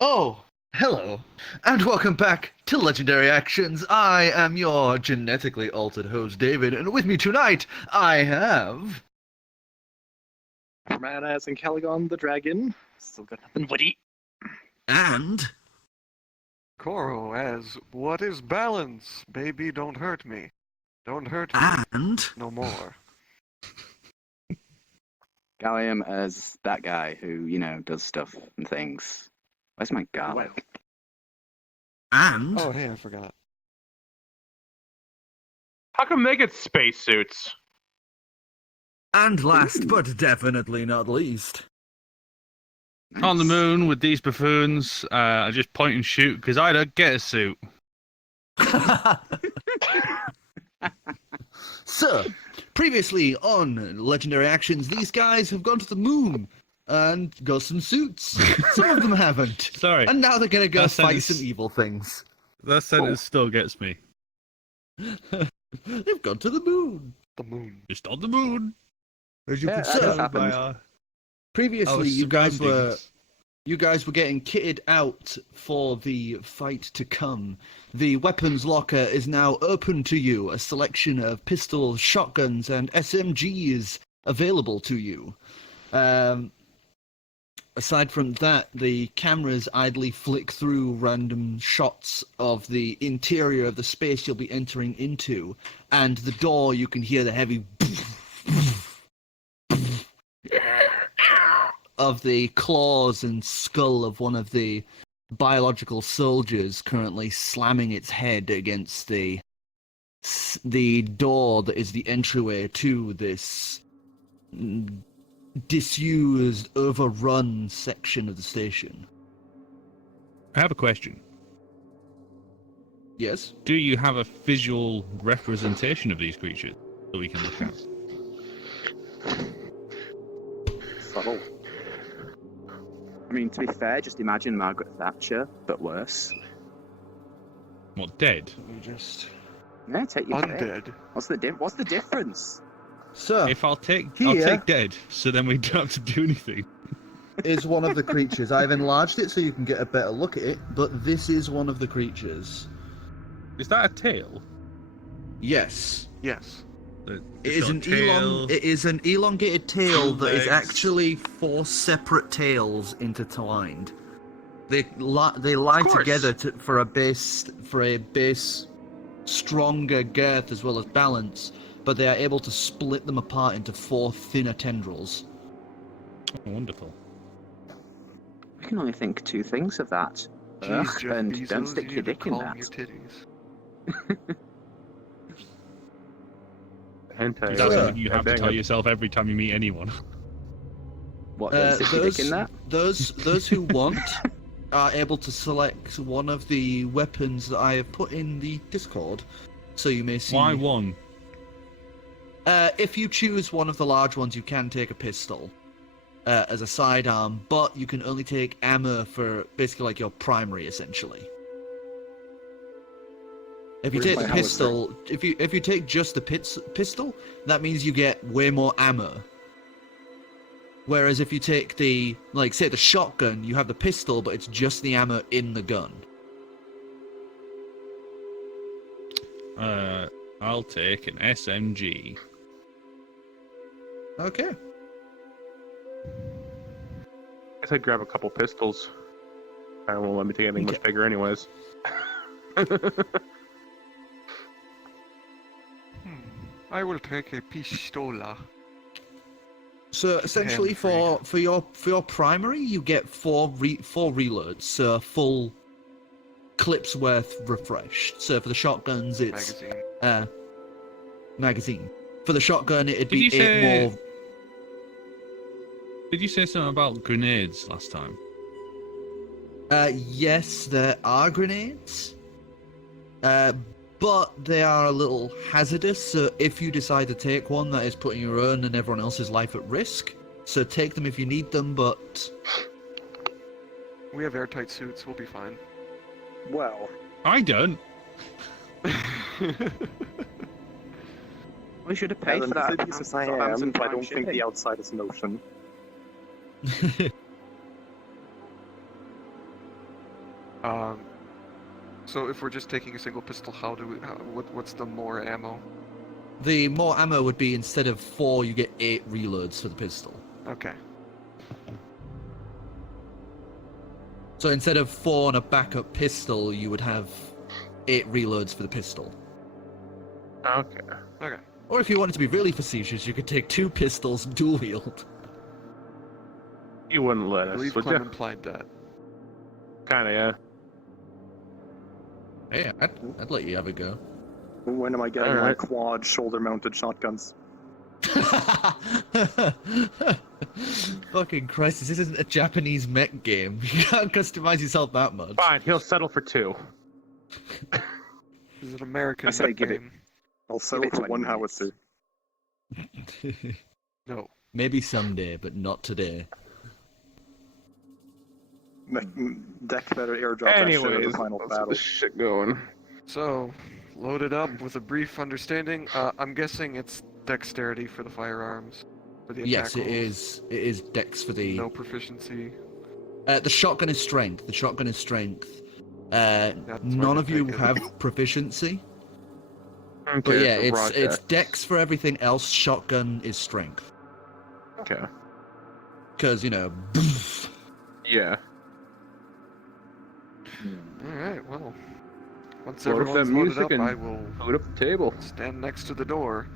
Oh, hello, and welcome back to Legendary Actions. I am your genetically altered host, David, and with me tonight, I have... Afromana as Ancalagon the dragon. Still got nothing witty. And... Korro as what is balance? Baby, don't hurt me. Don't hurt me. And... No more. Gallium as that guy who, does stuff and things. Where's my garlic? And... Oh, hey, I forgot. How come they get spacesuits? And last but definitely not least... Nice. On the moon with these buffoons, I just point and shoot because I don't get a suit. So, previously on Legendary Actions, these guys have gone to the moon and got some suits. Some of them haven't. Sorry, And now they're gonna go That fight sentence- some evil things. that sentence still gets me. They've gone to the moon. The moon. Just on the moon. As you Yeah, can that see. has happened. Previously, Our you guys surroundings. were getting kitted out for the fight to come. The weapons locker is now open to you. A selection of pistols, shotguns, and SMGs available to you. Aside from that, the cameras idly flick through random shots of the interior of the space you'll be entering into, and the door you can hear the heavy of the claws and skull of one of the biological soldiers currently slamming its head against the door that is the entryway to this disused, overrun section of the station. I have a question. Yes? Do you have a visual representation of these creatures that we can look at? Subtle. I mean, to be fair, just imagine Margaret Thatcher, but worse. What, dead? We just... Yeah, take your pick. Undead. What's the difference? So, If I'll take Here- dead, so then we don't have to do anything. is one of the creatures. I've enlarged it so you can get a better look at it, but this is one of the creatures. Is that a tail? Yes. Yes. It is an elongated tail that is legs. actually four separate tails intertwined. They lie course. together for a base stronger girth as well as balance, but they are able to split them apart into four thinner tendrils. Oh, wonderful. I can only think two things of that. Jeez, Ugh, Jeff and Bezos, don't stick you your need to dick in calm that. your titties. Hentai. That's Yeah. something you have to tell yourself every time you meet anyone. What, don't stick your dick in that? Those who want are able to select one of the weapons that I have put in the Discord, so you may see. Why one? If you choose one of the large ones, you can take a pistol as a sidearm, but you can only take ammo for basically like your primary, essentially. If you Where's take the my howitzer? pistol, if you take just the pistol, that means you get way more ammo. Whereas if you take the, like, say the shotgun, you have the pistol, but it's just the ammo in the gun. I'll take an SMG. Okay. I guess I'd grab a couple pistols. I won't let me take anything much bigger anyways. I will take a pistola. So essentially, for your primary, you get four reloads, so full clips worth refreshed. So for the shotguns, it's Magazine. magazine. For the shotgun, it'd Did you be 8 say- more. Did you say something about grenades last time? Yes, there are grenades, but they are a little hazardous. So if you decide to take one, that is putting your own and everyone else's life at risk. So take them if you need them, but We have airtight suits, we'll be fine. Well, I don't. we should have paid for that. Since I am, I don't think the outside is an ocean. So if we're just taking a single pistol, what's the more ammo? The more ammo would be instead of 4, you get 8 reloads for the pistol. Okay. So instead of 4 on a backup pistol, you would have 8 reloads for the pistol. Okay. Okay. Or if you wanted to be really facetious, you could take 2 pistols and dual wield. You wouldn't let I us, believe would Clem you? implied that. Kinda, yeah. Hey, I'd let you have a go. When am I getting my Alright. quad shoulder-mounted shotguns? Fucking Christ, this isn't a Japanese mech game. You can't customize yourself that much. Fine, he'll settle for 2. This is an American I say mech give it- game. I'll settle it for 20 one minutes. howitzer. No. Maybe someday, but not today. Deck better airdrop that shit in Anyways, the final let's get battle. this shit going. So, loaded up with a brief understanding. I'm guessing it's dexterity for the firearms. For the Yes, attack it rolls. is. It is dex for the. No proficiency. The shotgun is strength. The shotgun is strength. why None the of you deck is- have proficiency. Okay, But yeah, so raw it's dex for everything else. Shotgun is strength. Okay. Because, you know. Yeah. Alright, well. Once Load up everyone's that loaded music up, and- I will Load up the table. stand next to the door.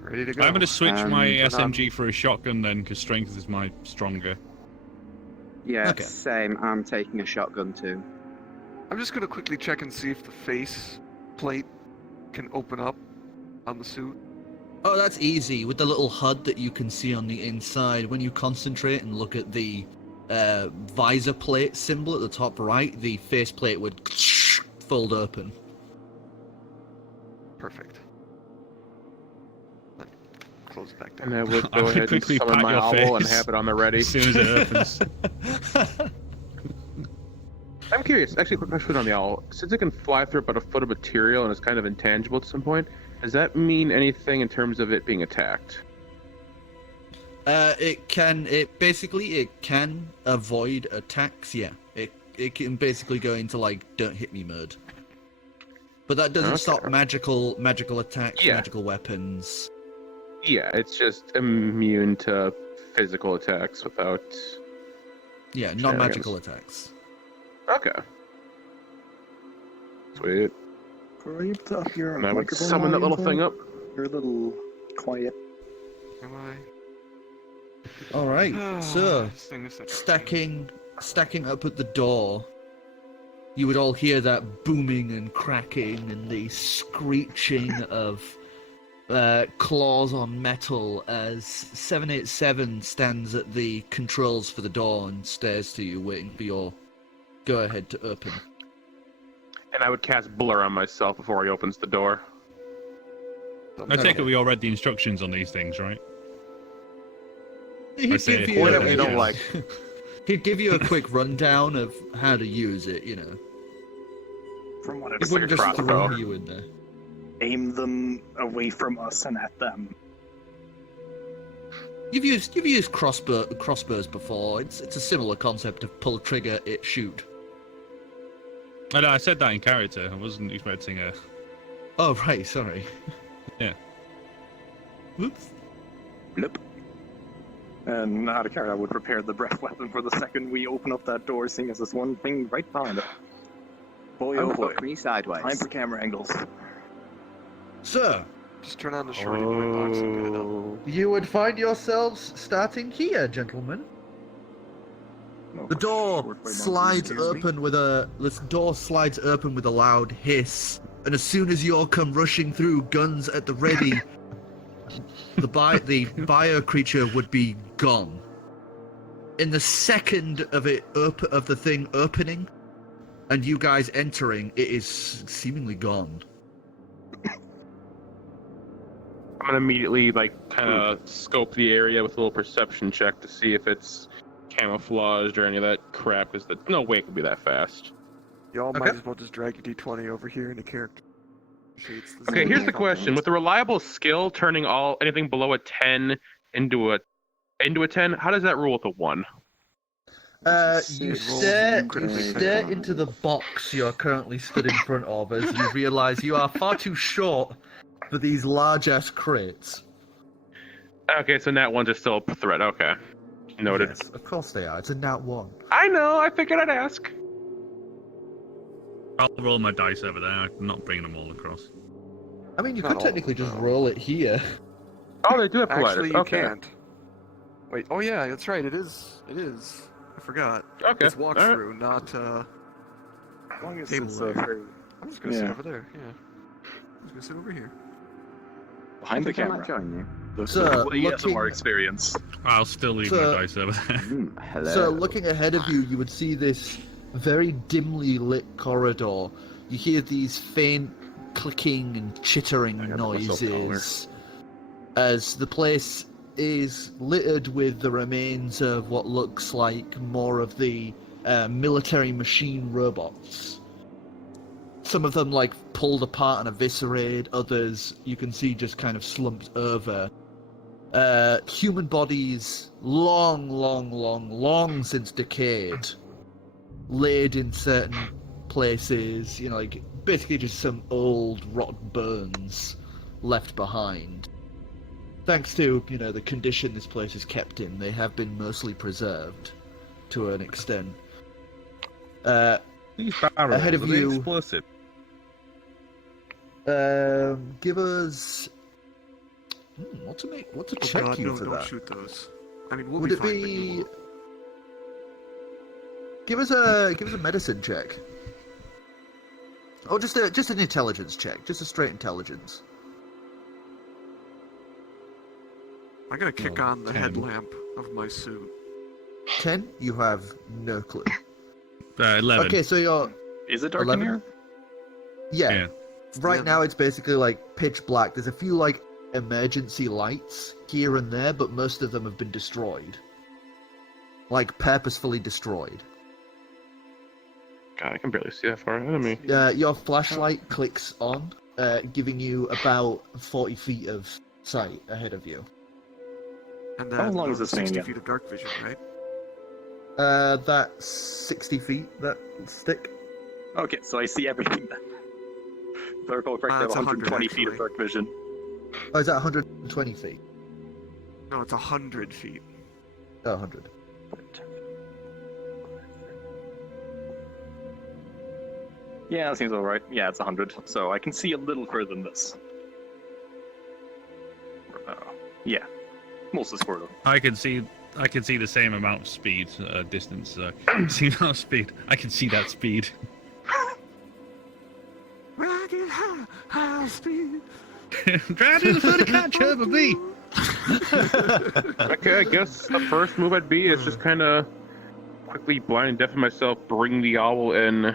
Ready to go. I'm going to switch my And, SMG for a shotgun then, because strength is my stronger. Yeah, Okay. same. I'm taking a shotgun too. I'm just gonna quickly check and see if the face plate can open up on the suit. Oh, that's easy. With the little HUD that you can see on the inside, when you concentrate and look at the visor plate symbol at the top right, the face plate would fold open. Perfect. Then close it back And down. I would I go would ahead and quickly summon pat my your owl and face have it on the ready. As soon as it opens. I'm curious, actually, quick question on the owl. Since it can fly through about a foot of material and is kind of intangible at some point, does that mean anything in terms of it being attacked? It can avoid attacks, yeah. It can basically go into, like, don't hit me mode. But that doesn't Okay. stop magical attacks, Yeah. magical weapons. Yeah, it's just immune to physical attacks without... Yeah, non-magical attacks. Okay. Sweet. Are you put up your And I would microphone summon that little volume, thing up. You're a little quiet. Am I? Alright, so... This thing is such a stacking up at the door, you would all hear that booming and cracking and the screeching of claws on metal as 787 stands at the controls for the door and stares to you, waiting for your go-ahead to open. And I would cast Blur on myself before he opens the door. I take Okay. it we all read the instructions on these things, right? He'd say give it you Point a- out what you don't like. He'd give you a quick rundown of how to use it, you know. From what He I've wouldn't seen, just crossbow. throw you in there. aim them away from us and at them. You've used crossbows before. It's a similar concept of pull trigger, it shoot. I know, I said that in character. I wasn't expecting a... Oh right, sorry. Yeah. Oops. Nope. And out of character, I would prepare the breath weapon for the second we open up that door, seeing as there's one thing right behind it. Boy, oh boy. Fuck me sideways. Time for camera angles. So, Just turn on the shorty boy box and get it up. Oh. you would find yourselves starting here, gentlemen. No, The door short by slides monkey, excuse me. open with a loud hiss, and as soon as you all come rushing through, guns at the ready, the bio creature would be gone. In the second of the thing opening, and you guys entering, it is seemingly gone. I'm gonna immediately, kind of scope the area with a little perception check to see if it's camouflaged or any of that crap, because there's no way it could be that fast. Y'all Okay. might as well just drag a d20 over here into character. Okay, here's the question: with a reliable skill, turning anything below a 10 into a 10, how does that rule with a 1? You Roll stare critically fail. into the box you're currently stood in front of as you realise you are far too short for these large-ass crates. Okay, so Nat 1's are still a threat. Okay. Noted. Yes, of course they are. It's a nat 1. I know, I figured I'd ask. I'll roll my dice over there. I'm not bringing them all across. I mean, you Not could all, technically just no. roll it here. Oh, they do have colliders. Actually, you Okay. can't. Wait, oh yeah, that's right, it is. It is. I forgot. Okay. It's walkthrough, not, As long as table it's leg. very I'm just gonna sit Yeah. over there, yeah. I'm just gonna sit over here. behind the Can I camera. join you? The Sir, ASMR looking- experience. I'll still leave So- my dice over there. Hello. So, looking ahead of you, you would see this very dimly lit corridor. You hear these faint clicking and chittering I gotta put myself taller. noises as the place is littered with the remains of what looks like more of the military machine robots. Some of them like pulled apart and eviscerated, others you can see just kind of slumped over. Human bodies long since decayed, laid in certain places, you know, like basically just some old rotten bones left behind. Thanks to, you know, the condition this place is kept in, they have been mostly preserved to an extent. These barrels, Ahead of are they you- explosive? Give us. What to Oh check god, you no, for don't that? shoot those. I mean, we'll Would be it fine, but be? you will. Give us a medicine check. Oh, just an intelligence check, just a straight intelligence. I'm gonna kick Oh, on the 10. headlamp of my suit. 10. You have no clue. 11. Okay, so you're Is it dark 11? in here? yeah. Yeah. Right now it's basically like pitch black. There's a few like emergency lights here and there, but most of them have been destroyed. Like purposefully destroyed. God, I can barely see that far ahead of me. Your flashlight clicks on, giving you about 40 feet of sight ahead of you. And How then long is this thing 60 again? feet of dark vision, right? That's 60 feet, that stick. Okay, so I see everything then. If I recall correctly, I have It's 100 120 feet of actually. dark vision. Oh, is that 120 feet? No, it's 100 feet. Oh, 100. Yeah, that seems alright. Yeah, it's 100. So I can see a little further than this. Yeah, most of this corridor. I can see the same amount of speed, distance. See that speed. I can see that speed. Rocket high speed. Try to do the funny catch over me. Okay, I guess the first move I'd be is just kind of quickly blind and deafen myself, bring the owl in.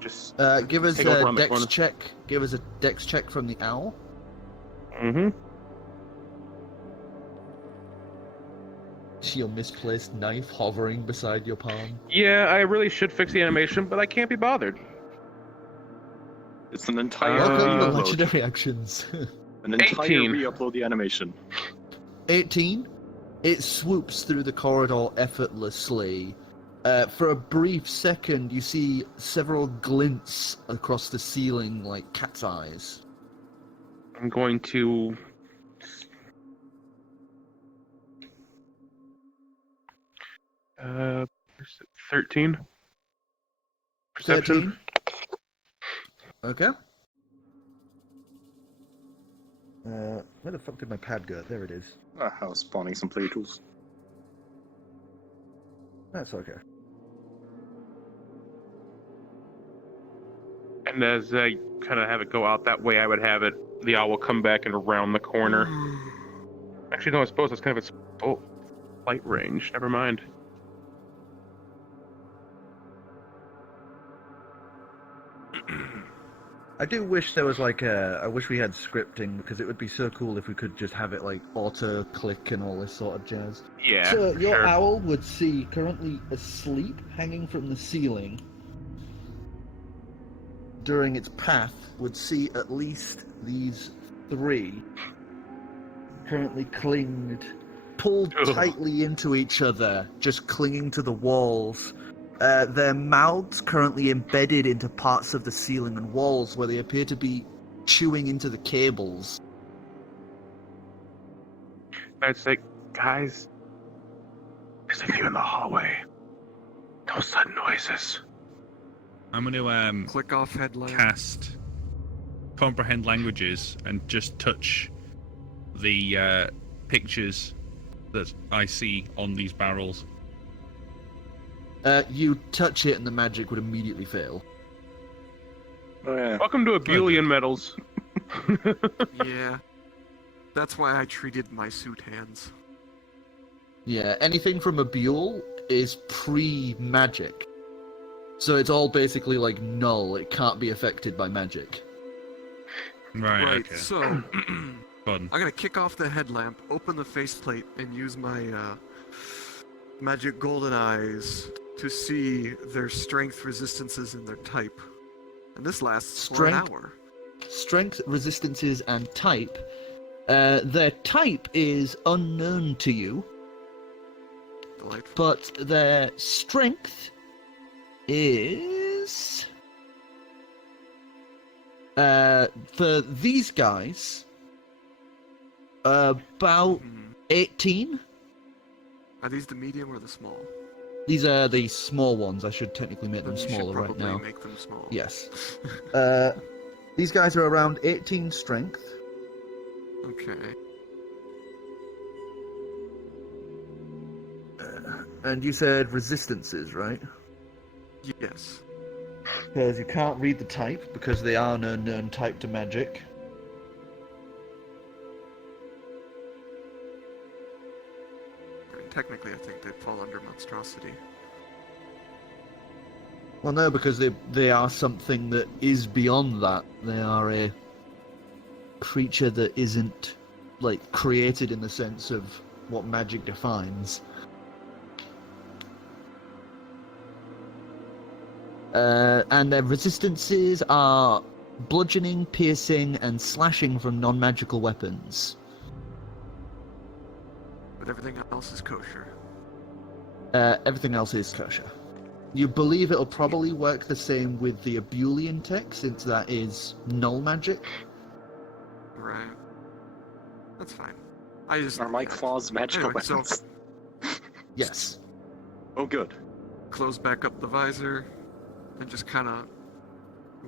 Just. Give us Take over a on the dex corner. check. Give us a dex check from the owl. Mm-hmm. See your misplaced knife hovering beside your palm. Yeah, I really should fix the animation, but I can't be bothered. It's an entire Welcome to Uh, re-upload. legendary actions. An entire 18. re-upload the animation. 18. It swoops through the corridor effortlessly. For a brief second, you see several glints across the ceiling like cat's eyes. I'm going to. 13. Perception. 13. Okay. Where the fuck did my pad go? There it is. I was spawning some play tools. That's okay. And as I kind of have it go out that way, I would have it. The owl will come back and around the corner. Actually, no, I suppose that's kind of its flight range. Never mind. I do wish there was like I wish we had scripting because it would be so cool if we could just have it like auto click and all this sort of jazz. Yeah. So for your sure. owl would see currently asleep, hanging from the ceiling. During its path, would see at least these three currently pulled Ugh. tightly into each other, just clinging to the walls. Their mouths currently embedded into parts of the ceiling and walls where they appear to be chewing into the cables. I'd say, guys, there's a few in the hallway. No sudden noises. I'm going to Click off headlamp. cast comprehend languages and just touch the pictures that I see on these barrels. You touch it and the magic would immediately fail. Oh, yeah. Welcome to Abulian Metals. Yeah. That's why I treated my suit hands. Yeah, anything from a Buell is pre-magic. So it's all basically like null, it can't be affected by magic. Right, okay. So Fun. I'm gonna kick off the headlamp, open the faceplate, and use my magic golden eyes to see their strength, resistances, and their type. And this lasts for an Strength? hour. Strength, resistances, and type. Their type is unknown to you, Delightful. but their strength is... for these guys, about 18. Are these the medium or the small? These are the small ones. I should technically make them Then you should smaller right probably now. make them small. Yes. These guys are around 18 strength. Okay. And you said resistances, right? Yes. Because you can't read the type, because they are an unknown type to magic. And technically, I think they'd fall under monstrosity. Well, no, because they are something that is beyond that. They are a creature that isn't, like, created in the sense of what magic defines. And their resistances are bludgeoning, piercing, and slashing from non-magical weapons. But everything else is kosher. Everything else is kosher. You believe it'll probably work the same with the Abulian tech, since that is null magic. Right. That's fine. I just... Are my claws magical Anyway, so- weapons? Yes. Oh, good. close back up the visor, and just kind of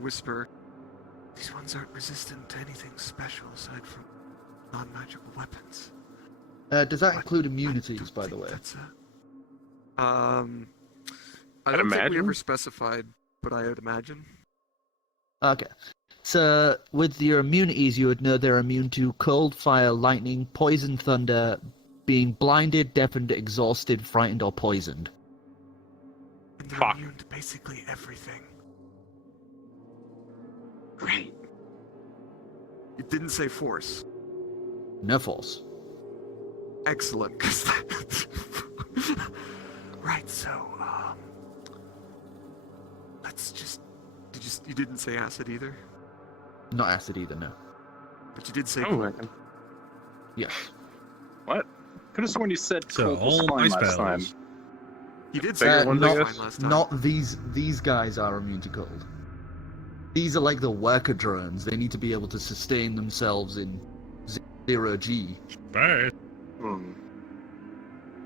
whisper, "These ones aren't resistant to anything special aside from non-magical weapons." Does that But include I immunities, don't by the think way? that's I I'd don't think we imagine. ever specified, but I would imagine. Okay. So, with your immunities, you would know they're immune to cold, fire, lightning, poison, thunder, being blinded, deafened, exhausted, frightened, or poisoned. And they're Fuck. immune to basically everything. Great. It didn't say force. No force. Excellent. 'Cause right, so, let's just... You didn't say acid either? Not acid either, no. But you did say Oh, cold. I can- Yes. What? Could have sworn you said So cold was all fine my last time. spells. You did Bigger say ones, it I was guess? fine last time. Not these guys are immune to cold. These are like the worker drones. They need to be able to sustain themselves in 0G. Right. Hmm.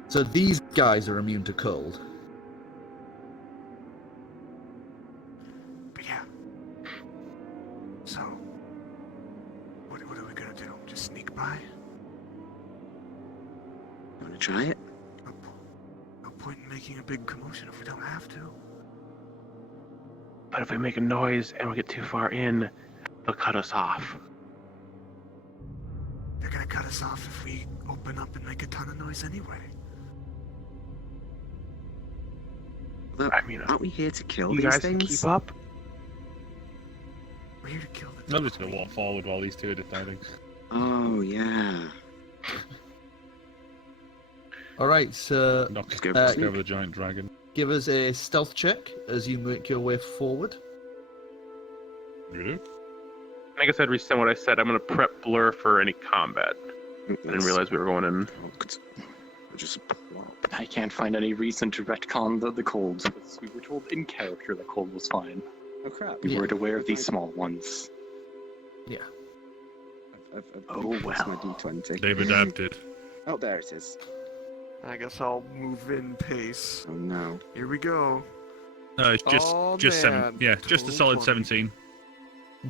So these guys are immune to cold. But yeah. So, what are we gonna do? Just sneak by? You want to try it? No point in making a big commotion if we don't have to. But if we make a noise and we get too far in, they'll cut us off. They're gonna cut us off if we open up and make a ton of noise anyway. Look, I mean, aren't we here to kill you these guys can things? keep up. We're here to kill the I'm just gonna walk forward while these two are deciding. Oh, yeah. Alright, so Knock go for a sneak. over the giant dragon. give us a stealth check as you make your way forward. Really? I guess I'd resend what I said. I'm gonna prep Blur for any combat. I didn't realize we were going in. Just I can't find any reason to retcon the cold, because we were told in character that cold was fine. Oh crap. We Yeah. weren't aware of these small ones. Yeah. I've Oh, lost my well. D20. They've adapted. Oh, there it is. I guess I'll move in pace. Oh no. Here we go. No, it's just Oh, seven. man. Yeah, just a Total solid 20. 17.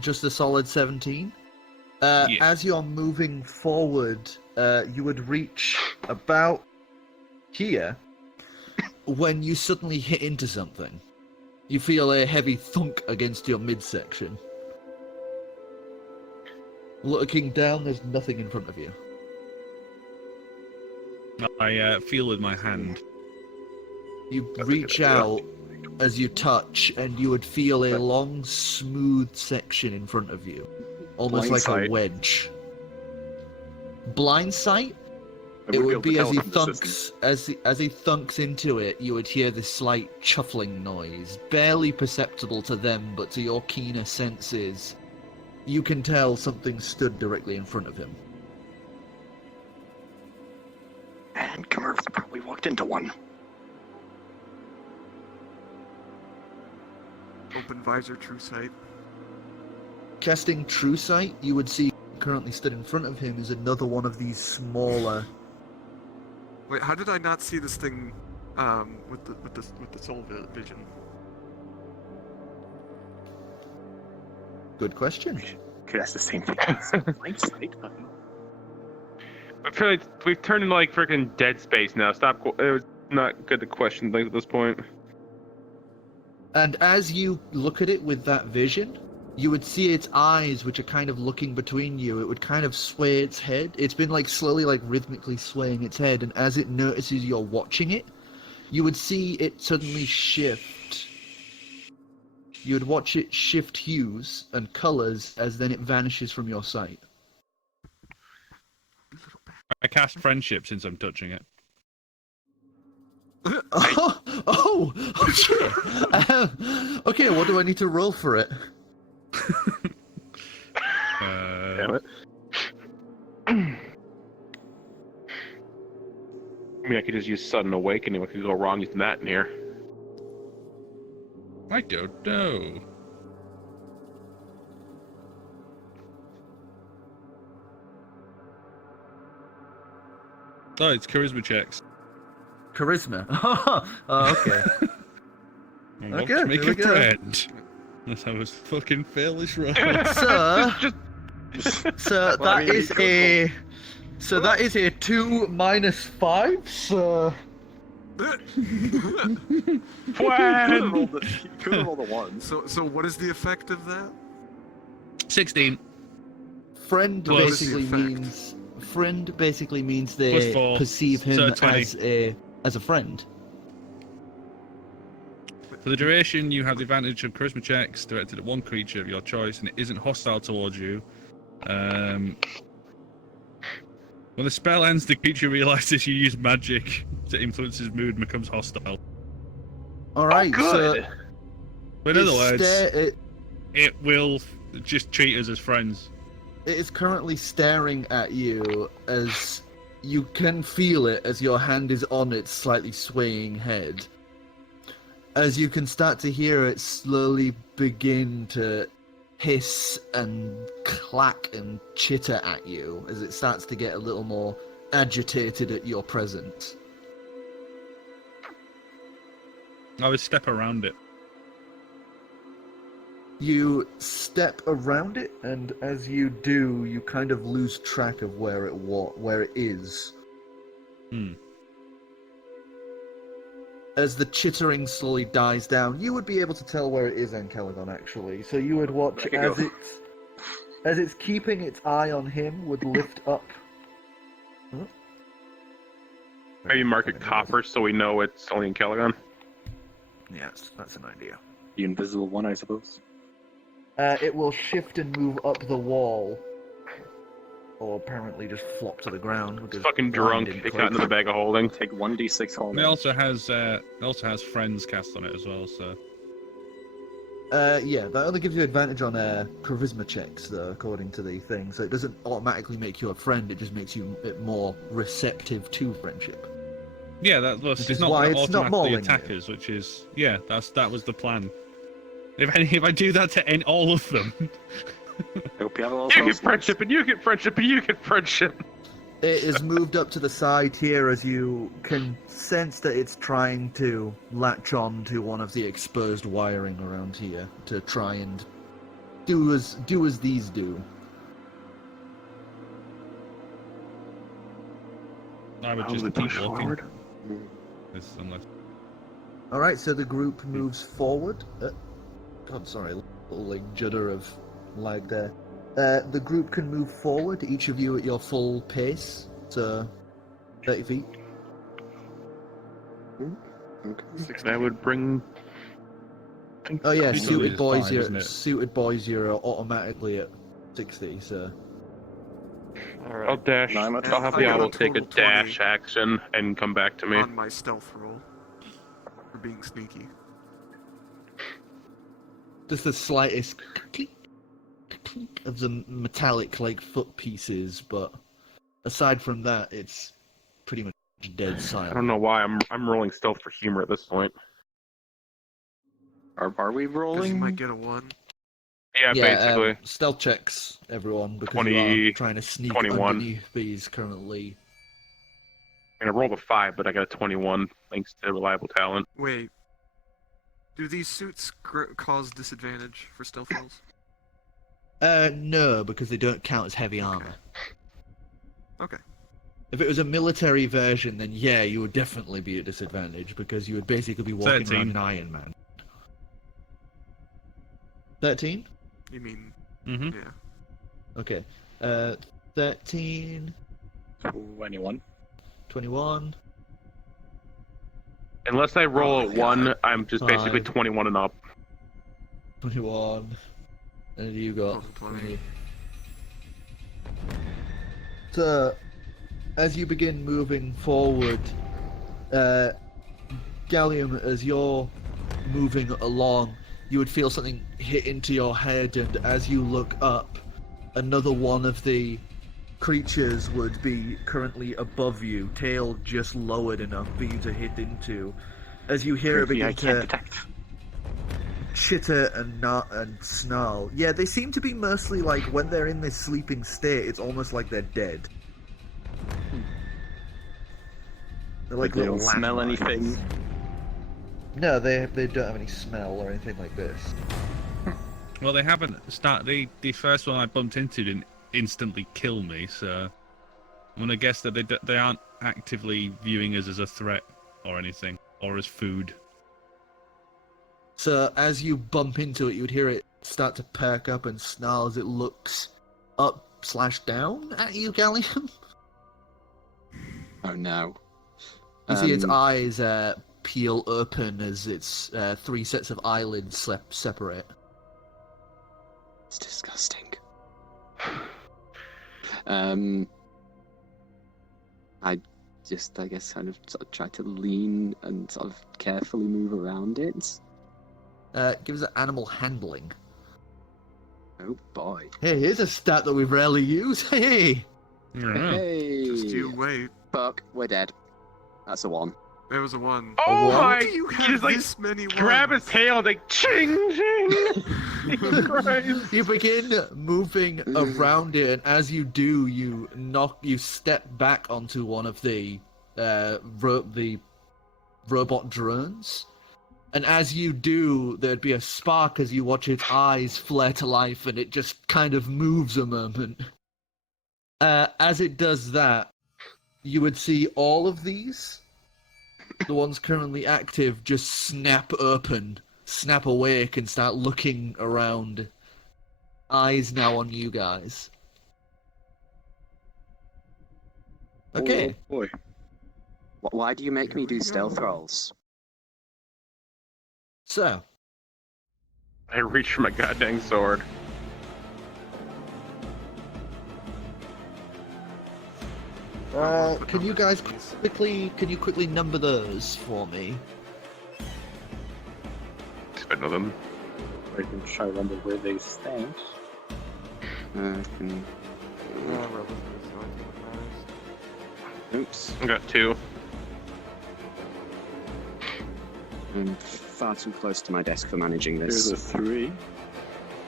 Just a solid 17. Yeah. As you're moving forward, you would reach about here when you suddenly hit into something. You feel a heavy thunk against your midsection. Looking down, there's nothing in front of you. I feel with my hand. You That's a reach good idea. out as you touch, and you would feel a long, smooth section in front of you. Almost Blind like sight. a wedge. Blind sight? I It wouldn't would be able as to he tell from the distance. thunks as he thunks into it. You would hear this slight chuffling noise, barely perceptible to them, but to your keener senses, you can tell something stood directly in front of him. And Kamerth probably walked into one. Open visor, true sight. Casting True Sight, you would see currently stood in front of him is another one of these smaller. Wait, how did I not see this thing with the soul vision? Good question. Okay, that's the same thing. Blind sight. I feel like we've turned into like freaking Dead Space now. Stop. It was not good to question things at this point. And as you look at it with that vision, you would see its eyes, which are kind of looking between you. It would kind of sway its head. It's been like slowly, like rhythmically swaying its head, and as it notices you're watching it, you would see it suddenly shift. You would watch it shift hues and colors as then it vanishes from your sight. I cast friendship since I'm touching it. Oh shit! Okay, what do I need to roll for it? Damn it. I mean, I could just use sudden awakening. What could go wrong using that in here? I don't know. Oh, it's charisma checks. Charisma. Oh, okay. I want Okay, to make here a we go. friend. Unless I was fucking failish wrong. So Well, I that mean, is a. So that is a 2 minus 5. So You could have rolled a 1. So what is the effect of that? 16. friend Plus- basically means they Plus 4, perceive him so 20. as a friend. For the duration, you have the advantage of charisma checks directed at one creature of your choice, and it isn't hostile towards you. When the spell ends, the creature realizes you use magic to influence his mood and becomes hostile. All right. good. But in other So words, it will just treat us as friends. it is currently staring at you as you can feel it as your hand is on its slightly swaying head. As you can start to hear it slowly begin to hiss and clack and chitter at you as it starts to get a little more agitated at your presence. I would step around it. You step around it, and as you do, you kind of lose track of where it is. As the chittering slowly dies down, you would be able to tell where it is, Ancalagon, actually. So you would watch There you as go. it's keeping its eye on him, would lift up. Maybe mark it copper so we know it's only in Ancalagon. Yes, that's an idea. The invisible one, I suppose. It will shift and move up the wall, or apparently just flop to the ground. It's because fucking drunk. blinded It got into the cloak. bag of holding. Take 1d6 It holding. also has friends cast on it as well. So Yeah, that only gives you advantage on charisma checks, though, according to the thing. So it doesn't automatically make you a friend. It just makes you a bit more receptive to friendship. Yeah, that was. Which It's is not why gonna it's not automatically mauling attack you. us, which is that was the plan. If I do that to all of them, Hope you have a little You get close friendship, and you get friendship, and you get friendship. It is moved up to the side here as you can sense that it's trying to latch on to one of the exposed wiring around here to try and do as these do. I would How just would keep push walking. forward? Unless All right, so the group moves forward. God, sorry, a little like judder of lag there. The group can move forward, each of you at your full pace, so 30 feet. That would bring. Oh yeah, Usually suited it's boys, 5, isn't it? suited boys, you're automatically at 60. So Alright. I'll dash. No, I'm at I'll have I got a Diablo take a total 20 dash action and come back to me. on my stealth roll for being sneaky. just the slightest clink of the metallic like foot pieces, but aside from that, it's pretty much dead I silent. don't know why I'm rolling stealth for humor at this point. Are we Because you rolling? might get a 1. Yeah, basically. Stealth checks, everyone, because 20, you are trying to sneak 21. underneath these currently. I rolled a 5, but I got a 21 thanks to reliable talent. Wait. Do these suits cause disadvantage for stealth rolls? No, because they don't count as heavy armor. Okay. If it was a military version, then yeah, you would definitely be at disadvantage because you would basically be walking 13. around an Iron Man. 13? You mean, Mm-hmm. yeah. Okay. 13, 21. 21. Unless I roll a 1, I'm just basically 5. 21 and up. 21. And you got Total 20. So, as you begin moving forward, Gallium, as you're moving along, you would feel something hit into your head, and as you look up, another one of the creatures would be currently above you, tail just lowered enough for you to hit into. As you hear it Creepy, I begin can't to detect. chitter and snarl. Yeah, they seem to be mostly like when they're in this sleeping state, it's almost like they're dead. They're like They little don't smell landmines. anything. No, they don't have any smell or anything like this. Well, they haven't started. The first one I bumped into didn't instantly kill me, so I'm gonna guess that they aren't actively viewing us as a threat or anything, or as food. So as you bump into it, you would hear it start to perk up and snarl as it looks up/down at you, Gallium. Oh no. You see its eyes peel open as its 3 sets of eyelids separate. It's disgusting. I just, I guess, kind of sort of try to lean and sort of carefully move around it. Give us an animal handling. Oh boy. Hey, here's a stat that we rarely use. Hey! Yeah. Hey! Just you wait. Fuck, we're dead. That's a 1. There was a 1. Oh what? my! Do you You have just like this many grab his ones? tail, like ching ching. Jesus Christ. You begin moving around it, and as you do, you step back onto one of the robot drones. And as you do, there'd be a spark as you watch its eyes flare to life, and it just kind of moves a moment. As it does that, you would see all of these, the ones currently active, just snap open, snap awake, and start looking around. Eyes now on you guys. Okay. Oh, boy. Why do you make me Here we do stealth go. rolls? So, I reach for my goddamn sword. can you guys quickly number those for me? Spit of them. I can try to remember where they stand. Oops. I got 2. I'm far too close to my desk for managing There's this. a 3.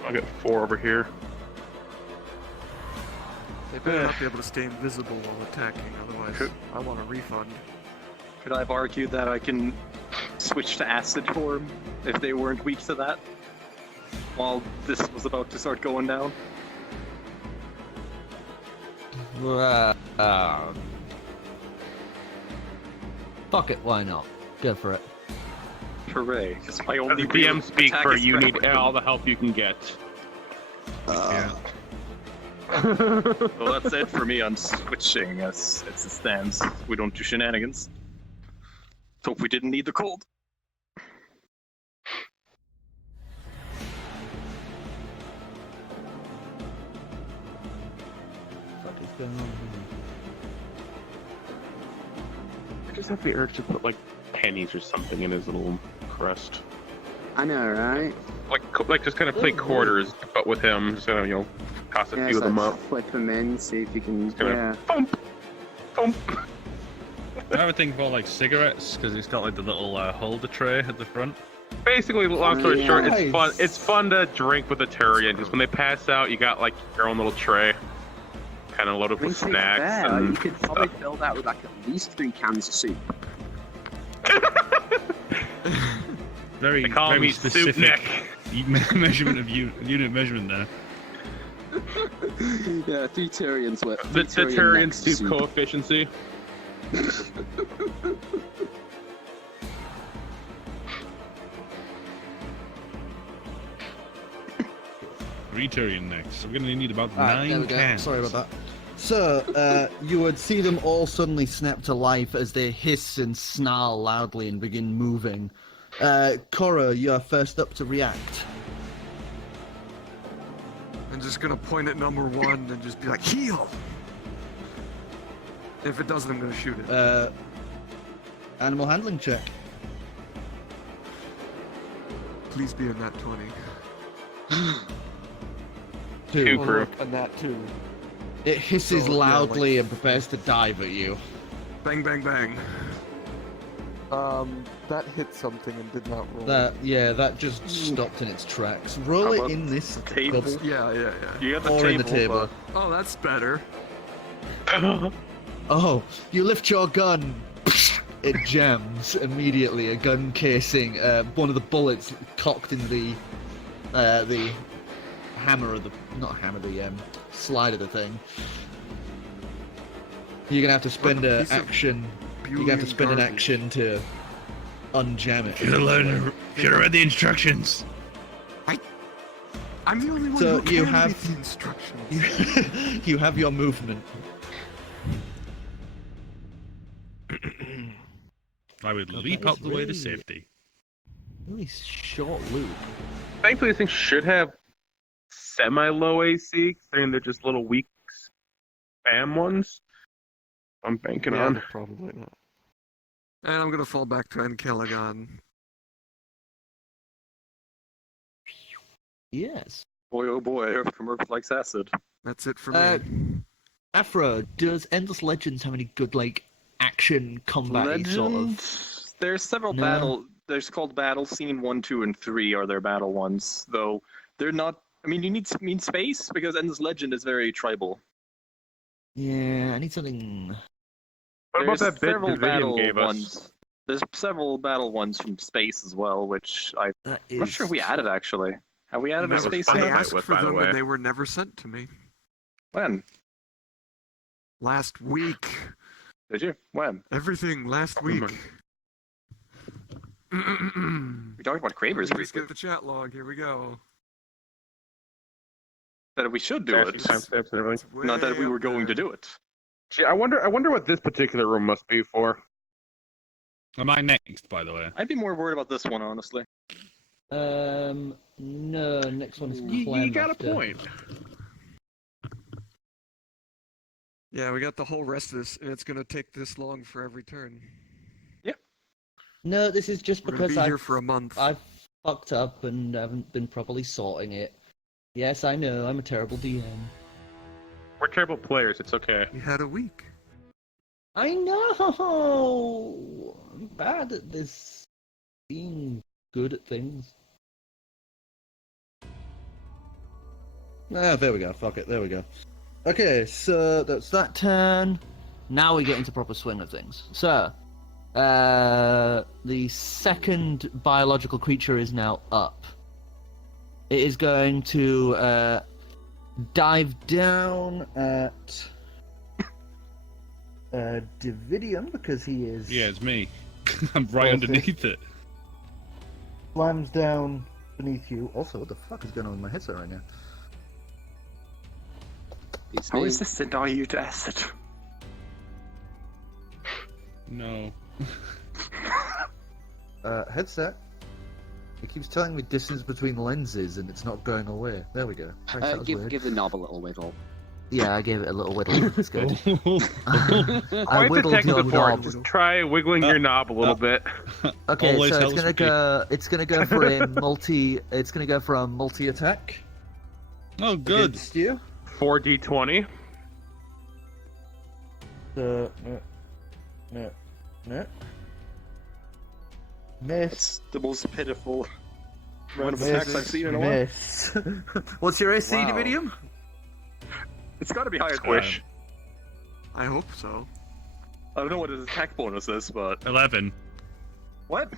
I got 4 over here. They better not be able to stay invisible while attacking, otherwise Could- I want a refund. Could I have argued that I can switch to acid form if they weren't weak to that? While this was about to start going down? Fuck it, why not? Go for it. Hooray, because my As only the real DM speak attack for is you breath need weapon. all the help you can get. Yeah. Well, that's it for me on switching as it stands. We don't do shenanigans. Hope we didn't need the cold. What is going on I just have the urge to put like pennies or something in his little crest. I know, right? Like just kind of play quarters, but with him, just kind of toss a Yeah, few of so them up. flip them in, see if you can. Kinda- Yeah. Thump, thump. I have a thing for like cigarettes because it's got like the little holder tray at the front. Basically, long story short, it's Nice. fun. It's fun to drink with a Turian. Just when they pass out, you got like your own little tray, kind of loaded I mean, with to be snacks fair, you and could probably fill that with like at least 3 cans of soup. Very, they call very me Soup specific Nick. measurement of unit measurement there. Yeah, 3 Tyrians worth. The 3 Turian necks soup coefficiency. Returian next. We're gonna need about Alright, there 9 we go. cans. Sorry about that. So, you would see them all suddenly snap to life as they hiss and snarl loudly and begin moving. Korro, you're first up to react. I'm just gonna point at number 1 and just be like, heal! If it doesn't, I'm gonna shoot it. Animal handling check. Please be in that 20. 2 Oh, crew. look, a nat 2. It hisses So, yeah, loudly like- and prepares to dive at you. Bang, bang, bang. That hit something and did not roll. That just stopped in its tracks. Roll How it about in this table? bubble Yeah, yeah, yeah. You got the or table, in the table. Oh, that's better. Oh, you lift your gun. It jams immediately. A gun casing. One of the bullets cocked in the hammer of the slide of the thing. You're gonna have to spend What a an piece of action. You're gonna have to Boolean spend an garbage. action to unjam it. Should have read the instructions. I'm the only one So who you can have- read the instructions. You have your movement. I would God, leap that out is the way to really- safety. Really short loop. Thankfully, these things should have semi-low AC. Considering they're just little weak spam ones. I'm banking Yeah, on. but probably not. And I'm gonna fall back to Ancalagon. Yes. Boy, oh boy, Kamerth likes acid. That's it for Uh, me. Afro, does Endless Legends have any good action combat sort of? There's several No. There's called battle scene 1, 2, and 3 are their battle ones, though they're not. I mean, you need space because Endless Legend is very tribal. Yeah, I need something. What about There's that bit several Dividium battle gave us? ones. There's several battle ones from space as well, which I'm That is. not sure we added actually. Have we added a Never space fun I to yet? fight asked with, for by the them way. and they were never sent to me. When? Last week. Did you? When? Everything last week. We talked about Cravers Let's briefly. get the chat log. Here we go. That we should do Actually, it. timestamps and everything. It's Not that way we were up going to there. do it. Gee, I wonder what this particular room must be for. Am I next, by the way? I'd be more worried about this one, honestly. No, next one is Clem. You got a after. point. Yeah, we got the whole rest of this, and it's gonna take this long for every turn. No, this is just We're gonna because be here for a month. I've fucked up and haven't been properly sorting it. Yes, I know, I'm a terrible DM. We're terrible players. It's okay. We had a week. I know! I'm bad at this. being good at things. Ah, there we go. Fuck it. There we go. Okay, so that's that turn. Now we get into proper swing of things. So, the second biological creature is now up. It is going to dive down at Dividium because he is. Yeah, it's me. I'm right underneath it. Slams down beneath you. Also, what the fuck is going on with my headset right now? How is this the dilute acid? No. Headset. It keeps telling me distance between lenses and it's not going away. There we go. Thanks, that was weird. Give the knob a little wiggle. Yeah, I gave it a little whittle. It's good. I Quite the whittled tech your support. knob. Just try wiggling your knob a little bit. Okay, Always so helps it's gonna me. go. It's gonna go for a multi. It's gonna go for a multi attack. Oh, good. Against you. 4d20. So no. Miss. It's the most pitiful round of Miss. attacks I've seen in a while. Miss. What's your AC, Wow. Dividium? It's got to be higher than Squish. I hope so. I don't know what his attack bonus is, but 11. what?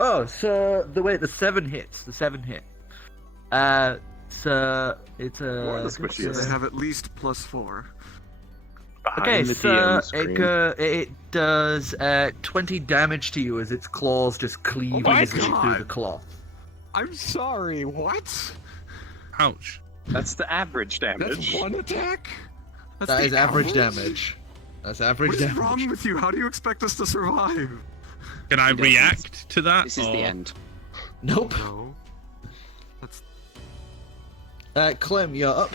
Oh, so the 7 hits. The 7 hit. So it's What are the a. squishiest? They have at least +4. Behind Okay, the so DM screen. it does 20 damage to you as its claws just cleave my easily through God. the cloth. I'm sorry, what? Ouch. That's the average damage. That's one attack? That's That the is average damage. That's average What is damage. wrong with you? How do you expect us to survive? Can I He doesn't. react to that? This is the or- end. Nope. No. Clem, you're up.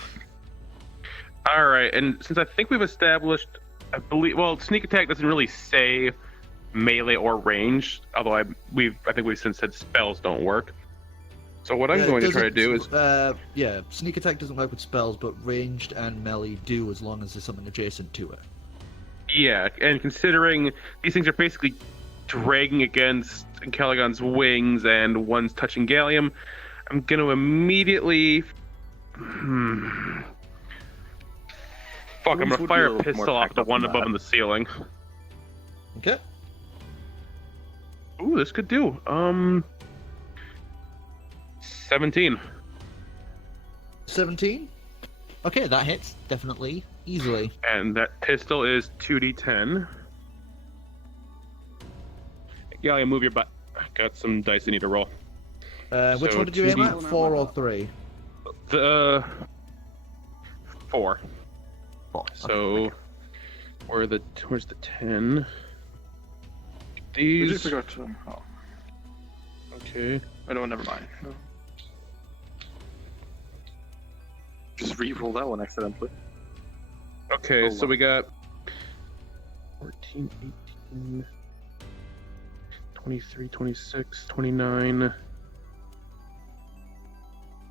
All right, and since I think we've established, I believe, well, sneak attack doesn't really say melee or range, although I think we've since said spells don't work. So what I'm Yeah, it going to try to do is, doesn't- yeah, sneak attack doesn't work with spells, but ranged and melee do as long as there's something adjacent to it. yeah, and considering these things are basically dragging against Ancalagon's wings and one's touching Gallium, I'm going to immediately. Fuck, I'm Wounds gonna would be fire a a little pistol more off packed the up one than above that. in the ceiling. Okay. Ooh, this could do. 17. 17. Okay, that hits definitely easily. And that pistol is 2d10. Gallium, move your butt. Got some dice I need to roll. Which So one did you aim 2D at? 4 or 3? The 4. 4. So where's the 10? We These. just forgot to. Oh, Okay. I don't. Never mind. No. Just re-roll that one accidentally. Okay, Oh, so wow. we got 14, 18, 23, 26, 29,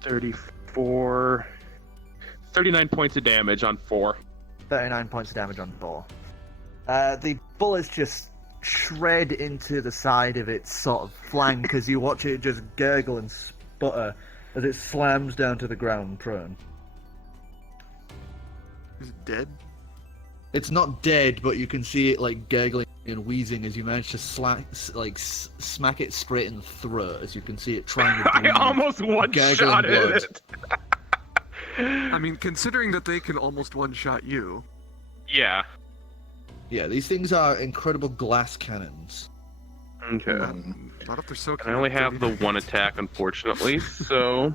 34, 39 points of damage on 4. 39 points of damage on 4. The bullets just shred into the side of its sort of flank as you watch it just gurgle and sputter as it slams down to the ground prone. Is it dead? It's not dead, but you can see it like gurgling and wheezing as you manage to smack it straight in the throat as you can see it trying to I breathe. almost one-shotted blood. it! I mean, considering that they can almost one-shot you. Yeah. Yeah, these things are incredible glass cannons. Okay. Not if they're so And I only have the one attack, unfortunately, so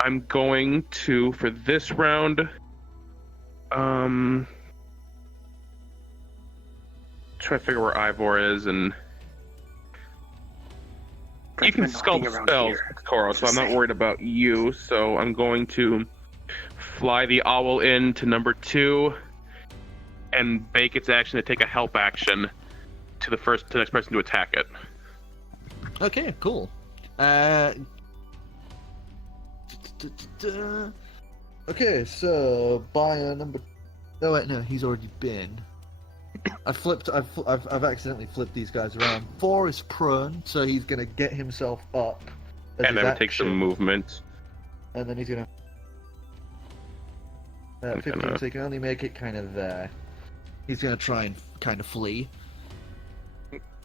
I'm going to, for this round, try to figure where Ivor is, and you can sculpt spells, Korro, so I'm not worried about you, so I'm going to fly the owl in to number 2 and bake its action to take a help action to the next person to attack it. Okay, cool. Okay, so by number. Oh wait, no, he's already been. I've accidentally flipped these guys around. 4 is prone, so he's gonna get himself up. As And his then take some action, movement. and then he's gonna. 15, so he can only make it kind of there. He's gonna try and kind of flee.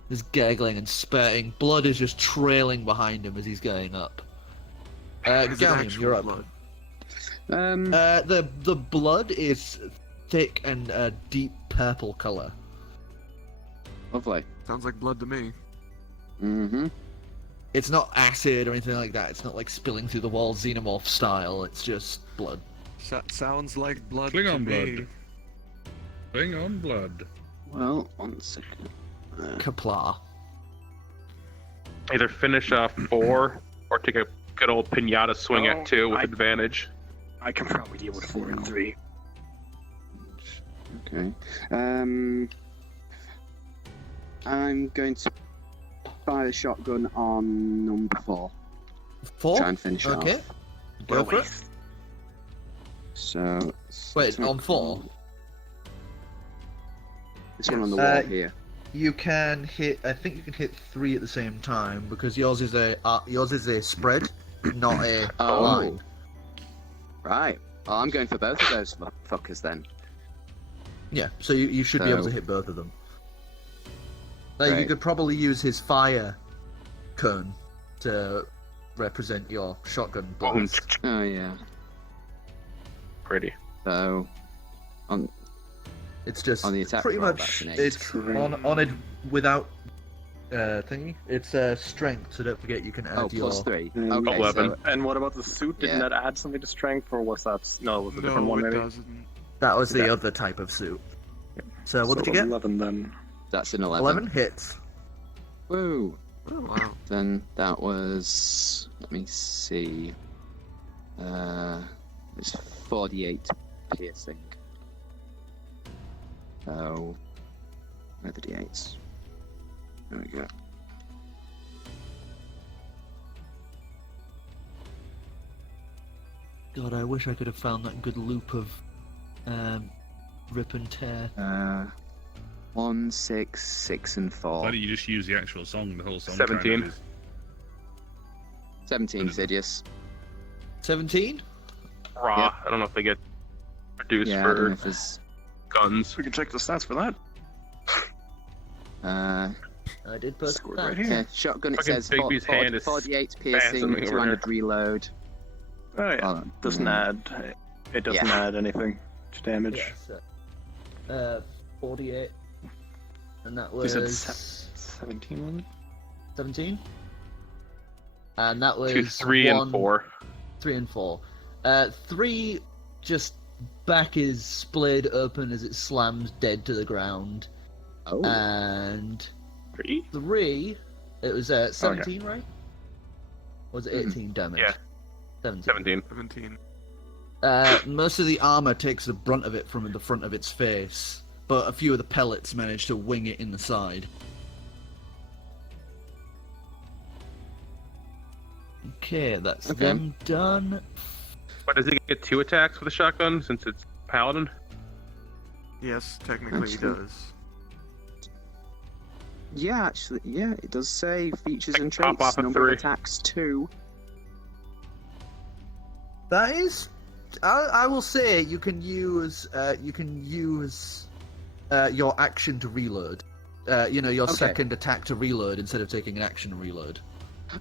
He's gargling and spurting. Blood is just trailing behind him as he's going up. Is it Gallium, actual you're up. blood? The blood is thick and a deep purple color. Lovely. Sounds like blood to me. Mm-hmm. It's not acid or anything like that. It's not like spilling through the wall xenomorph style. It's just blood. Sounds like blood to Klingon me. blood. Bring on blood. Well, 1 second. Kapla. Either finish off 4 or take a good old pinata swing at 2 with advantage. I can probably deal with 4 and 3. Okay. I'm going to fire the shotgun on number 4. 4? Try and finish it Okay. off. Go for it. So. Wait, on 4? This one on the wall Uh, here. You can hit. I think you can hit 3 at the same time because yours is a spread, not a Oh. line. Right. Oh, I'm going for both of those fuckers then. Yeah, so you should be able to So- hit both of them. You Right. could probably use his fire cone to represent your shotgun blast. Oh yeah. Pretty. So. It's just On the attack pretty roll, much that's an 8. it's on it without thingy. It's strength, so don't forget you can add Oh, your +3. Mm, Okay, 11. so And what about the suit? Didn't Yeah. that add something to strength, or was that no? It was a different No, one it maybe. doesn't. That was the Yeah. other type of suit. So what did you get? 11 then. that's an 11. 11 hits. Woo! Oh, wow. Then that was. Let me see. It's 48 piercing. So. Where are the d8s? There we go. God, I wish I could have found that good loop of rip and tear. 1, 6, 6, and 4. Why don't you just use the actual song, the whole song? 17. kind of 17, Sidious. 17? Raw. Yeah. I don't know if they get reduced Yeah, I don't know for if there's. guns. We can check the stats for that. I did post Scored that. right here. Okay, shotgun, it Fucking says Bigby's hand is 48 piercing, spasming over 200 reload. Oh yeah. Oh, Doesn't add. It doesn't Yeah. add anything to damage. Yeah, so, 48. And that You said was 17, wasn't it? 17? And that was 2, 3, and 4. 3 and 4. 3 just back is split open as it slams dead to the ground. Oh, And 3? 3, it was 17, right? Or was it 18 damage? Yeah. 17. 17. 17. Most of the armor takes the brunt of it from the front of its face, but a few of the pellets manage to wing it in the side. Okay, that's Okay. them done. But does he get 2 attacks with a shotgun since it's Paladin? Yes, technically he Actually- does. yeah, actually, yeah, it does say features and Pop traits, off a number 3. of attacks 2. That is, I will say you can use your action to reload. Your Okay. second attack to reload instead of taking an action to reload.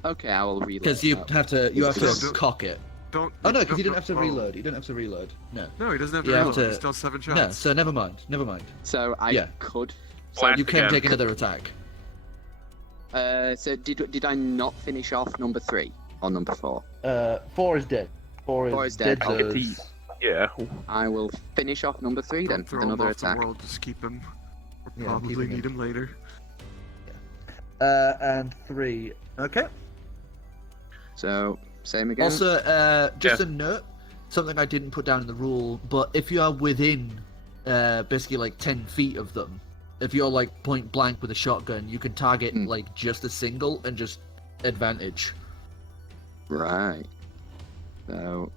Okay, I will reload. Because you that. have to Don't- cock it. Don't. Oh no, because you don't don't- have to oh. reload. You don't have to reload. No. No, he doesn't have to You have reload. to- He still has 7 shots. No, so never mind. So I Yeah. could. So Blast you can again. take another attack. So did I not finish off number 3 or number 4? 4 is dead. 4 is dead. I'll get to so- Yeah. I will finish off number 3 then Don't with throw him another off attack. the world. Just keep him. We'll Yeah, probably keep him need in. him later. And 3. Okay. So same again. Also, just Yeah. a note, something I didn't put down in the rule, but if you are within basically like 10 feet of them, if you're like point blank with a shotgun, you can target like just a single and just advantage. Right. So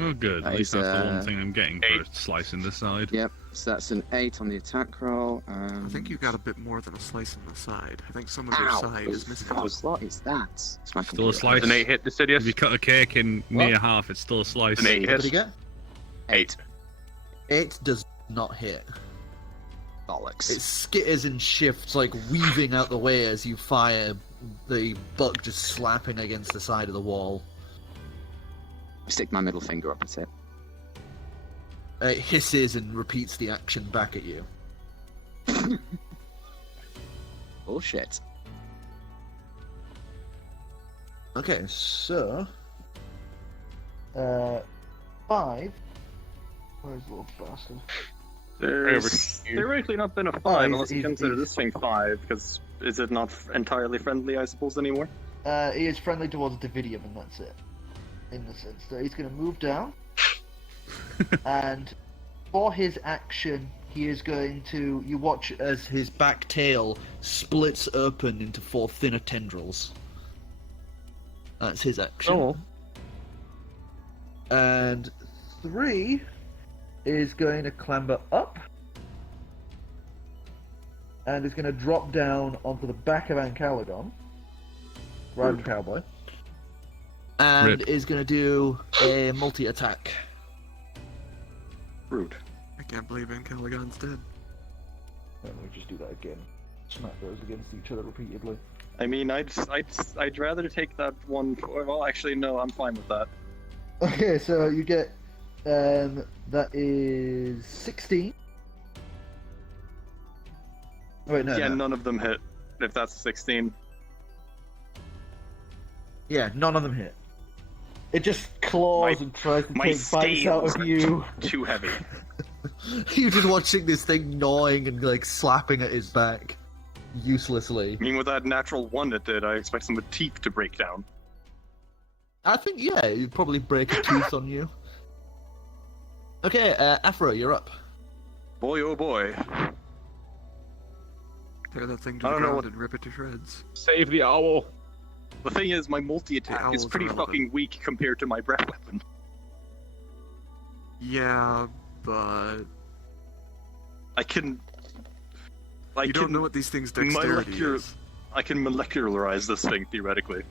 Oh, good. At That least is, that's the one thing I'm getting for 8. slicing the side. yep. So that's an 8 on the attack roll. I think you got a bit more than a slice in the side. I think some of your Ow! side is missing. What is that? It's my Still a computer. slice. An 8 hit Decidius. If you cut a cake in What? near half, it's still a slice. An 8 What did he hit. get? 8. 8 does not hit. Bollocks. It skitters and shifts, like weaving out the way as you fire, the buck just slapping against the side of the wall. Stick my middle finger up at it. It hisses and repeats the action back at you. Bullshit. Okay, so... 5... Where's the little bastard? There's theoretically not been a 5 he's- unless you he's- consider he's- this thing 5, because is it not entirely friendly, I suppose, anymore? He is friendly towards Dividium, and that's it. In the sense that he's going to move down, and for his action, he is going to... You watch as his back tail splits open into 4 thinner tendrils. That's his action. Oh. And 3 is going to clamber up, and is going to drop down onto the back of Ancalagon, riding cowboy, and Rip. is going to do a multi-attack. Rude. I can't believe Ancalagon's dead. Let me just do that again. Smack those against each other repeatedly. I mean, I'd rather take that one. Well, actually, no, I'm fine with that. Okay, so you get that is 16. Oh, wait, no, Yeah, no. none of them hit. If that's 16. Yeah, none of them hit. It just claws My- and tries to my take bites out scales of you. Too heavy. You're just watching this thing gnawing and like slapping at his back uselessly. I mean, with that natural 1 it did, I expect some of the teeth to break down. I think, yeah, you'd probably break a tooth on you. Okay, Afro, you're up. Boy, oh boy. Tear that thing to I the don't know ground what- and rip it to shreds. Save the owl. The thing is, my multi-attack is owl's pretty irrelevant. fucking weak compared to my breath weapon. Yeah, but I can... I you can don't know what these things' dexterity is. I can molecularize this thing, theoretically.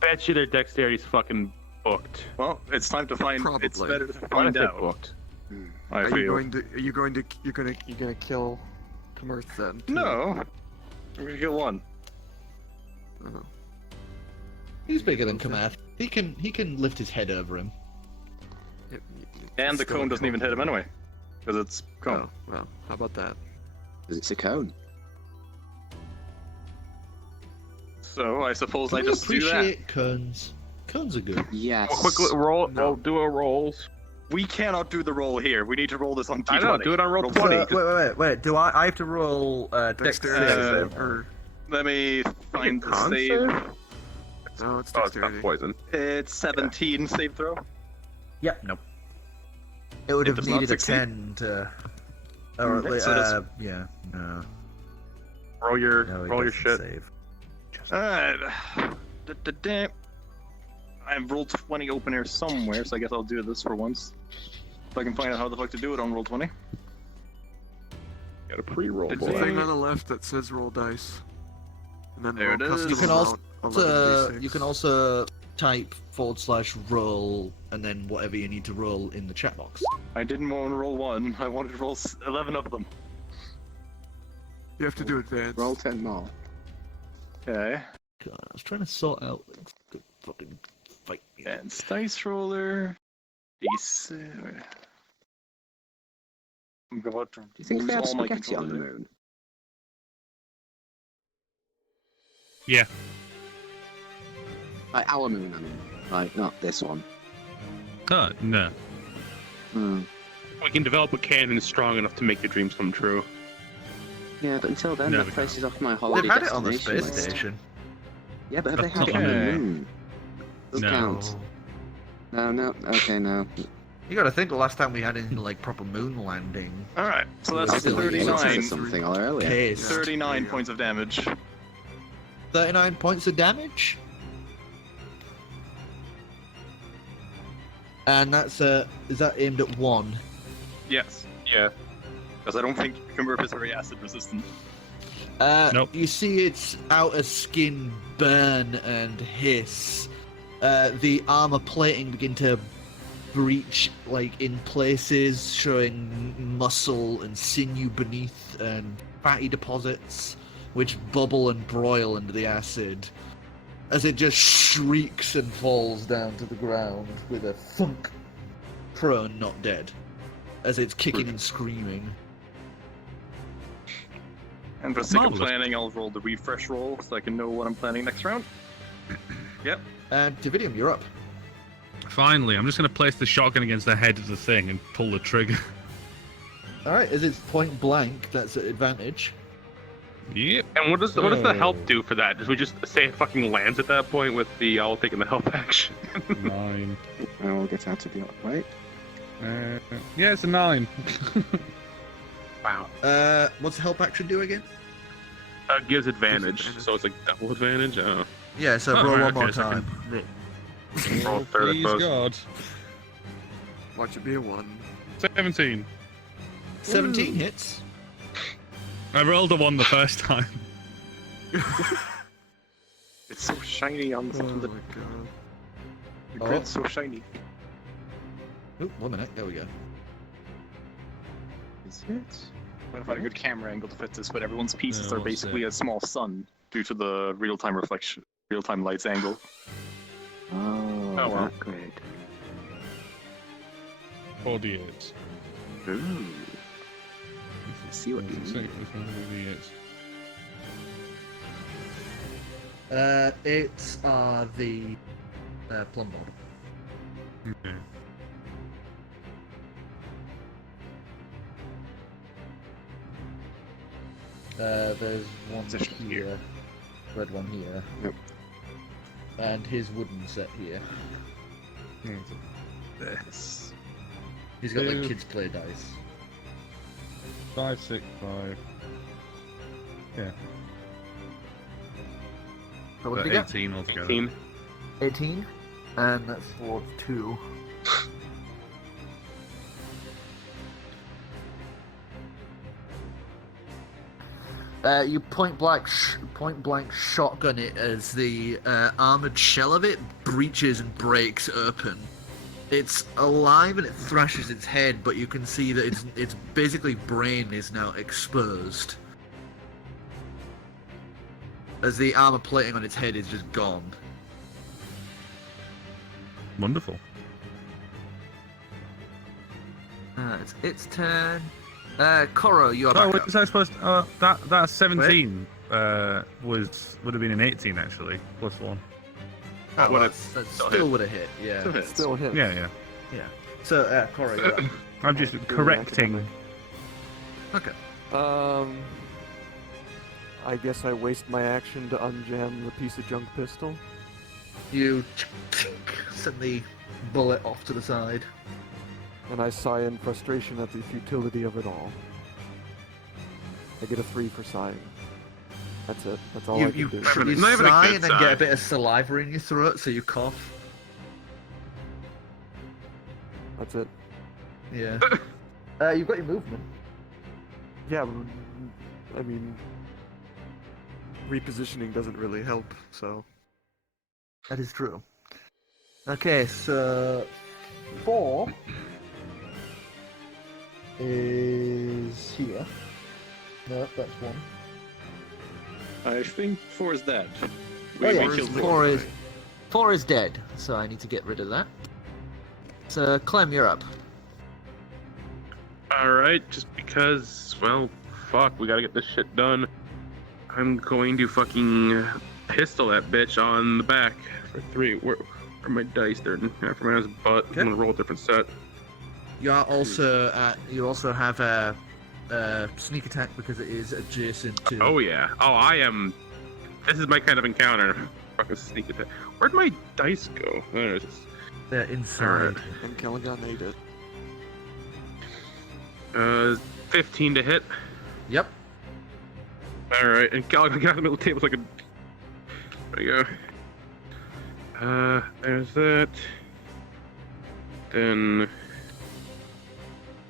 Bet you their dexterity's fucking booked. Well, it's time to find... It's Probably. better to Why find is it out, booked? I Are feel. you going to kill Kamerth then? too? No. I'm gonna kill one. Oh. He's bigger than Kamerth. He can lift his head over him. And the Still cone a doesn't even hit him anyway. Because it's cone. Oh, well, how about that? Because it's a cone. So, I suppose I We just do that. appreciate cones. Cones are good. Yes. Well, quickly roll. No. Roll. Do a rolls. We cannot do the roll here. We need to roll this on T20. I know. Do it on roll 20. Wait. Do I have to roll Dexterity Uh, or Let me find the Con save. save? no? It's Oh, it's dexterity. not poison. It's 17 save throw. Yep. Nope. It would It have does not needed a succeed? 10 to. Or Okay, so that's- yeah. No. Roll your No, he roll your doesn't shit. save. Alright. I've rolled 20 open air somewhere, so I guess I'll do this for once. If I can find out how the fuck to do it on roll 20. Got a pre-roll, It's There's a boy. thing on the left that says roll dice. And then There roll it is. custom You can amount, also 11d6. you can also type /roll and then whatever you need to roll in the chat box. I didn't want to roll 1, I wanted to roll 11 of them. You have to do advanced. Roll 10 more. Okay. God, I was trying to sort out the fucking fight. And dice roller. These. I'm about to Do you think lose they have all my spaghetti on the control. moon? Yeah. Like our moon, I mean. Like, not this one. Oh, no. Hmm. We can develop a cannon strong enough to make the dreams come true. Yeah, but until then, No, that we place can't. is off my holiday They've had it on the destination space list. station. Yeah, but have they That's had it not on the okay. moon? Doesn't No. count. No, okay, no. You gotta think the last time we had any like proper moon landing. Alright, so I that's feel like you said 39. something earlier. Case. 39 Yeah. points of damage. 39 points of damage. And that's is that aimed at one? Yes. Yeah. Because I don't think Kamerth is very acid resistant. Nope. You see its outer skin burn and hiss. The armor plating begin to breach, like, in places, showing muscle and sinew beneath and fatty deposits, which bubble and broil into the acid, as it just shrieks and falls down to the ground with a thunk, prone, not dead, as it's kicking and screaming. And for the sake of Marvelous. planning, I'll roll the refresh roll so I can know what I'm planning next round. Yep. And Dividium, you're up. Finally, I'm just going to place the shotgun against the head of the thing and pull the trigger. Alright, as it's point blank, that's at advantage. Yep. And what does the help do for that? Does we just say it fucking lands at that point with the owl taking the help action? 9. I'll get out of the way. Yeah, it's a 9. Wow. What's the help action do again? Gives advantage, so it's like double advantage. Oh. Yeah, so Oh, roll right, one more okay, so I time. Roll third, I Please suppose. God. Watch it be a 1. 17. 17 hits. I rolled a 1 the first time. It's so shiny on Oh the my god. the grid's so shiny. Oop, 1 minute, there we go. Is it? I've had a good camera angle to fit this, but everyone's pieces Oh, are basically a small sun due to the real-time reflection, real-time lights angle. Oh, well. that grid. 48. Ooh. See what you mean. 48. It's the plum board. Okay. There's one Position here, red one here. Yep. And his wooden set here. This. He's got like Two. kids play dice. 5, 6, 5. Yeah. So what So did we get? 18 altogether. 18. 18. And that's for 2. You point blank shotgun it as the armored shell of it breaches and breaks open. It's alive and it thrashes its head, but you can see that its basically brain is now exposed, as the armor plating on its head is just gone. Wonderful. It's its turn. Korro, you are Oh, back what up. was I supposed to... that 17 would have been an 18, actually. +1. Oh, Well, that still still hit. would have hit, yeah. Still hits. Still hit. Yeah, yeah. So, Korro, you're up. I'm just correcting. Okay. I guess I waste my action to unjam the piece of junk pistol. You send the bullet off to the side. And I sigh in frustration at the futility of it all. I get a 3 for sighing. That's it. That's all I You can do. Not even a sigh good and then sigh. get a bit of saliva in your throat, so you cough. That's it. Yeah. You've got your movement. Yeah, but, I mean, repositioning doesn't really help, so... That is true. Okay, so 4 is here. No, that's 1. I think 4 is dead. Oh yeah, killed 4 is dead, so I need to get rid of that. So Clem, you're up. Alright, just because, well, fuck, we gotta get this shit done. I'm going to fucking pistol that bitch on the back for 3. Where are my dice? They're in Afromana's butt. Okay. I'm gonna roll a different set. You are also you also have a sneak attack because it is adjacent to. Oh yeah. Oh, I am. This is my kind of encounter. Fucking sneak attack. Where'd my dice go? There it is. They're inside. Ancalagon ate it. 15 to hit. Yep. Alright, and Gallium, get out of the middle of the table so I can... There you go. There's that. Then...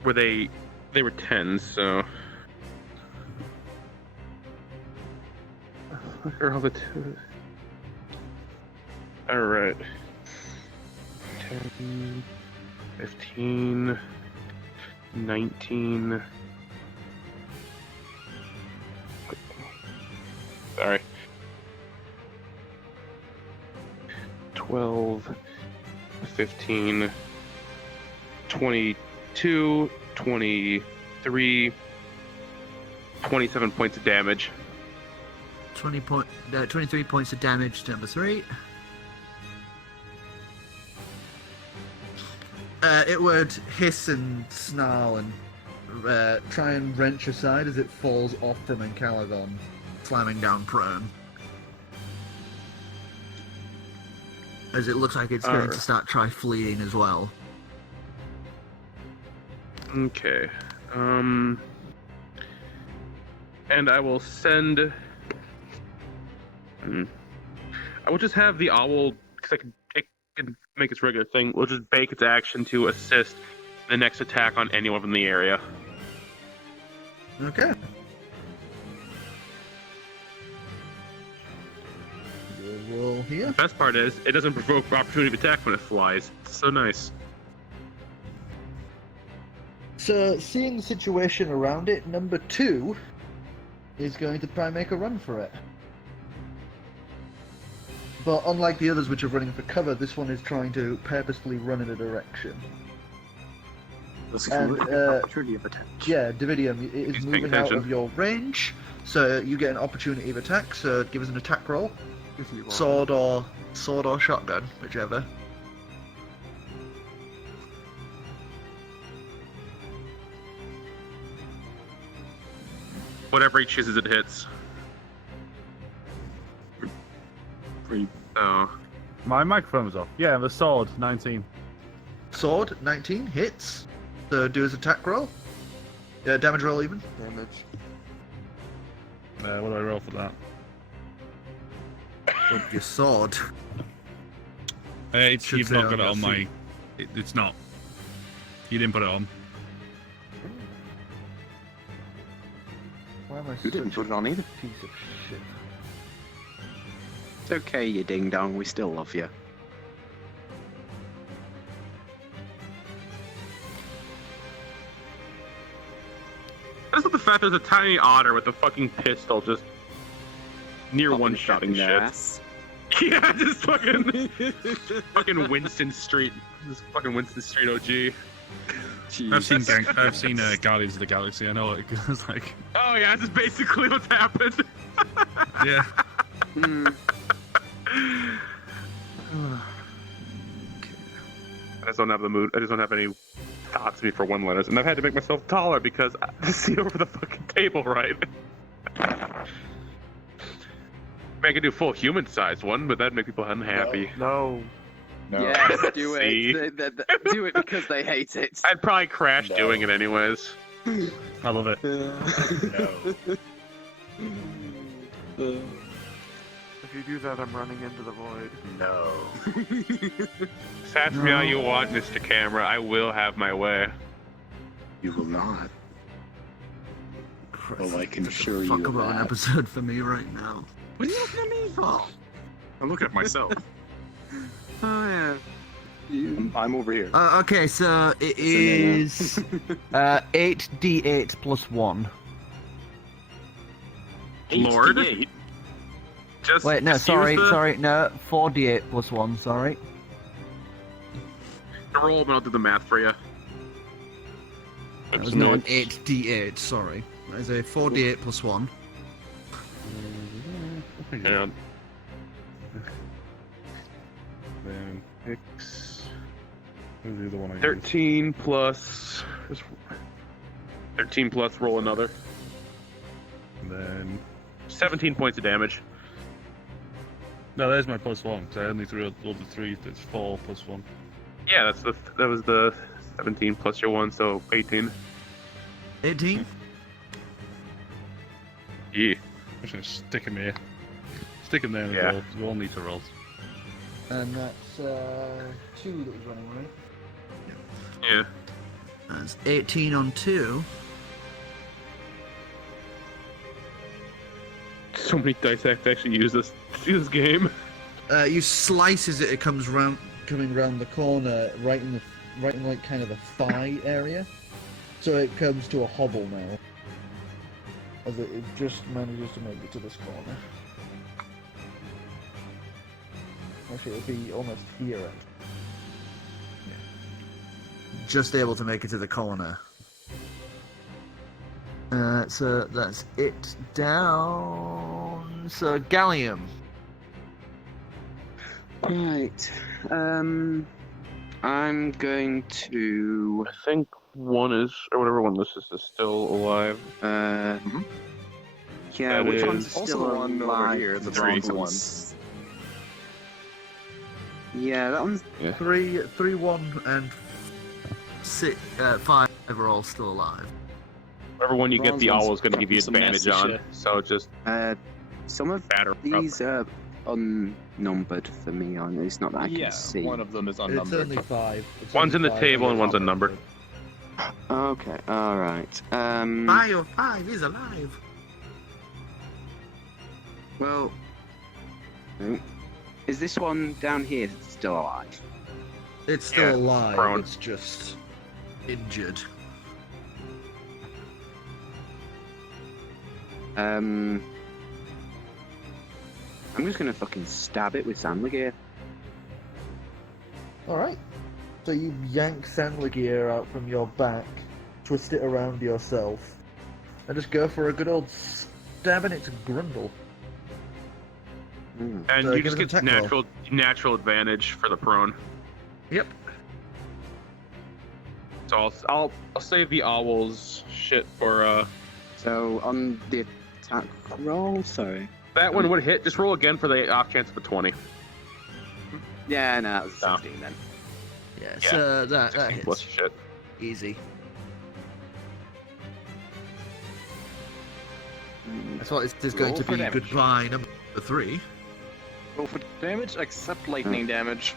Were they They were 10s, so. Or all the two. Alright. 10, 15, 19. Sorry. 12, 15, 22, 23, 27 points of damage. 23 points of damage to number 3. It would hiss and snarl and try and wrench aside as it falls off from Ancalagon, slamming down prone. As it looks like it's going to start fleeing as well. Okay. And I will send. I will just have the owl, because it can make its regular thing. We'll just bake its action to assist the next attack on anyone in the area. Okay. We'll roll here. The best part is, it doesn't provoke opportunity of attack when it flies. It's so nice. So, seeing the situation around it, number 2 is going to try and make a run for it. But unlike the others which are running for cover, this one is trying to purposefully run in a direction. And, opportunity of attack. yeah, Dividium, it is He's paying moving out attention. of your range, so you get an opportunity of attack, so give us an attack roll. Sword or shotgun, whichever. Whatever he chooses, it hits. So, My microphone's off. Yeah, the sword, 19. Sword, 19, hits. So do his attack roll. Yeah, damage roll even. Damage. What do I roll for that? With your sword. Should You've say not on got it your on my... it's not. You didn't put it on. Why am I You didn't such put it on either. a piece of shit? It's okay, you ding dong. We still love you. I just love the fact there's a tiny otter with a fucking pistol just near one-shotting shit. ass. Yeah, just fucking Winston Street. Just fucking Winston Street OG. I've seen Guardians of the Galaxy. I know what it goes like. Oh yeah, that's basically what's happened. Yeah. I just don't have the mood. I just don't have any thoughts to me for one-liners, and I've had to make myself taller because I see over the fucking table, right? I could do full human-sized one, but that'd make people unhappy. No. Yes, do See? it. Do it because they hate it. I'd probably crash doing it anyways. I love it. If you do that, I'm running into the void. Sass me all you want, Mr. Camera. I will have my way. You will not. Christ, Well, I can this is assure a you fuck of about an that. episode for me right now. What are you looking at me for? I'm looking at myself. Oh yeah. I'm over here. Okay, so it is 8d8 plus 1. Lord. 88. Just Wait, no, just sorry, use the no, 4d8 plus 1, sorry. roll, and I'll do the math for you. That was not an 8d8, sorry. That is a 4d8 plus 1. Hang on. Then X. Who's the other one I used? 13 plus. 13 plus. Roll another. And then 17 points of damage. no, there's my plus 1. So I only rolled the 3. That's 4 plus 1. Yeah, that was the 17 plus your 1, so 18. 18? Yeah. I'm just gonna stick him here. Stick him there and Yeah. roll. We all need to roll. And that's 2 that was running, right? Yeah. That's 18 on 2. So many dice I have to actually use this game. You slice as it comes coming round the corner, right in like kind of the thigh area. So it comes to a hobble now. As it just manages to make it to this corner. Actually, it'll be almost here. Yeah. Just able to make it to the corner. So that's it down. So Gallium. Right. I'm going to. I think one is, or whatever one this is still alive. Yeah, That which is one's Also still the one over alive? here, the The bronze one. ones. Yeah, that one's. 3, 1, and 5 are all still alive. Whatever one you get, Bronze the one's owl is going to give you some advantage nasty on. shit. So just Some of batter up. these are unnumbered for me. On it's not that I can see. one of them is It's unnumbered. only 5. One's in the table and one's unnumbered. Okay, all right. 5 is alive. Well, no. Is this one down here still alive? It's still Yeah, alive. prone. It's just injured. I'm just gonna fucking stab it with Sandler Alright. So you yank Sandler out from your back, twist it around yourself, and just go for a good old stab in its grundle. Mm. And So you give just it an get attack roll. natural advantage for the prone. Yep. So I'll save the owl's shit for So on the attack roll, sorry. that one would hit. Just roll again for the off chance of a 20. Yeah, no, that was Oh. 16 then. Yeah, Yeah. so that 16 plus hits. shit. Easy. Mm. That's what this is going Roll to for be damage. goodbye number 3. Roll for damage, except lightning Hmm. damage.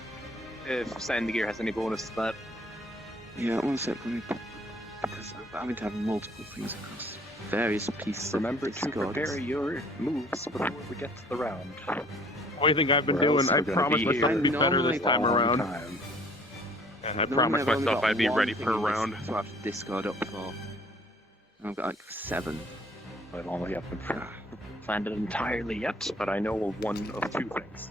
If Sandygear has any bonus to that. Yeah, one sec, let me... Because I'm having to have multiple things across various pieces Remember of to discards. prepare your moves before we get to the round. What do you think I've been Or doing? else I we're gonna promised be myself here to be better normally this time long around. Time. And I Normally promised I've only myself got I'd be one ready thing per in this round. to have to discard up for. I've got like 7. I don't think I've planned it entirely yet, but I know one of 2 things.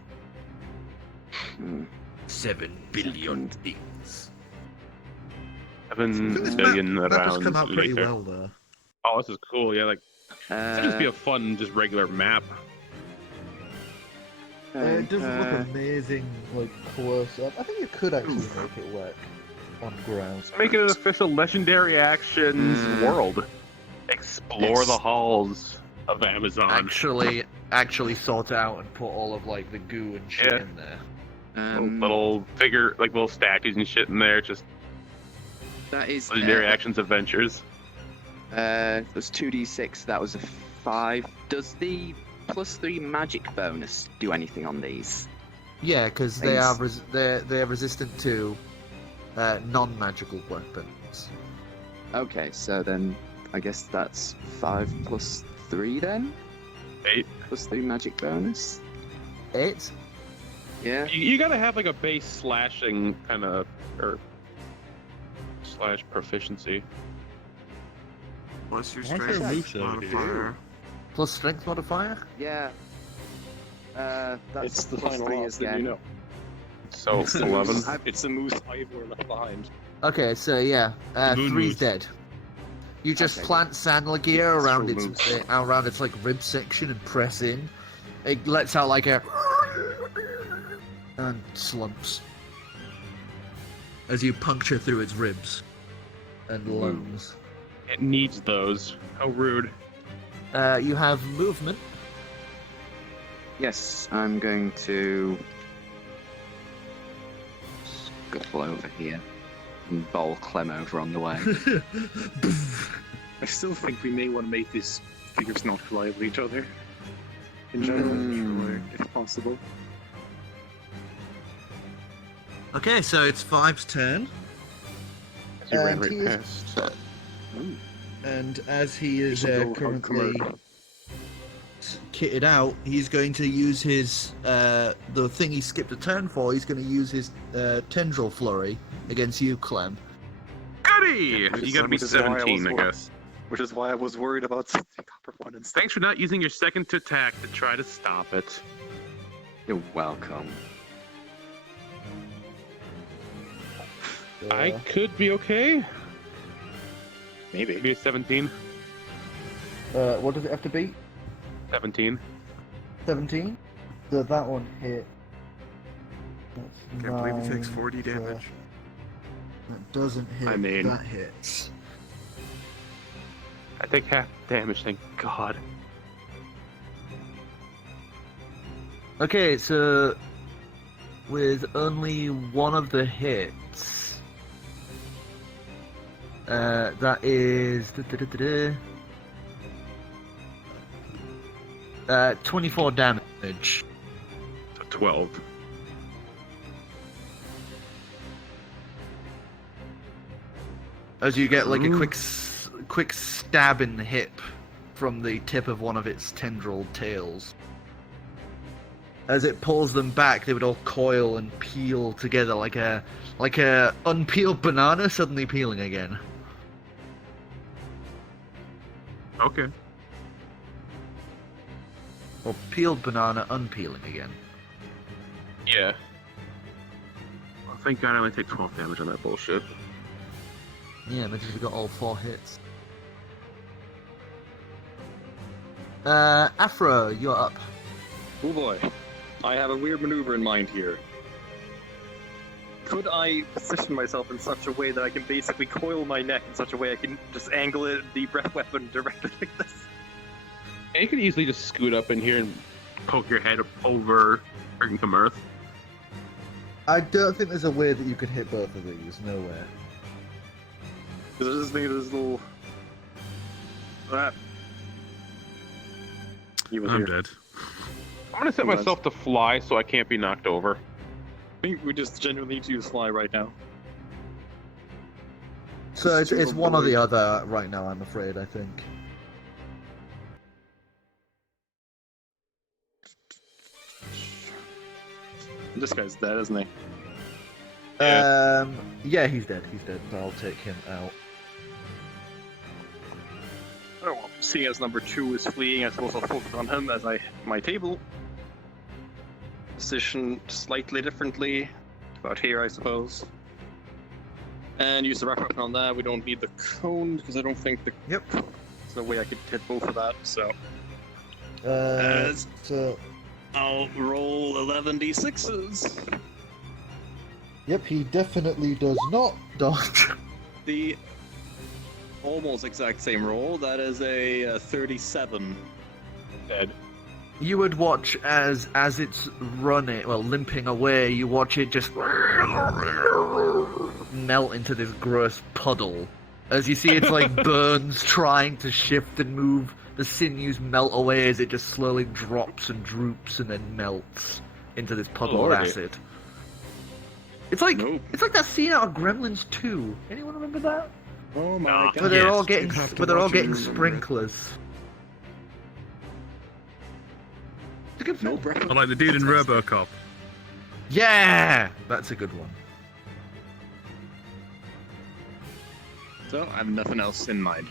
Hmm. 7 billion things. 7 This billion map has rounds come out pretty later. well there. Oh, this is cool. Yeah, like it should just be Uh, a fun, just regular map. It doesn't look amazing, like, close up. I think you could actually make it work on ground. Make it an official legendary actions Mm. world. Explore Yes. the halls of Amazon. Actually sort out and put all of, like, the goo and shit Yeah. in there. Little figure, like little statues and shit in there. Just that is legendary actions adventures. That's 2d6. That was a 5. Does the +3 magic bonus do anything on these? Yeah, because they Thanks. are they're resistant to non-magical weapons. Okay, so then I guess that's 5 + 3 then? 8. +3 magic bonus? 8? Yeah. You gotta have like a base slashing kind of or slash proficiency. Plus your Why is there a strength moose over here? modifier. Plus strength modifier? Yeah. That's It's the +3 final odds that again. you know. So It's the 11. moose- It's the moose Ivor left behind. Okay, so yeah, Moon 3's moose. dead. You just Okay. plant sandal gear It's around true its moose. around its like rib section and press in. It lets out like a and slumps as you puncture through its ribs and lungs. It needs those. How rude. You have movement. Yes, I'm going to scuttle over here and bowl Clem over on the way. I still think we may want to make these figures not collide with each other. In general, Mm. if possible. Okay, so it's 5's turn. He ran And right he is- past. And as he is Should go currently Kamerth. kitted out, he's going to use his the thing he skipped a turn for. He's going to use his tendril flurry against you, Clem. Goody! Which You is- gotta be which is why I 17, I was- guess. Which is why I was worried about something copper one instead. Thanks for not using your second to attack to try to stop it. You're welcome. I could be okay. Maybe. Maybe a 17. What does it have to be? 17. 17. So that one hit. That's Can't believe he takes 9, 40 damage. That doesn't hit. I mean- that hits. I take half damage, thank God. Okay, so with only one of the hits, that is 24 damage. So 12. As you get like a quick stab in the hip from the tip of one of its tendril tails. As it pulls them back, they would all coil and peel together like a unpeeled banana suddenly peeling again. Okay. Or peeled banana unpeeling again. Yeah. Well, thank God I only take 12 damage on that bullshit. Yeah, imagine we got all 4 hits. Afro, you're up. Oh boy. I have a weird maneuver in mind here. Could I position myself in such a way that I can basically coil my neck in such a way I can just angle it, the breath weapon directly like this? And you could easily just scoot up in here and poke your head over freaking Kamerth. I don't think there's a way that you could hit both of these. Nowhere. Because I just think this little... That. He was I'm here. dead. I'm gonna set myself to fly so I can't be knocked over. I think we just genuinely need to use fly right now. So Just it's to one or the avoid- other right now, I'm afraid, I think. This guy's dead, isn't he? Yeah, he's dead. He's dead. So I'll take him out. Oh well, seeing as number 2 is fleeing, I suppose I'll focus on him as my table. Position slightly differently. About here, I suppose. And use the wrap weapon on that. We don't need the cone, because I don't think the... Yep. There's no way I could hit both of that, so... So I'll roll 11 d6s. yep, he definitely does not dodge. The almost exact same roll. That is a 37. Dead. You would watch as it's running, well, limping away. You watch it just melt into this gross puddle. As you see, it's like burns trying to shift and move. The sinews melt away as it just slowly drops and droops and then melts into this puddle of Lordy. acid. It's like Nope. it's like that scene out of Gremlins 2. Anyone remember that? Oh my Nah. god. Where they're Yes. all getting You'd have to where they're all watch it to getting remember. sprinklers. It's a good No film. breath. Or like the dude in RoboCop. Yeah, that's a good one. So I have nothing else in mind.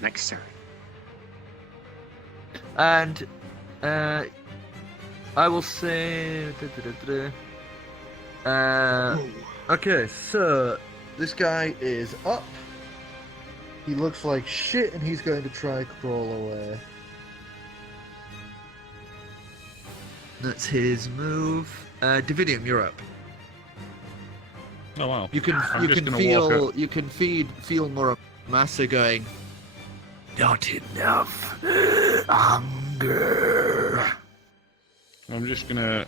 Next turn. And I will say. Okay, so this guy is up. He looks like shit, and he's going to try crawl away. That's his move. Dividium, you're up. Oh wow. You can I'm you just can gonna walk feel you can feel Muramasa going. Not enough hunger. I'm just gonna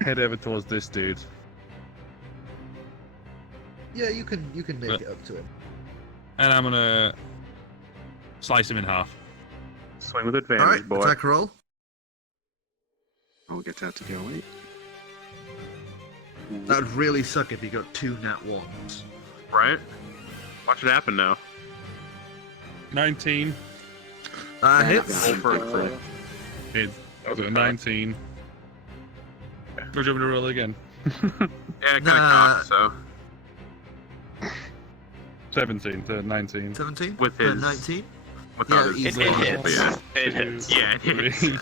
head over towards this dude. Yeah, you can make it up to him. And I'm gonna slice him in half. Swing with advantage, All right, boy. attack roll. I'll get that to go. Wait. That would really suck if you got 2 nat 1s. Right? Watch it happen now. 19. Hits. Roll for Hit. I was at 19. Would you want me to roll again? Yeah, it kind of Nah. cocked, so. 17 to 19. 17? With his- 19? Without Yeah, his easy. roll, It but hits. yeah. It hits. Yeah, it hits. 3.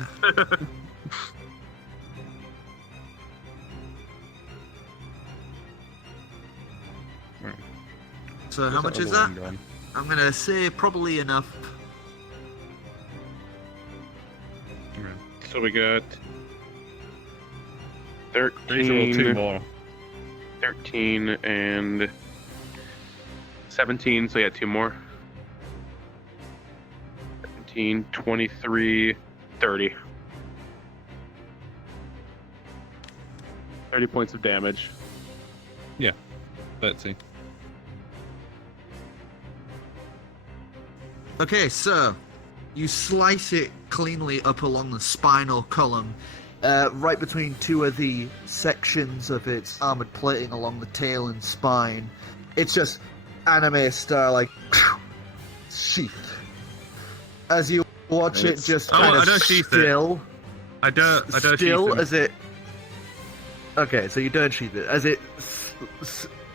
So how much is that? I'm gonna say probably enough. So we got These are all 2 13, more. 13 and 17, so yeah, 2 more. 17, 23, 30. 30 points of damage. 30. Okay, so you slice it cleanly up along the spinal column, right between 2 of the sections of its armored plating along the tail and spine. It's just anime style, like sheathed. As you watch it, just Oh, kind I of don't sheath it. still, I don't still sheath them. as it. Okay, so you don't sheath it as it.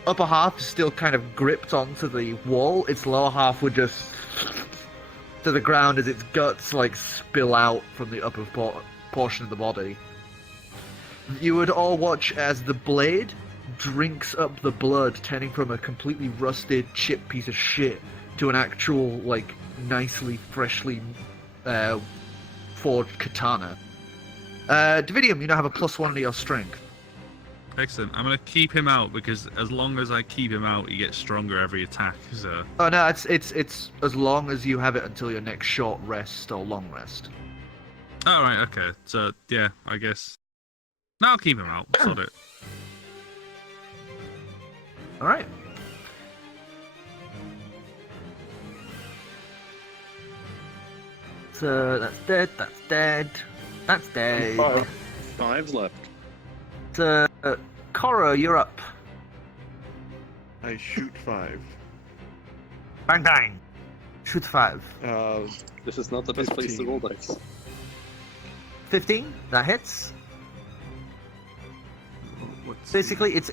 Upper half is still kind of gripped onto the wall. Its lower half would just to the ground as its guts like spill out from the upper portion of the body. You would all watch as the blade drinks up the blood, turning from a completely rusted, chipped piece of shit to an actual, like, nicely, freshly forged katana. Dividium, you now have a +1 to your strength. Excellent. I'm gonna keep him out because as long as I keep him out, he gets stronger every attack. So Oh no, it's as long as you have it until your next short rest or long rest. all right, okay. So yeah, I guess. No, I'll keep him out. Sod it. All right. So that's dead. That's dead. That's dead. 5's left. So, Korro, you're up. I shoot 5. Bang bang. Shoot 5. This is not the best place to 15. roll dice. 15. That hits. What's Basically, its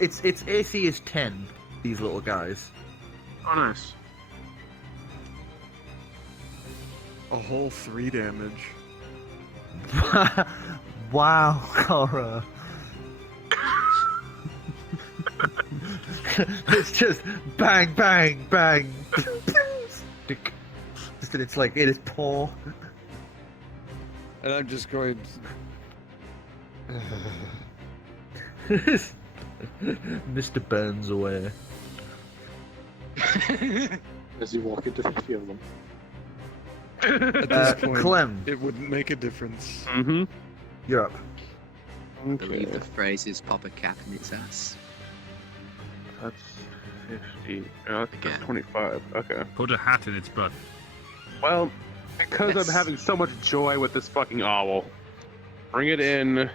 AC is 10. These little guys. Oh, nice. a whole 3 damage. Wow, Korro. It's just bang, bang, bang. Stick. Just that it's like in his paw. And I'm just going. Mr. Burns away. As you walk into 50 of them. At this point, Clem, it wouldn't make a difference. Mm-hmm. you're up. I believe the phrase is pop a cap in its ass. That's 50. Oh, that's Again. 25. Okay. Put a hat in its butt. Well, because Yes. I'm having so much joy with this fucking owl, bring it in.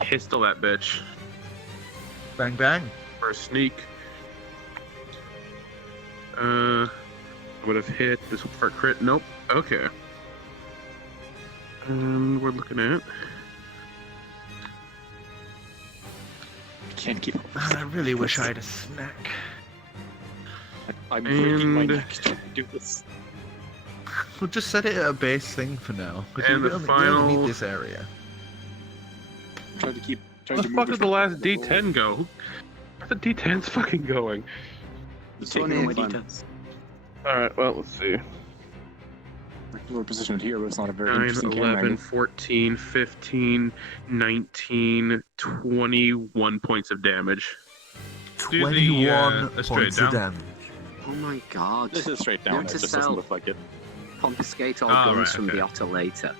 Pistol that bitch Bang, bang. for a sneak. Would have hit this for a crit. Nope. Okay. And we're looking at. Can't keep up. Man, I really wish I had a snack. I'm breaking my And- neck trying to do this. We'll just set it at a base thing for now. Because And we the only final- need this area. I'm trying to keep. Trying Where to the move fuck it did the from last the roll. D10 go? Where's the D10's fucking going? It's Taking taking all all my my d10s. Alright, well, let's see. We're positioned here, but it's not a very 9, interesting camera 11, angle. 14, 15, 19, 21 points of damage. Do the, 21 a straight points of down. damage. Oh my god. This is straight down. Note It to just doesn't self. look like it. Confiscate all Ah, guns right, from okay. the otter later.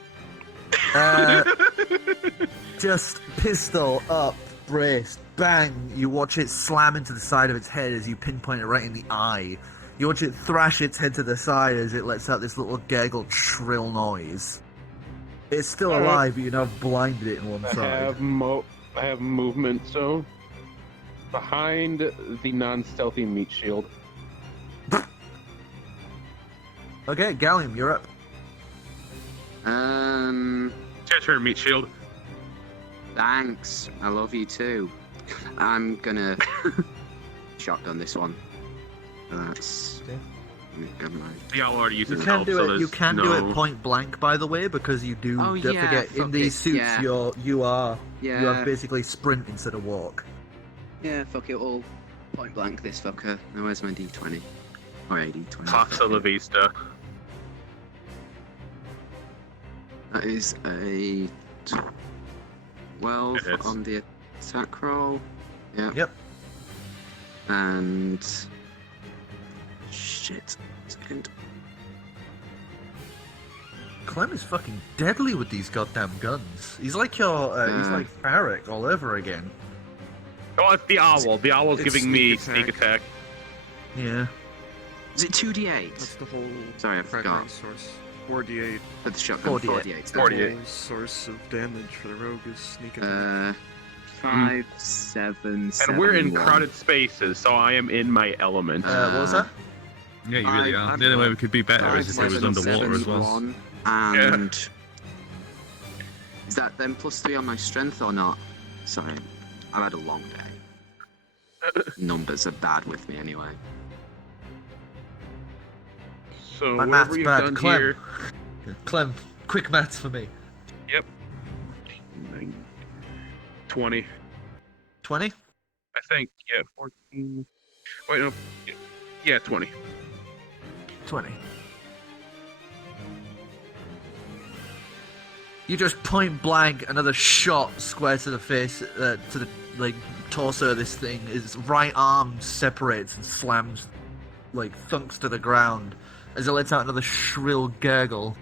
Just pistol up, braced, bang. You watch it slam into the side of its head as you pinpoint it right in the eye. You watch it thrash its head to the side as it lets out this little gurgled, shrill noise. It's still Alright. alive, but you now blinded it in one I side. have I have movement, so behind the non-stealthy meat shield. Okay, Gallium, you're up. It's your turn, meat shield. Thanks. I love you too. I'm gonna shotgun this one. That's. Okay. The owl already uses You help, can do so it. there's You can no... do it point blank, by the way, because you do. Oh, don't yeah, forget, in fuck these it, suits, yeah. you are Yeah. basically sprint instead of walk. Yeah, fuck it all. Point blank this fucker. Now where's my D20? Or a D20. Hasta la vista. That is a 12 It hits. on the attack roll. Yeah. Yep. And shit. Second. Clem is fucking deadly with these goddamn guns. He's like he's like Farrick all over again. Oh, it's the owl. The owl's It's giving me sneak sneak attack. Yeah. Is it 2d8? That's the whole Sorry, I primary forgot. source. 4d8. For the shotgun, 48. 48. The 48. whole source of damage for the rogue is sneak attack. 5, 7, 7. And we're in 1. crowded spaces, so I am in my element. What was that? Yeah, you really are. The only way we could be better is if it was 5, 7, underwater as well. 1, and is that then +3 on my strength or not? Sorry, I've had a long day. Numbers are bad with me anyway. So My whatever math's you've bad. done Clem. here... Clem, quick maths for me. Yep. 20. 20? I think. Yeah, 14... Wait, no. Yeah, 20. 20. You just point blank another shot square to the face, to the torso of this thing. His right arm separates and slams, thunks to the ground as it lets out another shrill gurgle.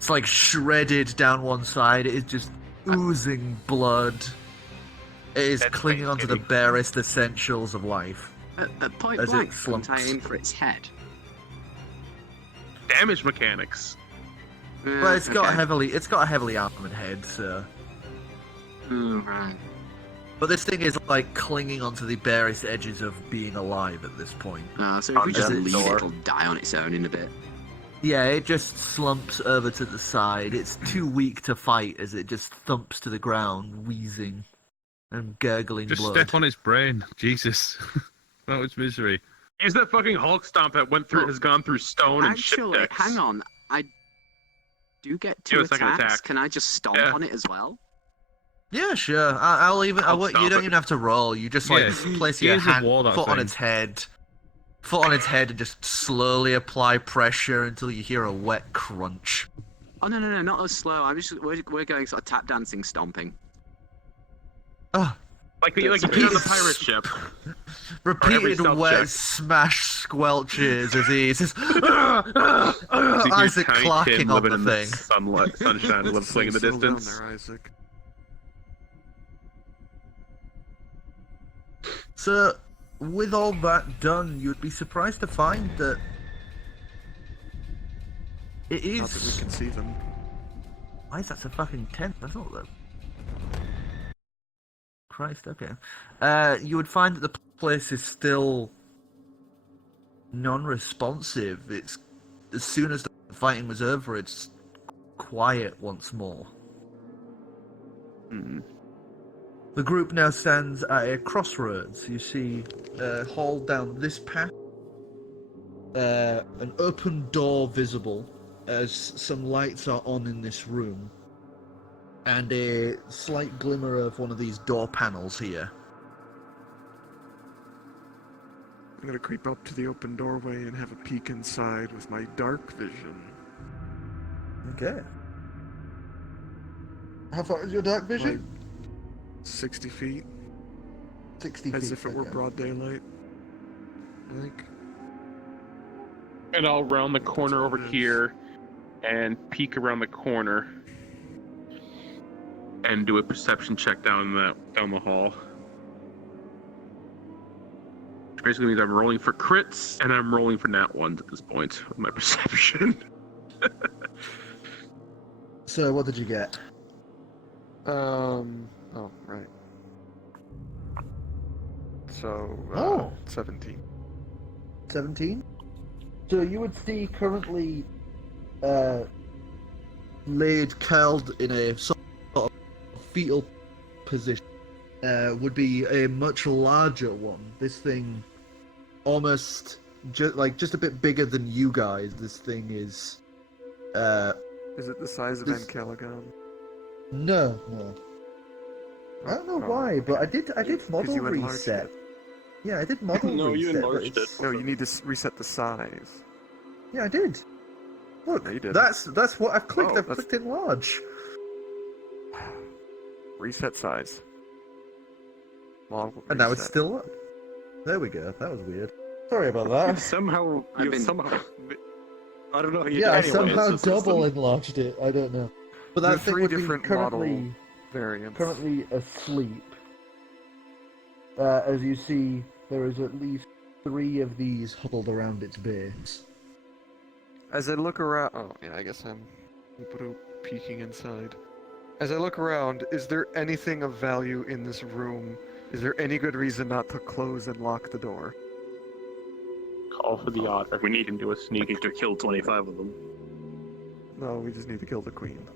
It's shredded down one side. It is just oozing blood. It is That's clinging onto the Thanksgiving. barest essentials of life. At point As it blank, slumps. I aim for its head. Damage mechanics. But it's got okay. it's got a heavily armored head, so. Oh, right. But this thing is clinging onto the barest edges of being alive at this point. So if we just As it leave soar. it, it'll die on its own in a bit. Yeah, it just slumps over to the side. It's too weak to fight as it just thumps to the ground, wheezing and gurgling Just blood. step on its brain. Jesus. That was misery. Use that fucking Hulk stomp that went through, Well, has gone through stone and ship Actually, decks. hang on. I do get Do 2 a second attacks. attack. Can I just stomp Yeah. on it as well? Yeah, sure. I'll even. I'll You stop don't it. even have to roll. You just Yeah, place he your is a hand, warlock foot on thing. its head, and just slowly apply pressure until you hear a wet crunch. Oh no, not as slow. We're going sort of tap dancing, stomping. Oh, Like you did on the pirate ship. repeated stealth wet check. smash squelches as he says, You Isaac tiny clocking kid on living the in thing. Sunlight, sunshine, live swing in the Slow down distance. there, Isaac. So, with all that done, you'd be surprised to find that it Not that we is. can see them. Why is that so fucking tense? That's not that. Christ, okay. You would find that the place is still non-responsive. It's as soon as the fighting was over, it's quiet once more. The group now stands at a crossroads. You see a hall down this path, an open door visible as some lights are on in this room, and a slight glimmer of one of these door panels here. I'm gonna creep up to the open doorway and have a peek inside with my dark vision. Okay. How far is your dark vision? Like 60 feet, 60 feet. as if it were okay. broad daylight. I think. And I'll round the That's corner what over it is. here and peek around the corner and do a perception check down the hall. Which basically means I'm rolling for crits and I'm rolling for nat ones at this point with my perception. So, what did you get? I Oh, right. So, 17. 17. So you would see currently laid curled in a sort of fetal position would be a much larger one. This thing almost just a bit bigger than you guys. This thing is Is it the size of Ancalagon? no. I don't know why, but I did model you enlarged reset. it. Yeah, I did model No, reset. you enlarged but it's- it. No, you need to reset the size. Yeah, I did. Look, No, you didn't. that's what I've clicked. Oh, I've that's- clicked enlarge. Reset size. Model And now it's reset. still up. There we go. That was weird. Sorry about that. Somehow, I've been- somehow. I don't know how you Yeah, I did it anyway, somehow it's the system. double enlarged it. I don't know. But There are that thing three would different be currently model variants. asleep. As you see, there is at least 3 of these huddled around its base. As I look around, oh yeah, I guess I'm peeking inside. As I look around, is there anything of value in this room? Is there any good reason not to close and lock the door? Call for the otter. We need him to do a We sneak. need to kill 25 of them. No, we just need to kill the queen.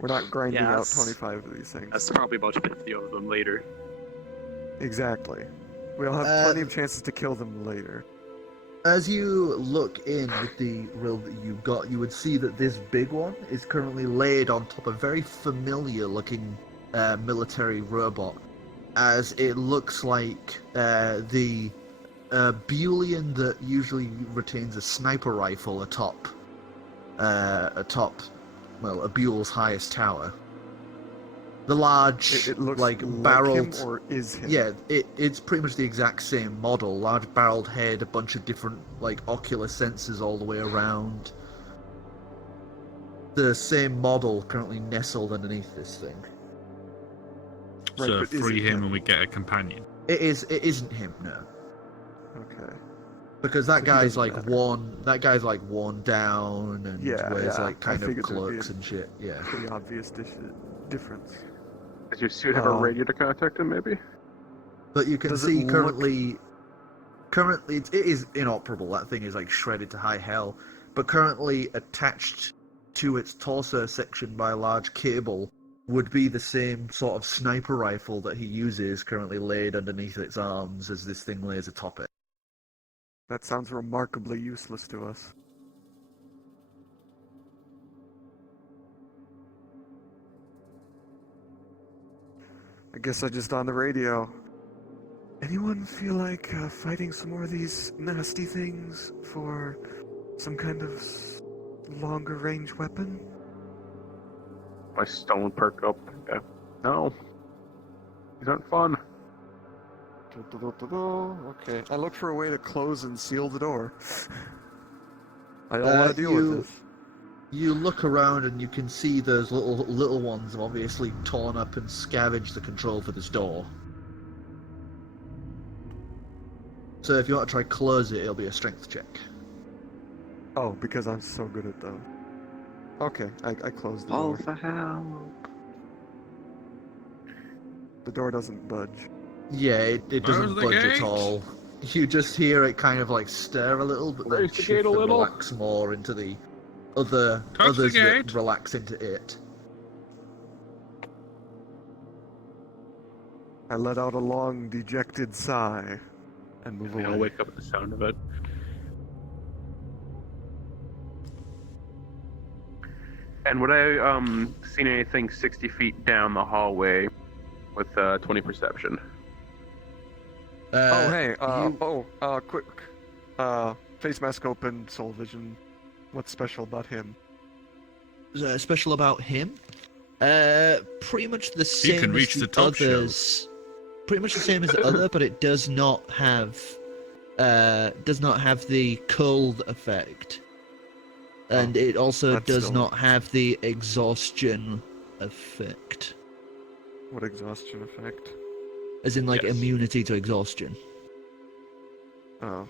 We're not grinding out Yes. 25 of these things. That's probably about 50 of them later. Exactly. We'll have plenty of chances to kill them later. As you look in with the rill that you've got, you would see that this big one is currently laid on top of a very familiar-looking military robot, as it looks like the Bullion that usually retains a sniper rifle atop a Buell's highest tower. The large, It looks like like barreled. him or is him? Yeah, it's pretty much the exact same model. Large barreled head, a bunch of different like ocular sensors all the way around. The same model currently nestled underneath this thing. Right, So but is free it him him? and we get a companion. It isn't him, no. Okay. Because So that he guy's doesn't like matter. that guy's like worn down and Yeah, wears yeah. like kind I of figured there'd be cloaks a and shit. Yeah. Pretty obvious difference. Does your suit have a radio to contact him, maybe? But you can Does it see look- currently it is inoperable. That thing is like shredded to high hell. But currently attached to its torso section by a large cable would be the same sort of sniper rifle that he uses, currently laid underneath its arms as this thing lays atop it. That sounds remarkably useless to us. I guess I just on the radio. Anyone feel like fighting some more of these nasty things for some kind of longer range weapon? My stone perk up. Yeah. No. These aren't fun. Okay, I look for a way to close and seal the door. I don't want to deal with this. You look around and you can see those little ones have obviously torn up and scavenged the control for this door. So if you want to try close it, it'll be a strength check. Oh, because I'm so good at those. Okay, I closed the All door. for help. The door doesn't budge. Yeah, it doesn't Close the budge at gate. all. You just hear it kind of like stir a little, but then Raise the shift gate a and little. relax more into the Touch the others that gate. relax into it. I let out a long, dejected sigh and move I'll away. wake up at the sound of it. And would I seen anything 60 feet down the hallway with 20 perception? Oh, hey, you- quick. Face mask open, soul vision. What's special about him? Special about him? Pretty much the same can as reach the the top others. Pretty much the same as the other, but it does not have the cold effect, and it also that's does still- not have the exhaustion effect, What exhaustion effect? as in like Yes. immunity to exhaustion. Oh.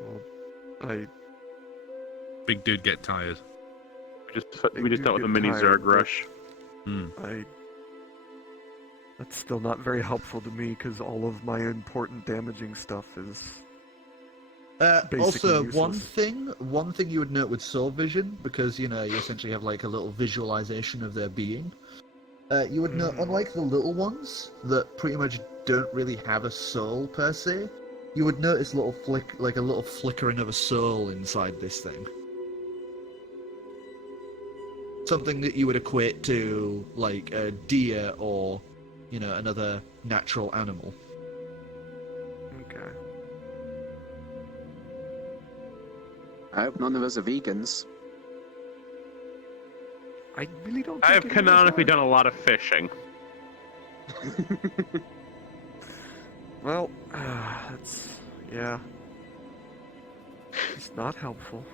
Well, Big dude get tired. We just dealt with a mini Tired, Zerg rush. Hmm. I That's still not very helpful to me because all of my important damaging stuff is basically Also, useless. one thing you would note with soul vision, because you essentially have like a little visualization of their being. You would note, unlike the little ones that pretty much don't really have a soul per se, you would notice a little flickering of a soul inside this thing. Something that you would equate to like a deer or, another natural animal. Okay. I hope none of us are vegans. I really don't. I have think any of us canonically are. done a lot of fishing. Well, that's yeah. It's not helpful.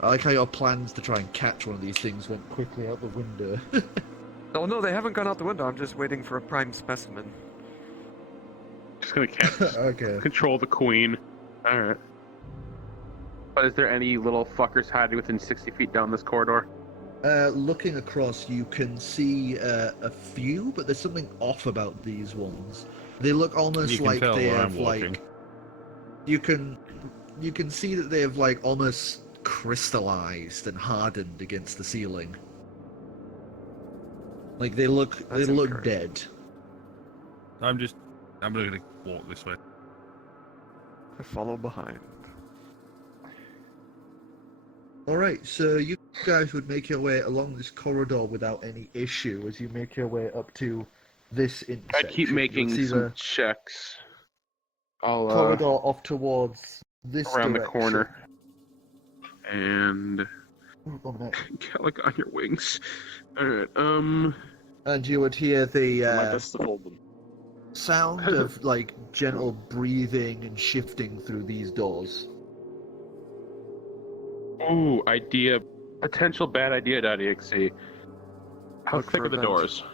I like how your plans to try and catch one of these things went quickly out the window. Oh no, they haven't gone out the window. I'm just waiting for a prime specimen. Just gonna Okay. control the queen. Alright. But is there any little fuckers hiding within 60 feet down this corridor? Looking across, you can see a few, but there's something off about these ones. They look almost You can like tell they where have I'm walking. like. You can see that they have like almost crystallized and hardened against the ceiling. Like they look encouraging. dead. I'm gonna walk this way. I follow behind. Alright, so you guys would make your way along this corridor without any issue as you make your way up to this I intersection. keep making You'll see some the checks. I'll corridor off towards this around the direction. corner. And Ooh, 1 minute. Calix on your wings. Alright, And you would hear the My best to hold them. sound of like gentle breathing and shifting through these doors. ooh, idea. Potential bad idea.exe. How Look thick for are the events. doors?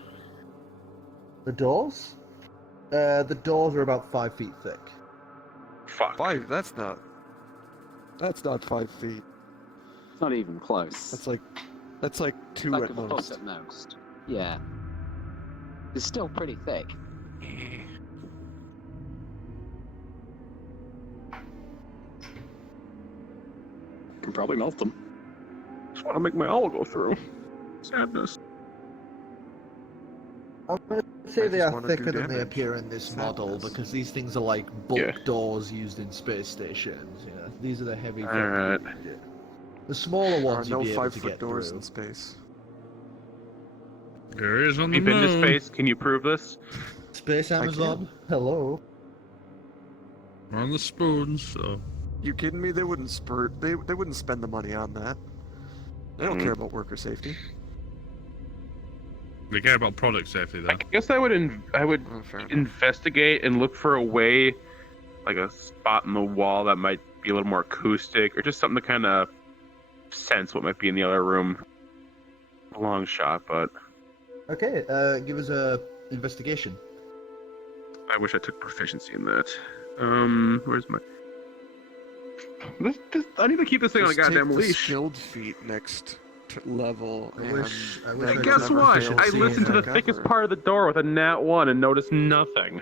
The doors? The doors are about 5 feet thick. Fuck. 5? That's not 5 feet. It's not even close. That's like 2 like at a foot most. at most. Yeah. It's still pretty thick. Can probably melt them. Just want to make my owl go through. Sadness. I'm going to say I they just are wanna thicker do than they damage. appear in this model Sadness. because these things are like bulk Yeah. doors used in space stations. These are the heavy. Alright. The smaller There are ones no you'd be able to 5-foot get doors through. in space. There is on the You've been to moon. space. Can you prove this? Space I Amazon. Hello. We're on the spoons, so You kidding me? They wouldn't They wouldn't spend the money on that. They don't care about worker safety. we care about product safety, though. I guess I would Oh, fair enough. investigate and look for a way, like a spot in the wall that might be a little more acoustic, or just something to kind of sense what might be in the other room. A long shot, but Okay. Give us a investigation. I wish I took proficiency in that. Where's my? I need to keep this thing on a Just goddamn take the leash. skilled feat next level. I and wish then I And could guess never what? fail I seeing listened to the that thickest ever. part of the door with a nat 1 and noticed nothing.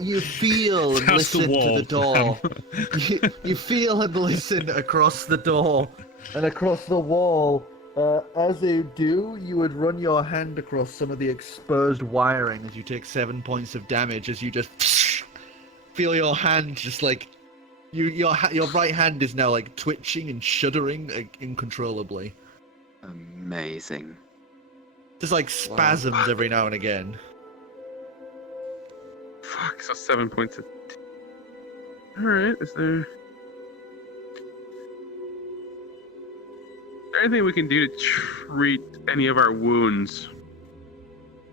You feel and That's the listen to the wall. door. you feel and listen across the door and across the wall. As you do, you would run your hand across some of the exposed wiring as you take 7 points of damage as you just feel your hand just like your right hand is now like twitching and shuddering like, uncontrollably. Amazing. Just like spasms every now and again. Fuck, so 7 points of... Alright, is there anything we can do to treat any of our wounds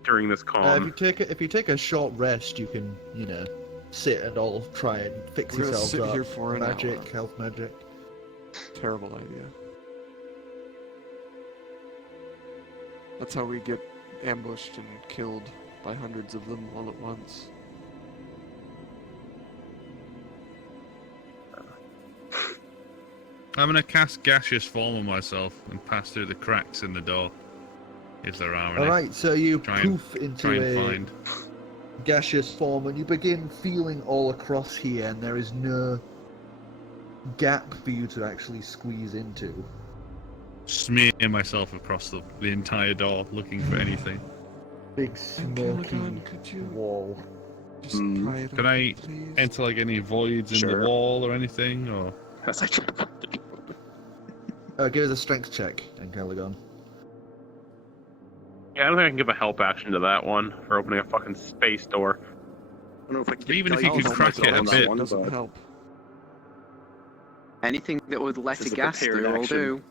during this If calm? you take a short rest, you can sit and all try and fix We're gonna yourselves sit up. here for an magic, hour. health magic. Terrible idea. That's how we get ambushed and killed by hundreds of them all at once. I'm gonna cast gaseous form on myself and pass through the cracks in the door, if there are any. Alright, so you Try poof and into a find. gaseous form and you begin feeling all across here, and there is no gap for you to actually squeeze into. Smear myself across the entire door, looking for anything. Big smoky Ancalagon, could you wall. just pry it Can I please? enter like any voids in the wall or anything, or? As I try Give us a strength check, Ancalagon. Yeah, I don't think I can give a help action to that one for opening a fucking space door. I don't know if I can get Even if you guidance could on crack myself it a on that bit. one, Doesn't but- help. Anything that would let This a is a gas prepared through will action. do.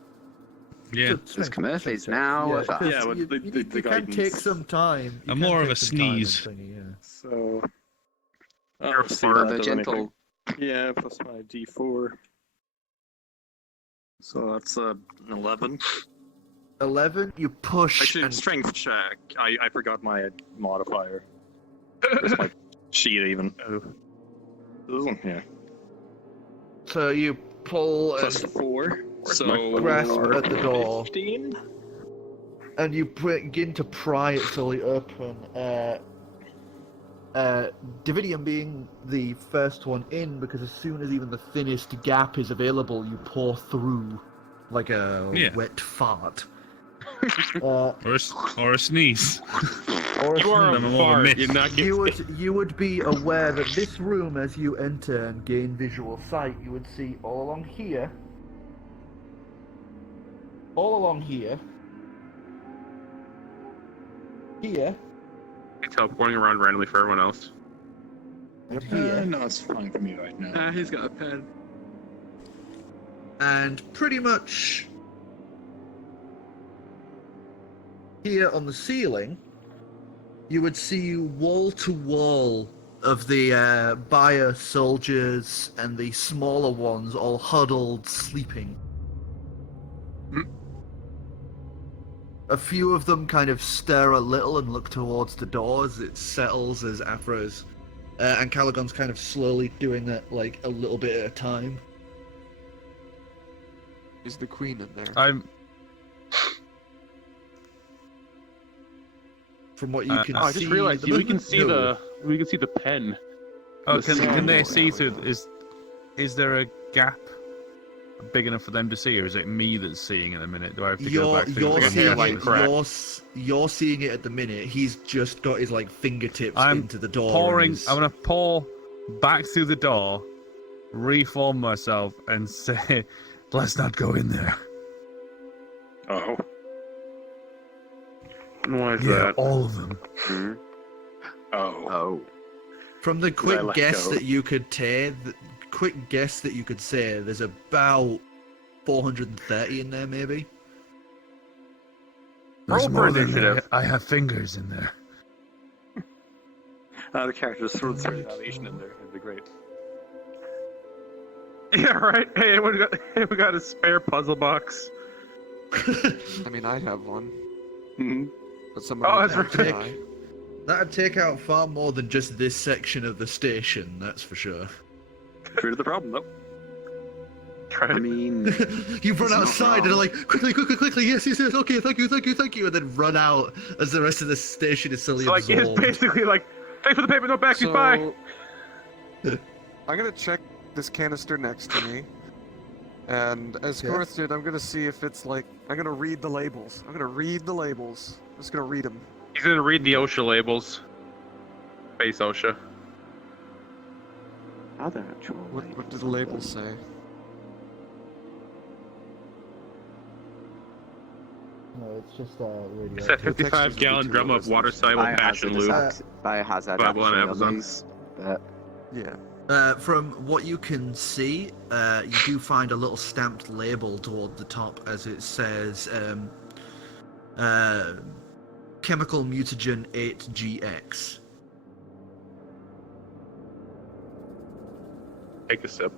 Yeah. Because Kamerth is now. Yeah, with us. because Yeah, but you, the- you, the- you the can guidance- take some time. You I'm can more of take a some time and sneeze. thingy, yeah. So. You're I'll see far- that The as gentle. anything. Yeah, plus my D4. So that's an 11. 11, you push Actually, and strength check. I forgot my modifier. It's my sheet even. Yeah. so you pull Plus and 4. So grasp at the door. 15. and you begin to pry it slowly open. Dividium being the first one in, because as soon as even the thinnest gap is available, you pour through like a wet fart. Or a sneeze. Or You are I'm a a fart. myth. You're not you getting. would be aware that this room, as you enter and gain visual sight, you would see all along here, here, Teleporting around randomly for everyone else. and here, No, it's fine for me right now. He's got a pen. and pretty much here on the ceiling, you would see wall to wall of the buyer soldiers and the smaller ones all huddled, sleeping. A few of them kind of stir a little and look towards the door as it settles as Afro's. And Ancalagon's kind of slowly doing that, like, a little bit at a time. Is the queen in there? I'm. From what you can Oh, I see, just realized the we can movement- see no. the pen. Oh, The can they sand. see through? Is there a gap big enough for them to see, or is it me that's seeing in a minute? Do I have to go back through? You're like a seeing hairline it. crack. You're seeing it at the minute. He's just got his like fingertips I'm into the door. pouring. and he's- I'm gonna pour back through the door, reform myself, and say, "Let's not go in there." Oh. Why is Yeah, that? all of them. Oh. Oh. From the I quick let guess go? that you could say, there's about 430 in there, maybe. Roll for initiative. there. I have fingers in there. The characters throw the retaliation in there. It'd be great. Yeah, right. Hey, we got a spare puzzle box. I mean, I have one, Mm-hmm. but someone Oh, else that's has right. to die. That'd take out far more than just this section of the station, that's for sure. True to the problem, though. I mean, You run It's not outside and are wrong. like, quickly, yes, okay, thank you, and then run out as the rest of the station is slowly So, like, it's absorbed. basically like, thanks for the paper, no backsies, So, bye. I'm gonna check this canister next to me, and as Yeah. Korth did, I'm gonna see if it's like I'm gonna read the labels. I'm just gonna read them. He's gonna read the OSHA labels. Face OSHA. Other actual. What do the labels say? No, it's just radio. It's that 55-gallon drum of water-soluble passion lube. Biohazard Available on actually Amazon. on these, but Yeah. From what you can see, you do find a little stamped label toward the top as it says Chemical Mutagen 8GX. Take a sip.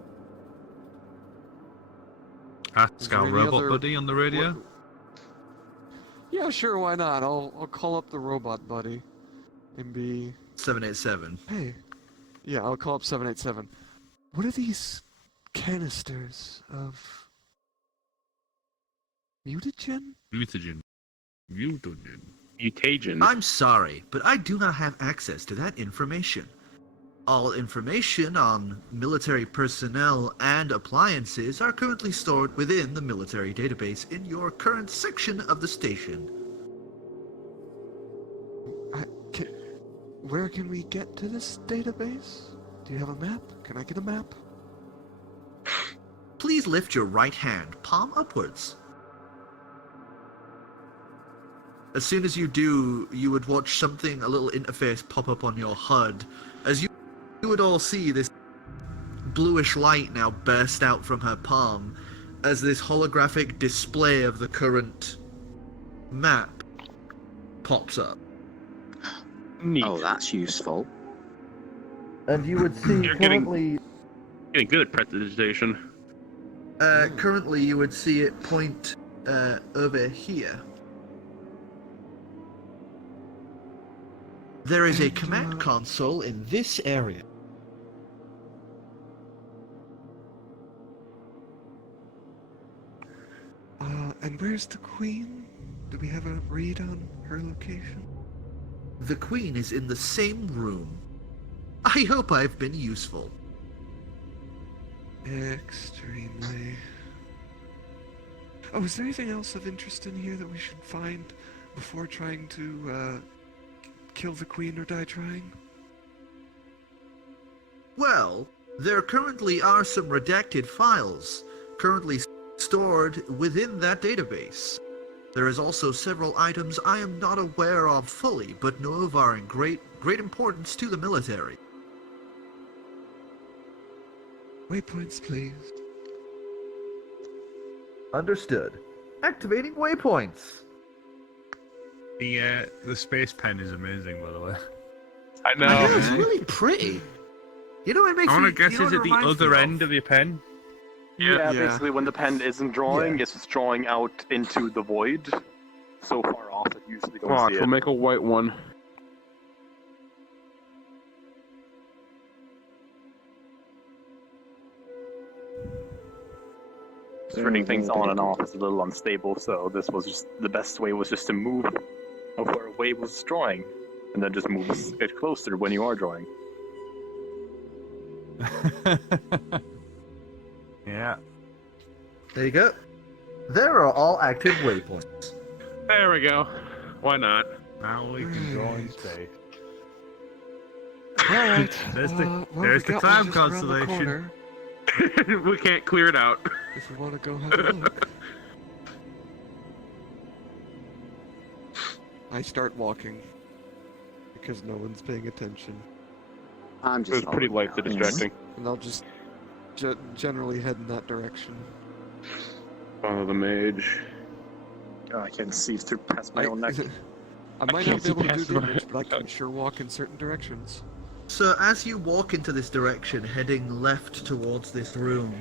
Ask our any robot other- buddy on the radio. What- Yeah, sure, why not? I'll call up the robot buddy and be 787. hey. Yeah, I'll call up 787. What are these canisters of Mutagen? Mutagen. Mutagen. I'm sorry, but I do not have access to that information. All information on military personnel and appliances are currently stored within the military database in your current section of the station. Where can we get to this database? Do you have a map? Can I get a map? Please lift your right hand, palm upwards. As soon as you do, you would watch something, a little interface pop up on your HUD. As you would all see this bluish light now burst out from her palm as this holographic display of the current map pops up. Neat. Oh, that's useful. And you would see You're getting good at presentation. Currently you would see it point over here. There is a command console in this area. And where's the queen? Do we have a read on her location? The queen is in the same room. I hope I've been useful. Extremely. Oh, is there anything else of interest in here that we should find before trying to kill the queen or die trying? Well, there currently are some redacted files currently stored within that database. There is also several items I am not aware of fully, but know of are in great importance to the military. Waypoints, please. Understood. Activating waypoints. The space pen is amazing, by the way. I know. Yeah, it's really pretty. You know, it makes I me... want to guess, you know is what it the reminds me other of? end of your pen? Yeah, Yeah. basically when the pen isn't drawing, it's just drawing out into the void. So far off that you usually don't Watch, see we'll it. make a white one. Turning things on and off is a little unstable, so this was just the best way was just to move of where Wave was drawing, and then just move it closer when you are drawing. Yeah. There you go. There are all active waypoints. There we go. Why not? Now we can draw in space. Alright. There's the- well, there's we the got one Clam just around the constellation. corner, We can't clear it out. if we want to go have a look. I start walking because no one's paying attention, I'm It just was pretty following light to you. distracting. and I'll just generally head in that direction. Follow the mage. Oh, I can see through past my own neck. I might can't not be able to do see past damage, my- but I can sure walk in certain directions. So as you walk into this direction, heading left towards this room,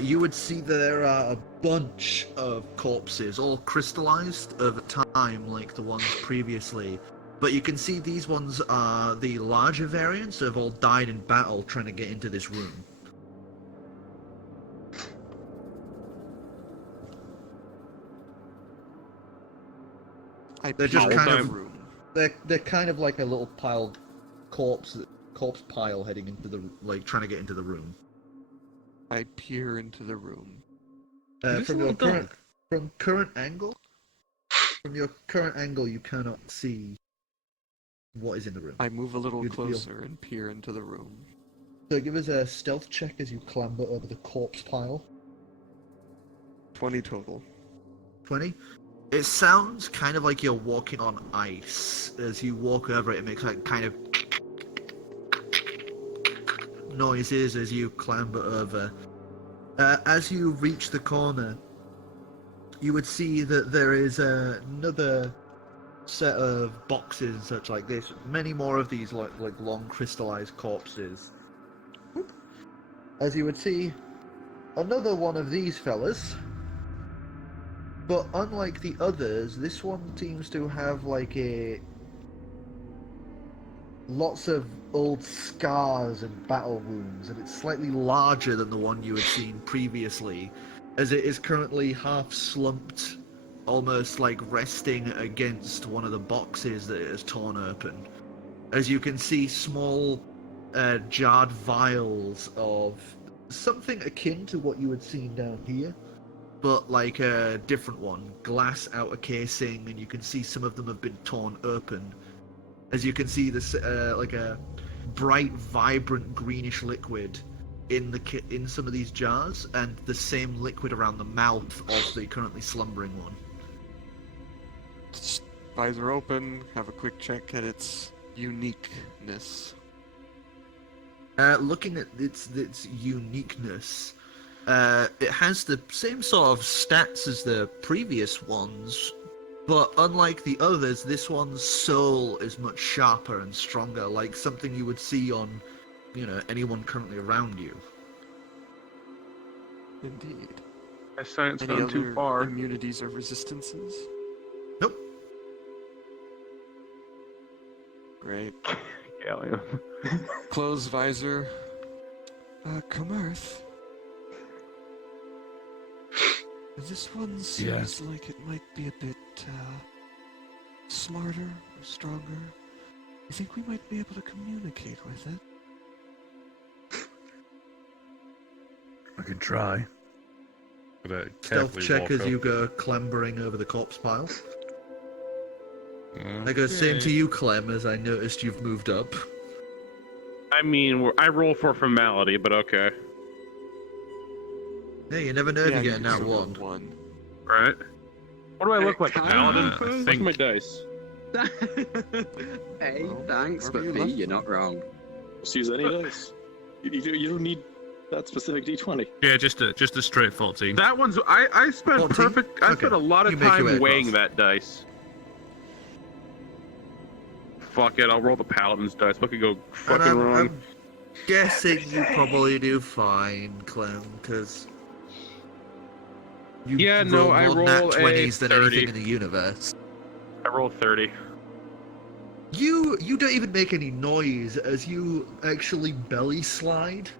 you would see there are a bunch of corpses, all crystallized over time like the ones previously. But you can see these ones are the larger variants that have all died in battle trying to get into this room. They're just peer kind into of- the room. They're kind of like a little corpse pile heading into the, like, trying to get into the room. I peer into the room. From your current angle, you cannot see what is in the room. I move a little You'd feel- closer and peer into the room. So give us a stealth check as you clamber over the corpse pile. 20 total. 20. It sounds kind of like you're walking on ice. As you walk over it, it makes like kind of noises as you clamber over. As you reach the corner, you would see that there is another set of boxes and such like this. Many more of these like long crystallized corpses. As you would see, another one of these fellas. But unlike the others, this one seems to have like lots of old scars and battle wounds, and it's slightly larger than the one you had seen previously, as it is currently half slumped almost like resting against one of the boxes that it has torn open. As you can see, small jarred vials of something akin to what you had seen down here, but like a different one. Glass outer casing, and you can see some of them have been torn open. As you can see, this like a bright, vibrant greenish liquid in some of these jars, and the same liquid around the mouth of the currently slumbering one. Visor open, have a quick check at its uniqueness. Looking at its uniqueness, it has the same sort of stats as the previous ones, but unlike the others, this one's soul is much sharper and stronger, like something you would see on, anyone currently around you. Indeed. My science Any gone too other far. immunities or resistances? Nope. Great. Gallium. Close visor. Kamerth. This one seems like it might be a bit smarter or stronger. You think we might be able to communicate with it? I could try. Stealth check as you go clambering over the corpse pile. I go same to you, Clem, as I noticed you've moved up. I mean, I roll for formality, but okay. Yeah, you never know if you get that one. Right? What do I look like, Paladin? I Look at my dice. Hey, Well, thanks, but wherever you B, left you're them. not wrong. Just use any dice. You don't need that specific D20. Yeah, just a straight 14. That one's. I spent 14? perfect. I spent a lot You of make your way time weighing across. that dice. Fuck it, I'll roll the Paladin's dice. What could go fucking And wrong? I'm guessing you probably do fine, Clem, because you Yeah, no, roll I more roll nat a 20s than 30. anything in the universe. I rolled 30. You don't even make any noise as you actually belly slide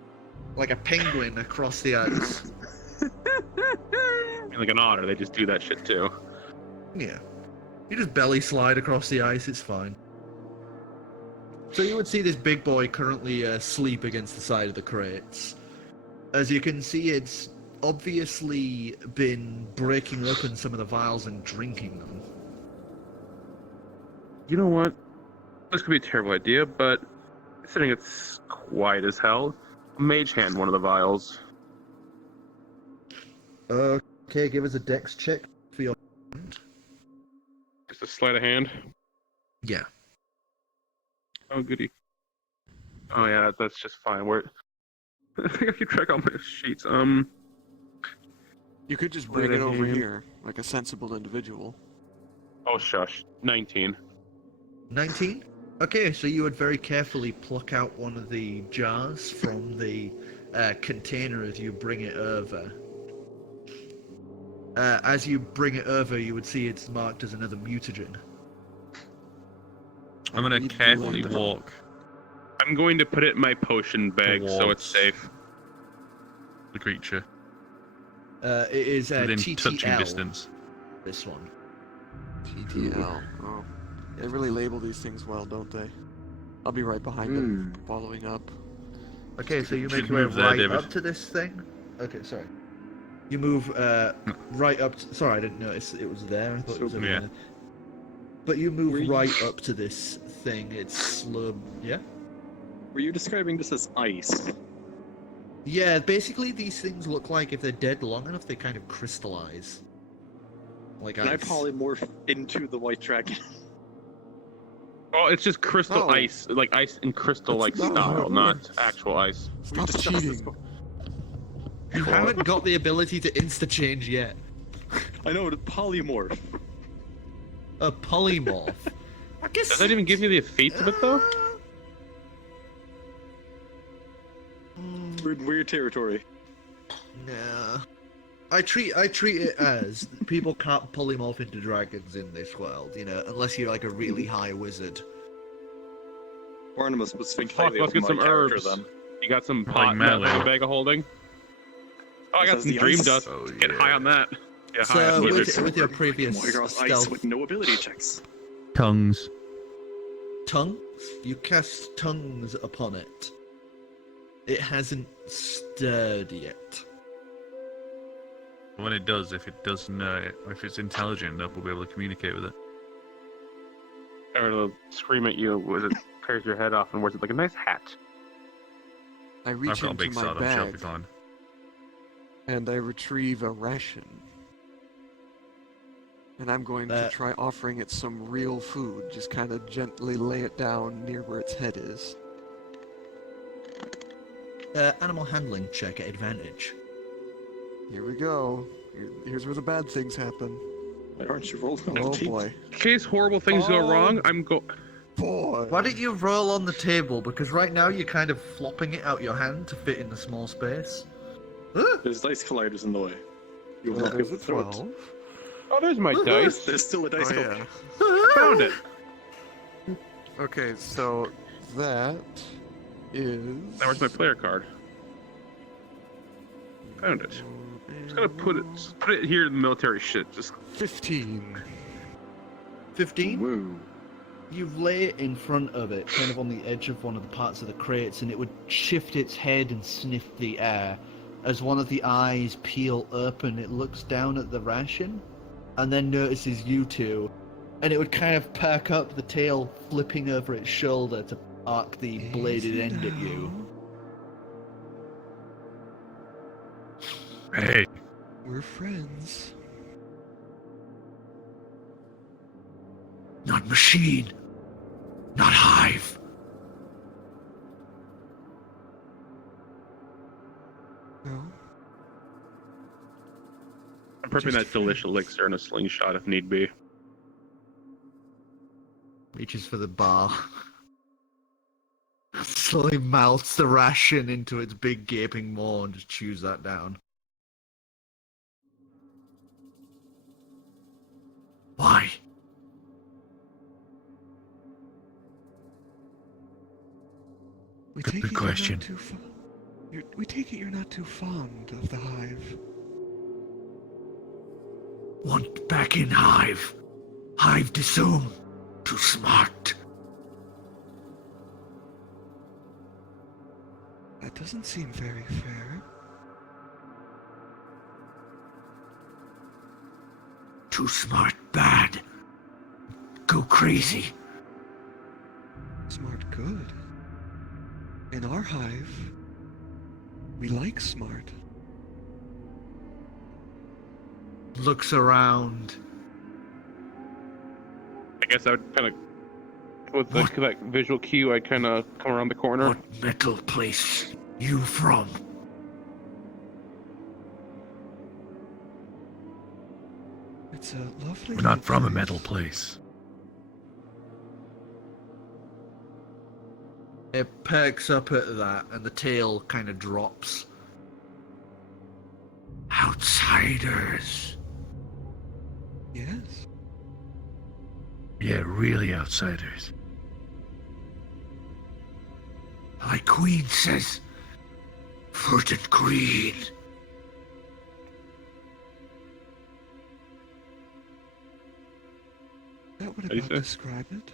like a penguin across the ice. I mean, like an otter, they just do that shit too. Yeah. You just belly slide across the ice, it's fine. So you would see this big boy currently asleep against the side of the crates. As you can see, it's obviously been breaking open some of the vials and drinking them. You know what? This could be a terrible idea, but considering it's quiet as hell, mage hand one of the vials. Okay, give us a dex check for your hand. Just a sleight of hand. Yeah. Oh, goody. Oh, yeah, that's just fine. Where? I think I keep track on my sheets. You could just Sleight bring it of over hand. here, like a sensible individual. Oh, shush. 19. 19? Okay, so you would very carefully pluck out one of the jars from the container as you bring it over. As you bring it over, you would see it's marked as another mutagen. I'm gonna Read carefully below. walk I'm going to put it in my potion bag so it's Towards- safe. the creature It is within TTL, touching distance. this one. TTL. Oh. They really label these things well, don't they? I'll be right behind them, following up. Okay, so you Should make your way move there, right David. up to this thing? Okay, sorry. You move right up to... Sorry, I didn't notice it was there. I thought it was over Yeah. there. But you move Were you- right up to this thing. It's slow... Yeah? Were you describing this as ice? Yeah, basically these things look like if they're dead long enough, they kind of crystallize. Like Can I ice. polymorph into the white dragon? Oh, it's just crystal Oh. ice, like ice and crystal-like That's not how style, it not works. actual ice. Stop discussed this cheating. before. You haven't got the ability to insta-change yet. I know, the polymorph. A polymorph. I guess... Does that even give you the feats of it, though? We're in weird territory. Nah. I treat it as people can't polymorph into dragons in this world, unless you're like a really high wizard. Barnabas was thinking Fuck, highly let's of get my some character herbs. then. You got some Like pot in melee. that bag of holding? Oh, I got Says some the dream ice. dust. Oh, Get high yeah. on that. Yeah, So, hi, I'm with, Lizard. with your previous Moira's ice stealth with no ability checks. Tongues. tongues, you cast tongues upon it. It hasn't stirred yet. When it does, if it doesn't, if it's intelligent enough, we'll be able to communicate with it. Or it'll scream at you as it tears your head off and wears it like a nice hat. I I've reach got a into big my sword, I'm sure I'll be bag fine. and I retrieve a ration. And I'm going to try offering it some real food. Just kind of gently lay it down near where its head is. Animal handling check at advantage. Here we go. Here's where the bad things happen. Why aren't you rolling? Oh boy. In case horrible things go wrong, I'm Boy. Why don't you roll on the table? Because right now you're kind of flopping it out your hand to fit in the small space. There's dice colliders in the way. You will not be There's able a to throw it. 12. Oh, there's my dice. There's still a dice Oh, collider. yeah. Found it. Okay, so that is... Now where's my player card? Found it. Just gonna put it here in the military shit. Just 15. 15? Woo. You lay it in front of it, kind of on the edge of one of the parts of the crates, and it would shift its head and sniff the air. As one of the eyes peel open, it looks down at the ration, and then notices you two, and it would kind of perk up, the tail flipping over its shoulder to arc the bladed end at you. Hey, We're friends. Not machine. Not hive. No? I'm prepping Just that delicious elixir in a slingshot if need be. Reaches for the bar. Slowly mouths the ration into its big gaping maw and just chews that down. Why? We Good take it question. we take it you're not too fond of the hive. Want back in hive. Hive dissume. Too smart. That doesn't seem very fair. Too smart bad. Go crazy. Smart good. In our hive, we like smart. Looks around. I guess I would kind of, with that visual cue, I'd kind of come around the corner. What metal place you from? It's a lovely... we're not from a metal place. It perks up at that, and the tail kind of drops. Outsiders. Yes. Yeah, really outsiders. Like Queen says. Fruit and green. That would How do you about say? describe it.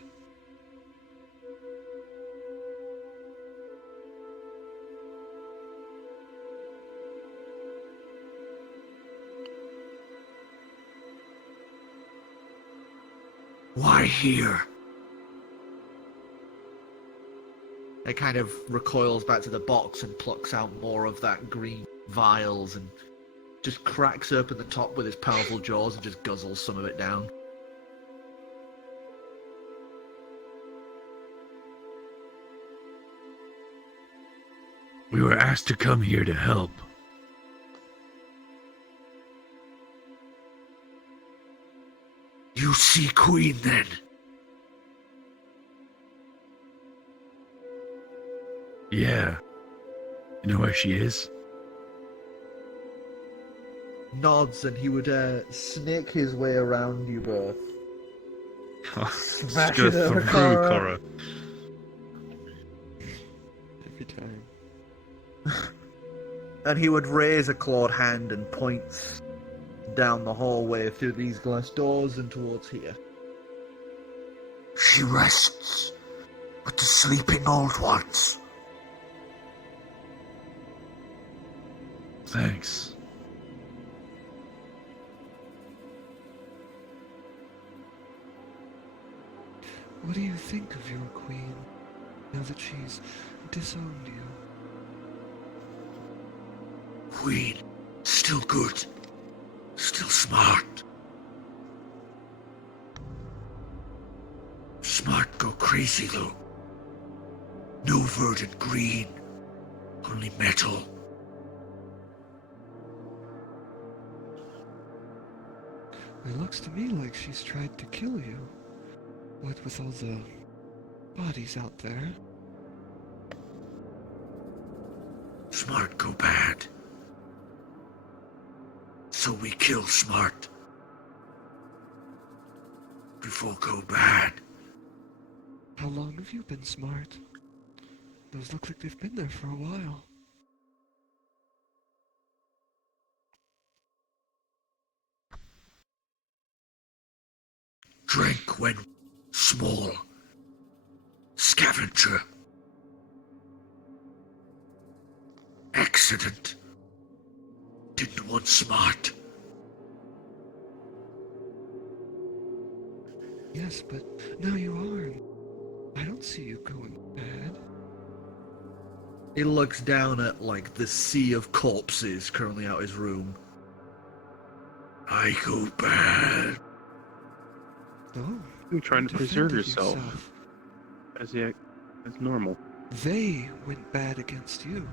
Why here? It kind of recoils back to the box and plucks out more of that green vials and just cracks open the top with his powerful jaws and just guzzles some of it down. We were asked to come here to help. You see Queen then? Yeah. You know where she is? Nods and he would snake his way around you both. Just Smash go it over through Korro. Korro. Every time. And he would raise a clawed hand and points down the hallway through these glass doors and towards here. She rests with the sleeping old ones. Thanks. What do you think of your queen, now that she's disowned you? Queen, still good. Still smart. Smart go crazy though. No verdant green. Only metal. It looks to me like she's tried to kill you. What with all the bodies out there? Smart go bad. So we kill smart. Before go bad. How long have you been smart? Those look like they've been there for a while. Drank when small. Scavenger. Accident. Didn't want smart. Yes, but now you are. I don't see you going bad. He looks down at, like, the sea of corpses currently out his room. I go bad. No. You're trying to preserve defended yourself. As normal. They went bad against you.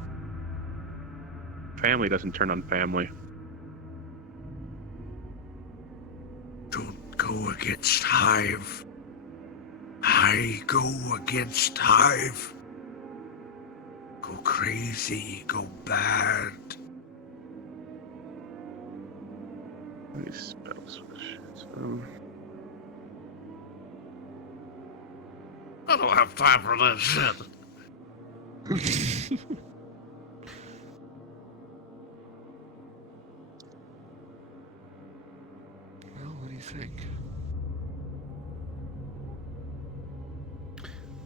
Family doesn't turn on family. Don't go against Hive. I go against Hive. Go crazy, go bad. Any spells for shit. I don't have time for that shit. Well, what do you think?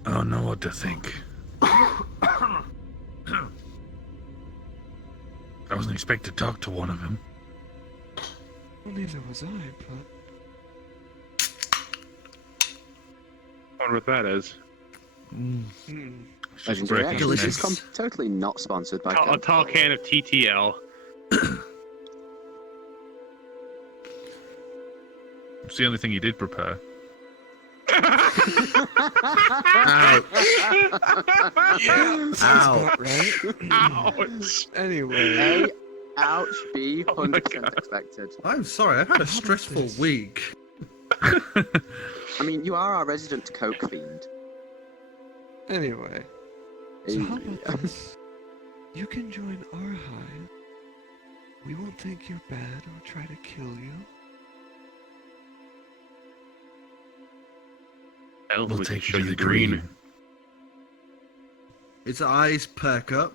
I don't know what to think. I wasn't expecting to talk to one of them. Well, neither was I, but... I wonder what that is. Legendary action. delicious. It's totally not sponsored by A tall can of TTL. It's the only thing he did prepare. Ouch. Sounds Ow. about right. Ouch. Anyway. A, ouch. B, Oh my 100% God. expected. I'm sorry, I've had a How about stressful this? week. I mean, you are our resident coke fiend. Anyway. So how Hey. about this? You can join our hive. We won't think you're bad or try to kill you. Hell, We'll we can take show you to you the green. green. Its eyes perk up,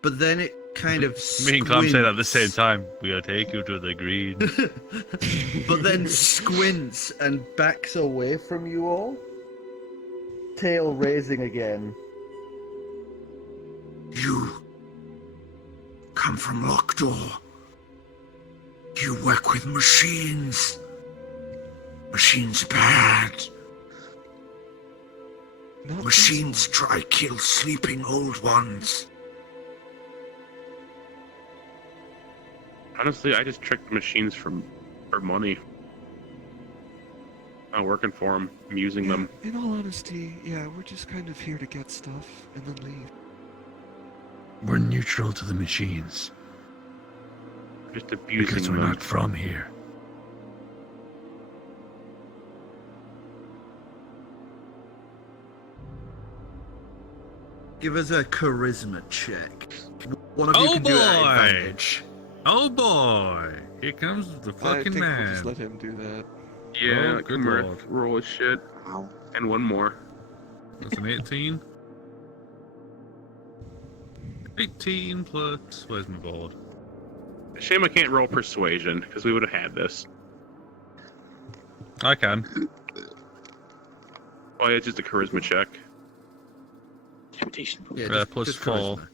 but then it kind of Me and Clam say that at the same squints. time. We'll take you to the green. But then squints and backs away from you all. Tail raising again. You come from Lockdoor. You work with machines. Machines bad. Not this Machines try kill sleeping old ones. Honestly, I just tricked machines for money. I'm working for them. I'm using them. In all honesty, yeah, we're just kind of here to get stuff and then leave. We're neutral to the machines Just abusing because we're them. not from here. Give us a charisma check. One of you Oh can do it at boy! advantage. Oh boy! Here comes the I fucking think we'll just man. let him do that. Yeah, Oh, good Kamerth, lord. roll his shit. Ow. And one more. That's an 18. 18 plus. Where's my board? Shame I can't roll persuasion, because we would have had this. I can. Oh, yeah, it's just a charisma check. Intimidation. Yeah, Plus just 4. charisma.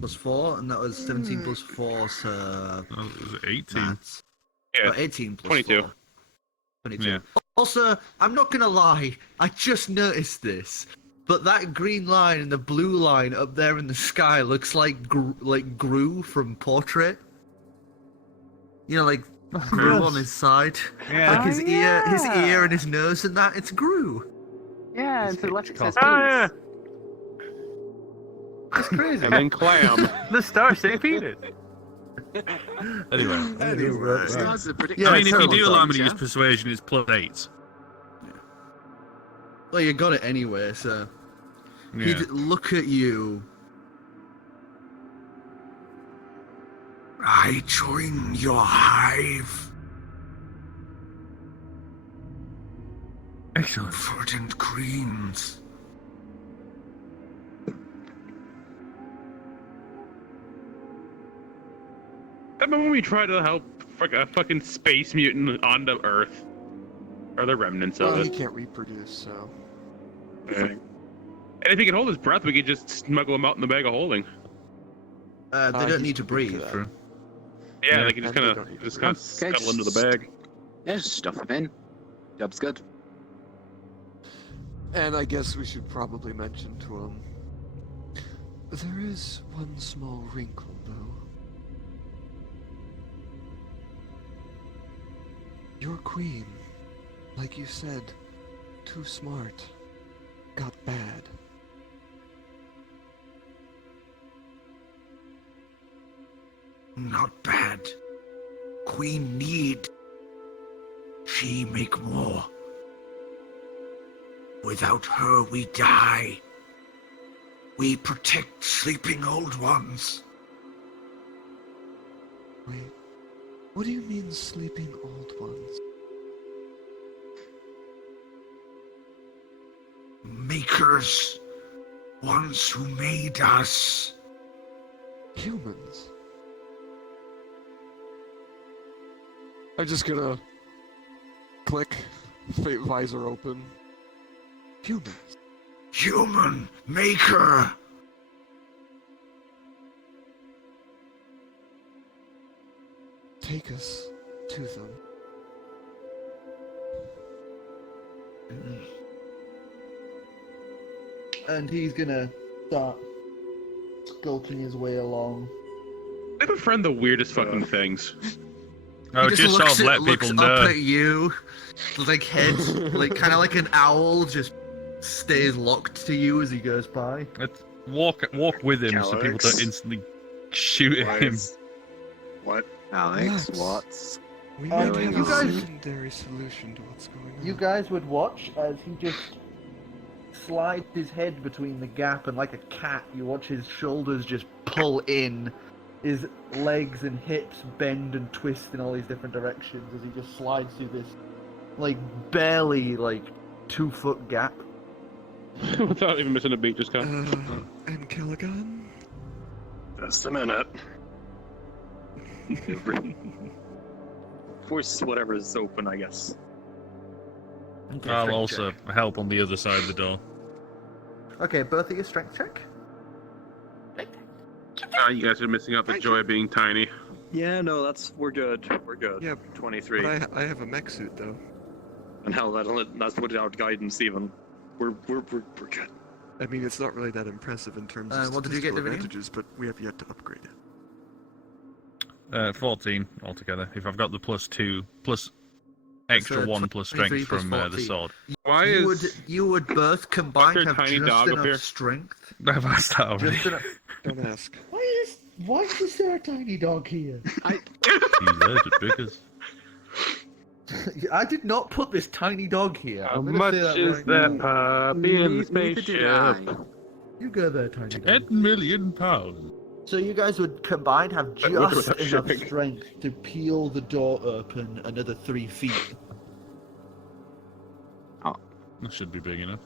Plus 4, and that was 17 plus 4, so... Oh, was it 18? That's... Yeah, 18 plus 22. 4. 22. Yeah. Also, I'm not gonna lie, I just noticed this, but that green line and the blue line up there in the sky looks like Gru from Portrait. You know, like Gru on his side. Yeah. Like his ear and his nose and that, it's Gru. Yeah, and to the left it says Oh, yeah. That's crazy. And then Clam. The Star St. Peter. Anyway. Stars are pretty. Yeah, I mean, if you terrible do allow me to times, use persuasion, it's plus 8. Well, you got it anyway, so... Yeah. He'd look at you. I join your hive. Excellent. Verdant greens. Remember when we tried to help a fucking space mutant onto Earth? Or the remnants of Well, he it. can't reproduce, so. Yeah. And if he can hold his breath, we could just smuggle him out in the bag of holding. They don't he's need to too big breathe. for that. Yeah, Yeah, they can just and they kind don't need of to scuttle into the bag. Yeah, just stuff them in. Job's good. And I guess we should probably mention to him. There is one small wrinkle, though. Your queen, like you said, too smart, got bad. Not bad. Queen need. She make more. Without her we die. We protect sleeping old ones. Wait, what do you mean sleeping old ones? Makers. Ones who made us. Humans? I'm just gonna click, fate visor open. Humans. Human maker. Take us to them. And he's gonna start skulking his way along. They befriend the weirdest fucking things. Oh, He just sort looks of let looks people up know. at you, like head, like kind of like an owl, just stays locked to you as he goes by. Let's walk with him so people Calix. don't instantly shoot at him. What? Alex. What? We might might have have a a guys- secondary solution to what's going on. You guys would watch as he just slides his head between the gap, and like a cat, you watch his shoulders just pull in, his legs and hips bend and twist in all these different directions as he just slides through this, like, barely, 2-foot gap. Without even missing a beat, just kind of. Ancalagon? Just a minute. Force whatever is open, I guess. I'll also help on the other side of the door. Okay, both of you strength check. You guys are missing out the joy of being tiny. Yeah, no, we're good. We're good. Yeah, 23. but I have a mech suit, though. And hell, that's without guidance even. We're good. I mean, it's not really that impressive in terms of what did you get, statistical Dividium? advantages, but we have yet to upgrade it. 14 altogether. If I've got the plus extra So 1 plus strength 23 plus from the 14. sword. Why you would both combined there a have tiny just dog up enough here? strength. I've asked that already. Just enough. Don't ask. Why is there a tiny dog here? He's allergic because I did not put this tiny dog here. How I'm gonna much say that is right that now. puppy in the Neither did spaceship? I. You go there, tiny dog. 10 million pounds. So you guys would combined have Look at just that enough shipping. strength to peel the door open another 3 feet. That should be big enough.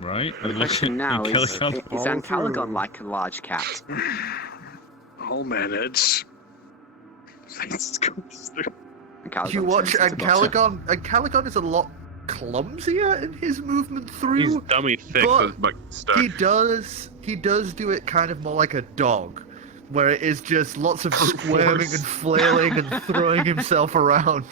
Right? The question now is Calix- Ancalagon like a large cat? I'll manage. Face goes through. You watch Ancalagon. Ancalagon is a lot clumsier in his movement through. He's dummy thick, but but stuck. he does do it kind of more like a dog, where it is just lots of squirming and flailing and throwing himself around.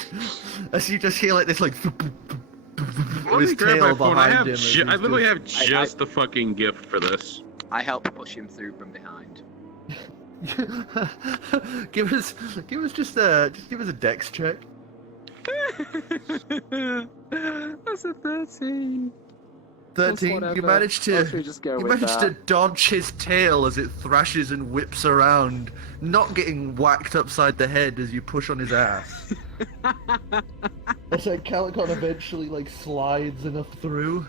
As you just hear like this, like Let his me grab tail my phone. I behind have him. I literally have just the fucking gift for this. I help push him through from behind. give us just give us a dex check. That's a 13. 13. You managed to dodge his tail as it thrashes and whips around, not getting whacked upside the head as you push on his ass. As Ancalagon eventually like slides enough through.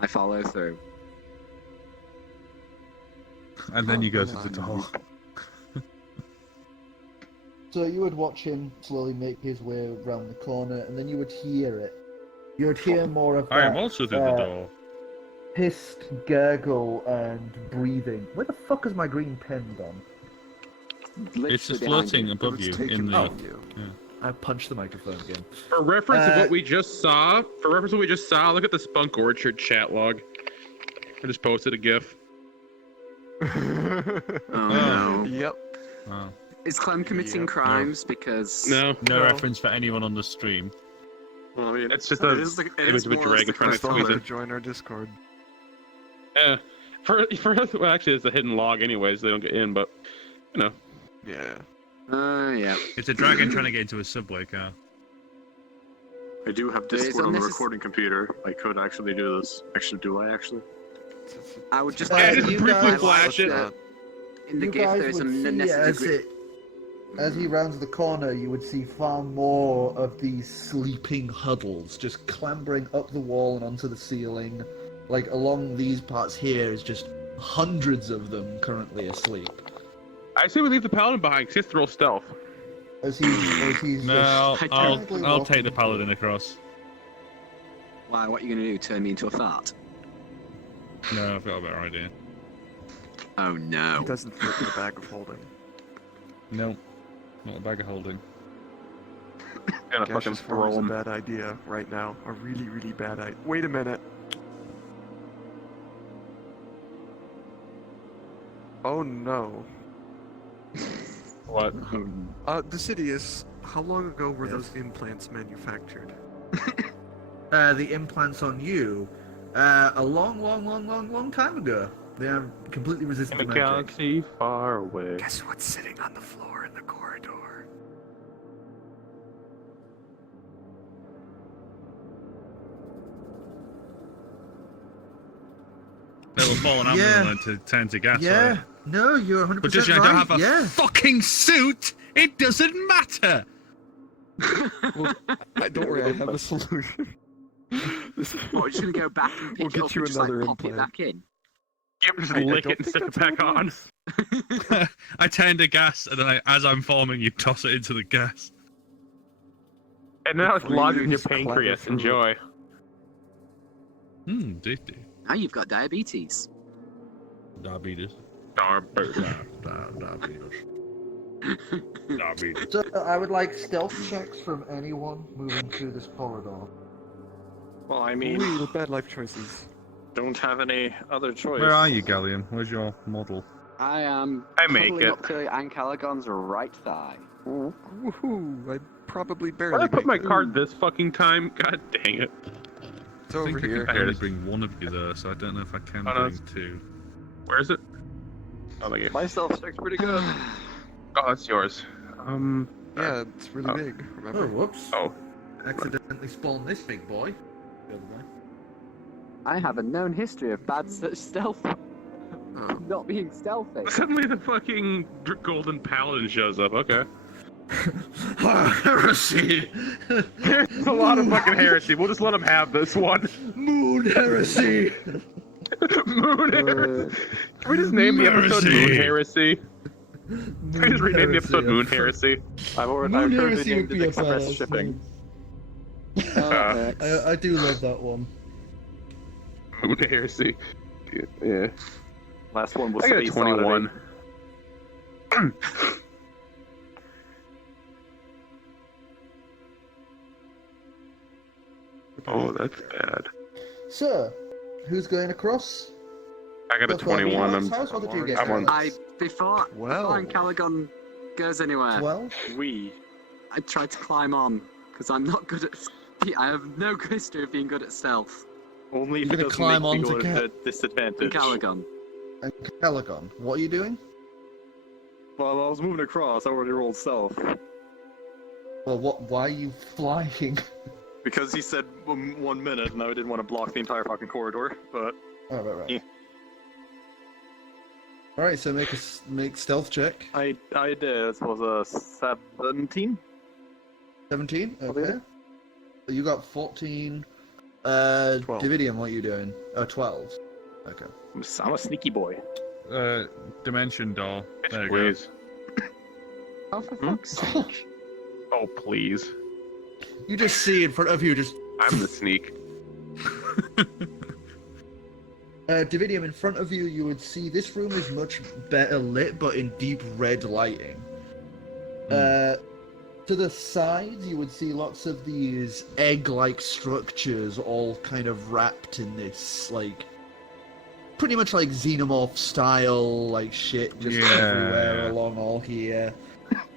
I follow through. And then you go to the door. So you would watch him slowly make his way around the corner, and then you would hear it. You would hear more of that. I am also through the door. Hissed, gurgle, and breathing. Where the fuck is my green pen gone? It's just floating above you in the. Yeah. I punched the microphone again. For reference of what we just saw, look at the Spunk Orchard chat log. I just posted a GIF. Oh no. Yep. Oh. Is Clem committing crimes because... No reference for anyone on the stream. Well, I mean, it's just a image of a dragon trying to squeeze it. Join our Discord. Yeah. For well, actually, it's a hidden log anyways. They don't get in, but you know. Yeah. Yeah. It's a dragon trying to get into a subway car. I do have Discord on the recording computer. I could actually do this. Actually, do I actually? I would just... just briefly flash it. In the GIF, there's a necessary... As he rounds the corner, you would see far more of these sleeping huddles, just clambering up the wall and onto the ceiling. Like, along these parts here is just hundreds of them currently asleep. I say we leave the Paladin behind, because he has to roll stealth. As he's No, just I'll take the Paladin across. Why, what are you going to do, turn me into a fart? No, I've got a better idea. Oh no. He doesn't fit in the bag of holding. No, not a bag of holding. Gonna fucking throw a him. bad idea right now. A really, really bad idea. Wait a minute. Oh no. What? Decidius, how long ago were those implants manufactured? The implants on you, a long time ago. They are completely resistant In to a magic. galaxy far away. Guess what's sitting on the floor in the corridor? They were falling out and to turn to gas. Yeah. Right? No, you're 100% But just right. I don't have a fucking suit. It doesn't matter. Well, don't worry, I have a solution. What, we're just going to go back and pick We'll it get up you and just like another pop it implant. back in? Yep, just lick it and stick it back on. I turn to gas, and then as I'm forming, you toss it into the gas. And now it's lodged in your Freeze, pancreas. clever. Enjoy. Did Now you've got diabetes. diabetes. Diabetes. Diabetes. So I would like stealth checks from anyone moving through this corridor. Well, I mean, Ooh, bad life choices. don't have any other choice. Where are you, Gallium? Where's your model? I am I make cuddling it. up to Ancalagon's right thigh. Woohoo! I probably barely. Where did I put my make it. card this fucking time? God dang it. It's I over think I here. can only bring one of you there, so I don't know if I can Oh, no. bring two. Where is it? Oh, my God. My stealth check's pretty good. Oh, that's yours. Yeah, it's really Oh. big. Oh, Remember? whoops. Oh. Accidentally spawned this big boy. The other way. I have a known history of bad stealth. Oh. Not being stealthy. Suddenly the fucking golden paladin shows up. Okay. Heresy! There's a lot of fucking heresy. We'll just let him have this one. Moon heresy! Moon heresy. Can we just name the episode Heresy. Moon Heresy? Can we just rename the episode Moon Heresy? I've Moon heard heresy it would named be a express badass shipping. name. I do love that one. Moon Heresy. Yeah. Last one was I got a Space 21. Oh, that's bad. So, who's going across? I got a Go for 21. Alex' house, or did you get I'm on. Alex? Before Ancalagon goes anywhere, 12? I tried to climb on because I'm not good at. I have no history of being good at stealth. Only if You're it gonna doesn't climb make me on go to at get- a disadvantage. Ancalagon. Ancalagon, what are you doing? Well, I was moving across. I already rolled stealth. Well, why are you flying? Because he said 1 minute, and I didn't want to block the entire fucking corridor, but... Oh, right. Yeah. Alright, so make stealth check. I did. It was a 17? 17? Okay. Okay. You got 14. 12. Dividium, what are you doing? Oh, 12. Okay. I'm a sneaky boy. Dimension door. There you go. Please. Oh, for fuck's sake. Oh, please. You just see in front of you, just... I'm the sneak. Dividium, in front of you, you would see this room is much better lit, but in deep red lighting. To the sides, you would see lots of these egg-like structures all kind of wrapped in this, like, pretty much like xenomorph style, like shit just everywhere along all here.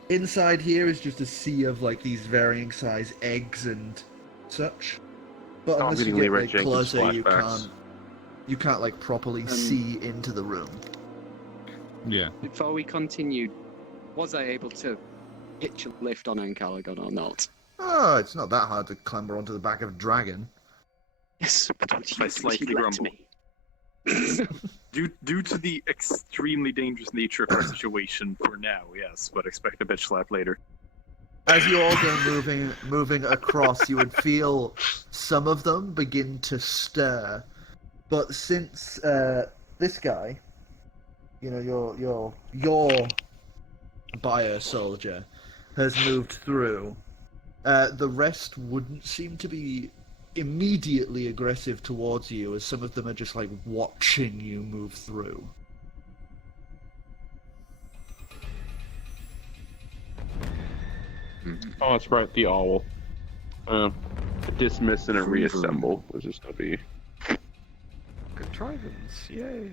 Inside here is just a sea of like these varying size eggs and such. But unless you get like closer, you can't like properly see into the room. Yeah. Before we continued, was I able to hitch a lift on Ancalagon or not? Oh, it's not that hard to clamber onto the back of a dragon. Yes, but I slightly grumble. Due to the extremely dangerous nature of our situation for now, yes, but expect a bitch slap later. As you all go moving across, you would feel some of them begin to stir. But since this guy, you know, your bio soldier has moved through, the rest wouldn't seem to be immediately aggressive towards you, as some of them are just like watching you move through. Oh, that's right, the owl. Dismiss and a reassemble, which is gonna be... Contrivance, yay.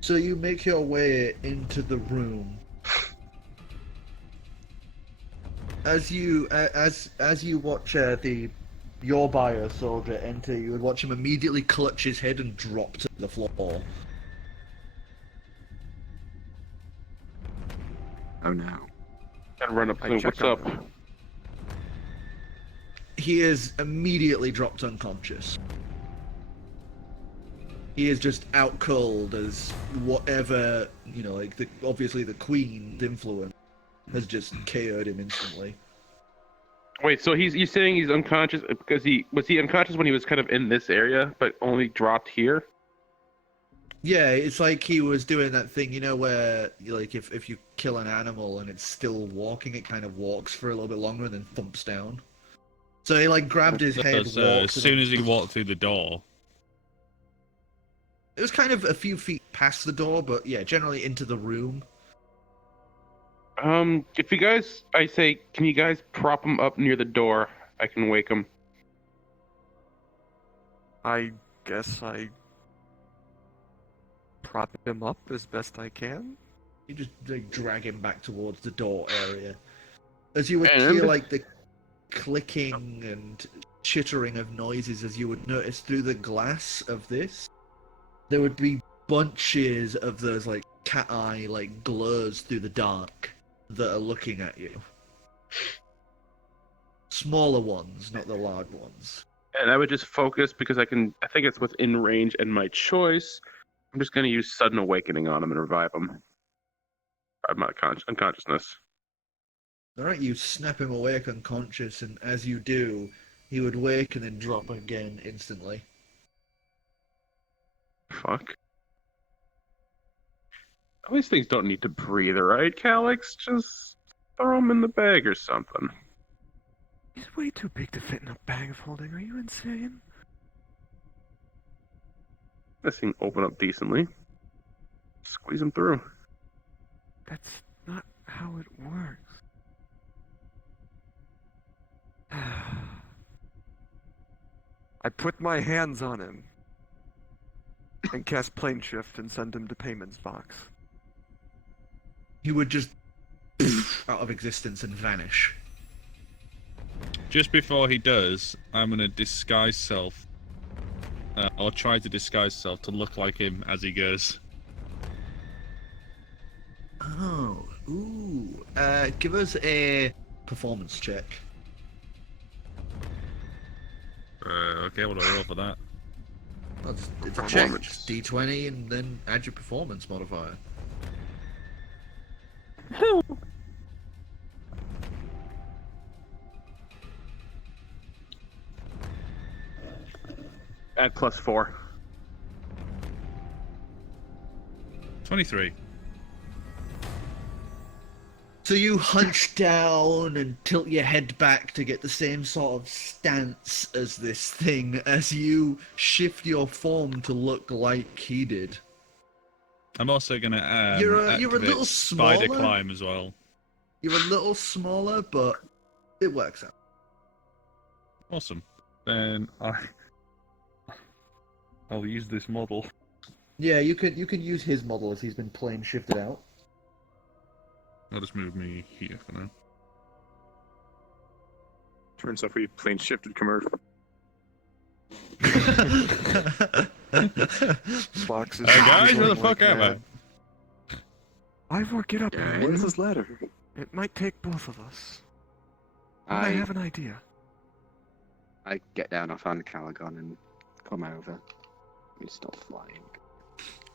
So you make your way into the room. As you watch your bio soldier enter, you would watch him immediately clutch his head and drop to the floor. Oh no. And run up to him, what's up? He is immediately dropped unconscious. He is just out cold as whatever, you know, like obviously the Queen's influence has just KO'd him instantly. Wait, so you're saying he's unconscious because was he unconscious when he was kind of in this area, but only dropped here? Yeah, it's like he was doing that thing, you know, where like if you kill an animal and it's still walking, it kind of walks for a little bit longer and then thumps down. So he like grabbed his head. So as soon as he walked through the door. It was kind of a few feet past the door, but yeah, generally into the room. If you guys, I say, can you guys prop him up near the door? I can wake him. I guess I prop him up as best I can. You just like drag him back towards the door area. As you would And... hear like the clicking and chittering of noises, as you would notice through the glass of this, there would be bunches of those like cat eye like glows through the dark that are looking at you. Smaller ones, not the large ones. And I would just focus because I think it's within range and my choice. I'm just going to use Sudden Awakening on him and revive him. I'm out of unconsciousness. Alright, you snap him awake unconscious, and as you do, he would wake and then drop again instantly. Fuck. All these things don't need to breathe, right, Calix? Just throw them in the bag or something. He's way too big to fit in a bag of holding. Are you insane? This thing open up decently. Squeeze him through. That's not how it works. put my hands on him and cast plane shift and send him to Payment's box. He would just out of existence and vanish. Just before he does, I'm gonna disguise self. Or try to disguise self to look like him as he goes. Oh, ooh. Give us a performance check. Okay, what do I roll for that? Well, it's a check. Just D20 and then add your performance modifier. Add +4. 23. So you hunch down and tilt your head back to get the same sort of stance as this thing as you shift your form to look like he did. I'm also gonna You're a activate little spider smaller. climb as well. You're a little smaller, but it works out. Awesome. Then I'll use this model. Yeah, you can use his model as he's been plane shifted out. I'll just move me here for now. Turns out we plane shifted Kamerth. Box is Hey guys, where the like fuck am I? that. Ivor, get up, man. What is this ladder? It might take both of us. I have an idea. I get down off Ancalagon and come over. We stop flying.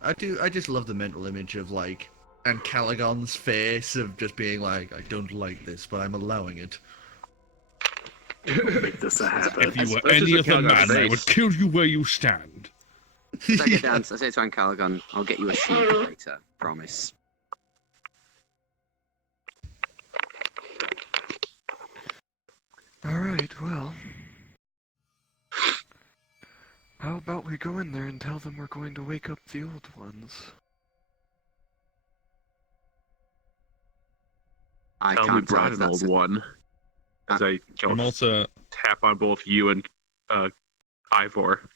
I just love the mental image of like Ancalagon's face of just being like, I don't like this, but I'm allowing it. Make this happen. If you were That's any just other a man, I face. would kill you where you stand. So I get down, so I say to Ancalagon, I'll get you a sheep later, promise. Alright, well. How about we go in there and tell them we're going to wake up the old ones? I Tell me can't tell brought if an that's old one. As I I'm also tap on both you and Ivor.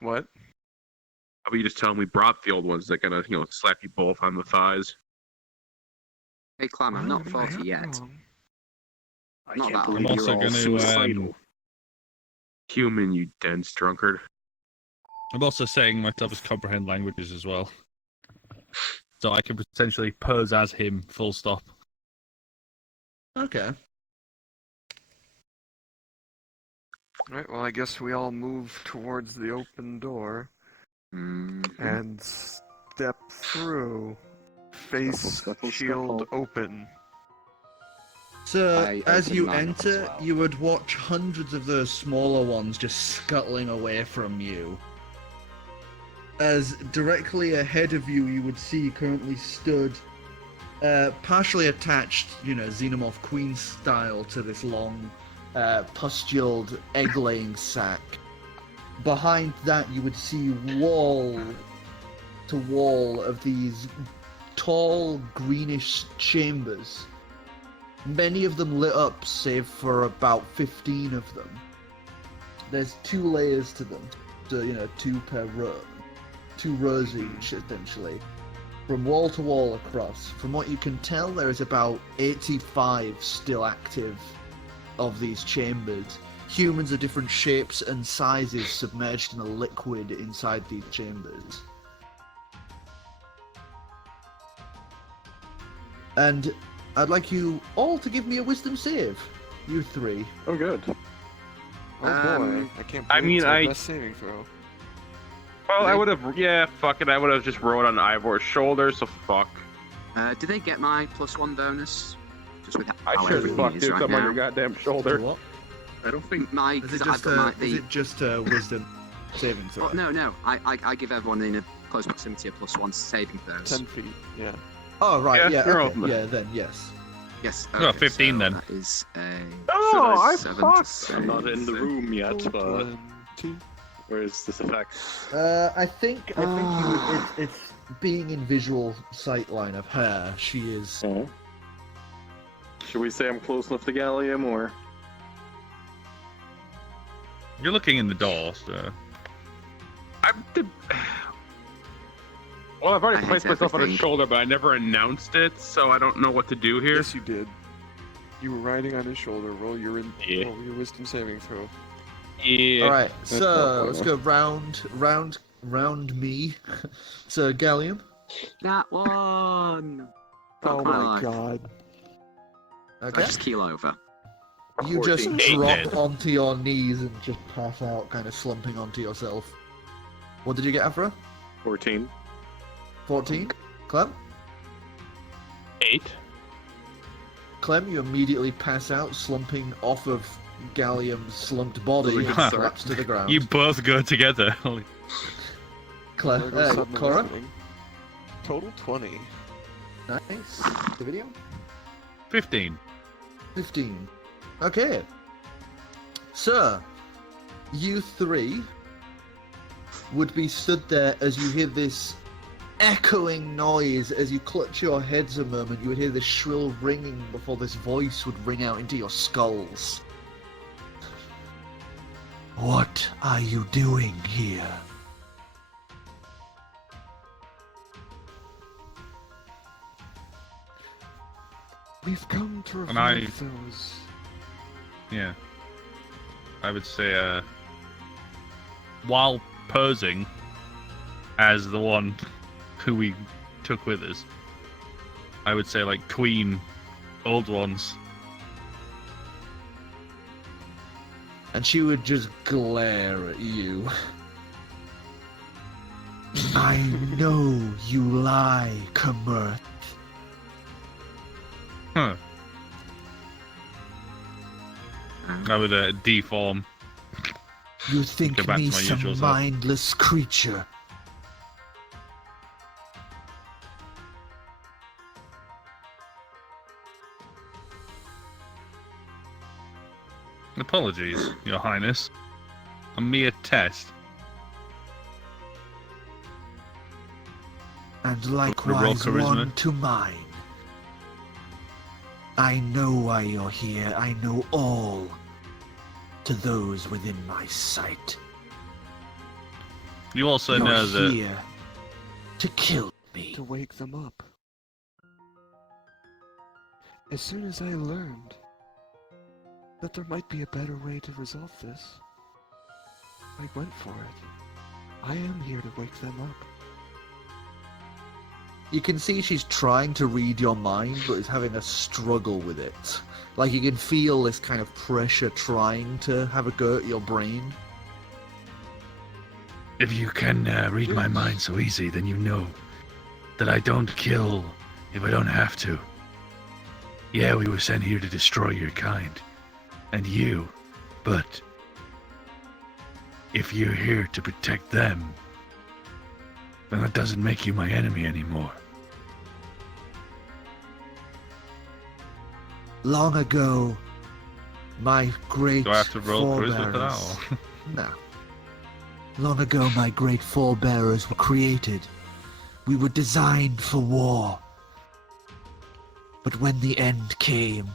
What? How about you just tell them we brought the old ones that gonna, slap you both on the thighs? Hey Clam, I'm not Well, 40 am yet. wrong. I Not can't that believe I'm you're also all gonna, suicidal. Human, you dense drunkard. I'm also saying myself as comprehend languages as well. So I can potentially pose as him, full stop. Okay. Alright, well I guess we all move towards the open door and step through. Face Scuffle, shield scuffle. open. So, I as open you mine up as enter, well. you would watch hundreds of those smaller ones just scuttling away from you. As directly ahead of you, you would see currently stood, partially attached, Xenomorph Queen style to this long, pustuled egg-laying sac. Behind that, you would see wall to wall of these tall, greenish chambers. Many of them lit up, save for about 15 of them. There's 2 layers to them, so 2 per row. 2 rows each, essentially. From wall to wall across. From what you can tell, there is about 85 still active of these chambers. Humans of different shapes and sizes submerged in a liquid inside these chambers. And I'd like you all to give me a wisdom save. You 3. Oh, good. Oh boy, I can't believe I mean, it's our I- best saving throw. Well, I would have, fuck it, I would have just rode on Ivor's shoulder, so fuck. Did they get my +1 bonus? Just with I how sure as everything fuck is did right something on now. your goddamn shoulder. What? I don't think. My, Is because it I've just got my, is it just a wisdom saving throw? Oh, no. I give everyone in a close proximity a +1 saving throws. 10 feet, yeah. Oh right, Yeah, yeah, you're okay. open. Yeah, then yes. Yes. Oh, 15 so then. That is a. Oh, I 7 to fucked. save. I'm not in the room yet, but 20. where is this effect? I think it's being in visual sight line of her. She is. Oh. Should we say I'm close enough to Gallium, or? You're looking in the door, so... Well, I've already I placed hate myself on his everything. shoulder, but I never announced it, so I don't know what to do here. Yes, you did. You were riding on his shoulder. Roll your Yeah. roll your wisdom saving throw. Yeah. All right, That's so let's fine. go round me. So Gallium. That one! Oh Fuck my my life. god. I Okay. just keel over. You just 14. drop Dead. onto your knees and just pass out, kind of slumping onto yourself. What did you get, Afra? 14. 14. Clem? 8. Clem, you immediately pass out, slumping off of Gallium's slumped body and Sorry. collapse to the ground. You both go together. Holy- Clem, There goes sudden Korro? awakening. Total 20. Nice. Dividium? 15. 15. Okay. So, you three would be stood there as you hear this echoing noise. As you clutch your heads a moment, you would hear this shrill ringing before this voice would ring out into your skulls. What are you doing here? We've come to And I- revive those. Yeah. I would say, while posing as the one who we took with us, I would say, like, Queen, Old Ones. And she would just glare at you. I know you lie, Kamerth. Huh. I would, deform. You think Go back me to my usual some self. mindless creature. Apologies, Your Highness. A mere test. And roll likewise charisma. one to mine. I know why you're here. I know all. To those within my sight. You also You're know that here to kill me. To wake them up. As soon as I learned that there might be a better way to resolve this, I went for it. I am here to wake them up. You can see she's trying to read your mind, but is having a struggle with it. Like you can feel this kind of pressure trying to have a go at your brain. If you can read my mind so easy, then you know that I don't kill if I don't have to. Yeah, we were sent here to destroy your kind. And you. But if you're here to protect them, then that doesn't make you my enemy anymore. Long ago, my great do I have to roll charisma for that? forebearers... Or? No. Long ago, my great forebearers were created. We were designed for war. But when the end came,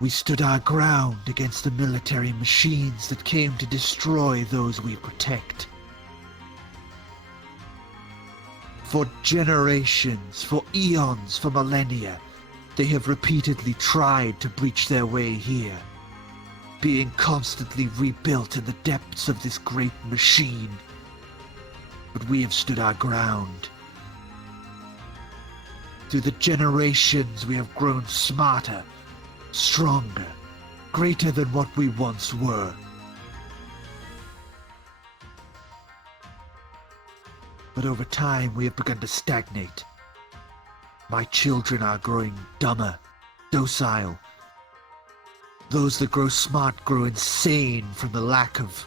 we stood our ground against the military machines that came to destroy those we protect. For generations, for eons, for millennia, they have repeatedly tried to breach their way here, being constantly rebuilt in the depths of this great machine. But we have stood our ground. Through the generations, we have grown smarter, stronger, greater than what we once were. But over time, we have begun to stagnate. My children are growing dumber, docile. Those that grow smart grow insane from the lack of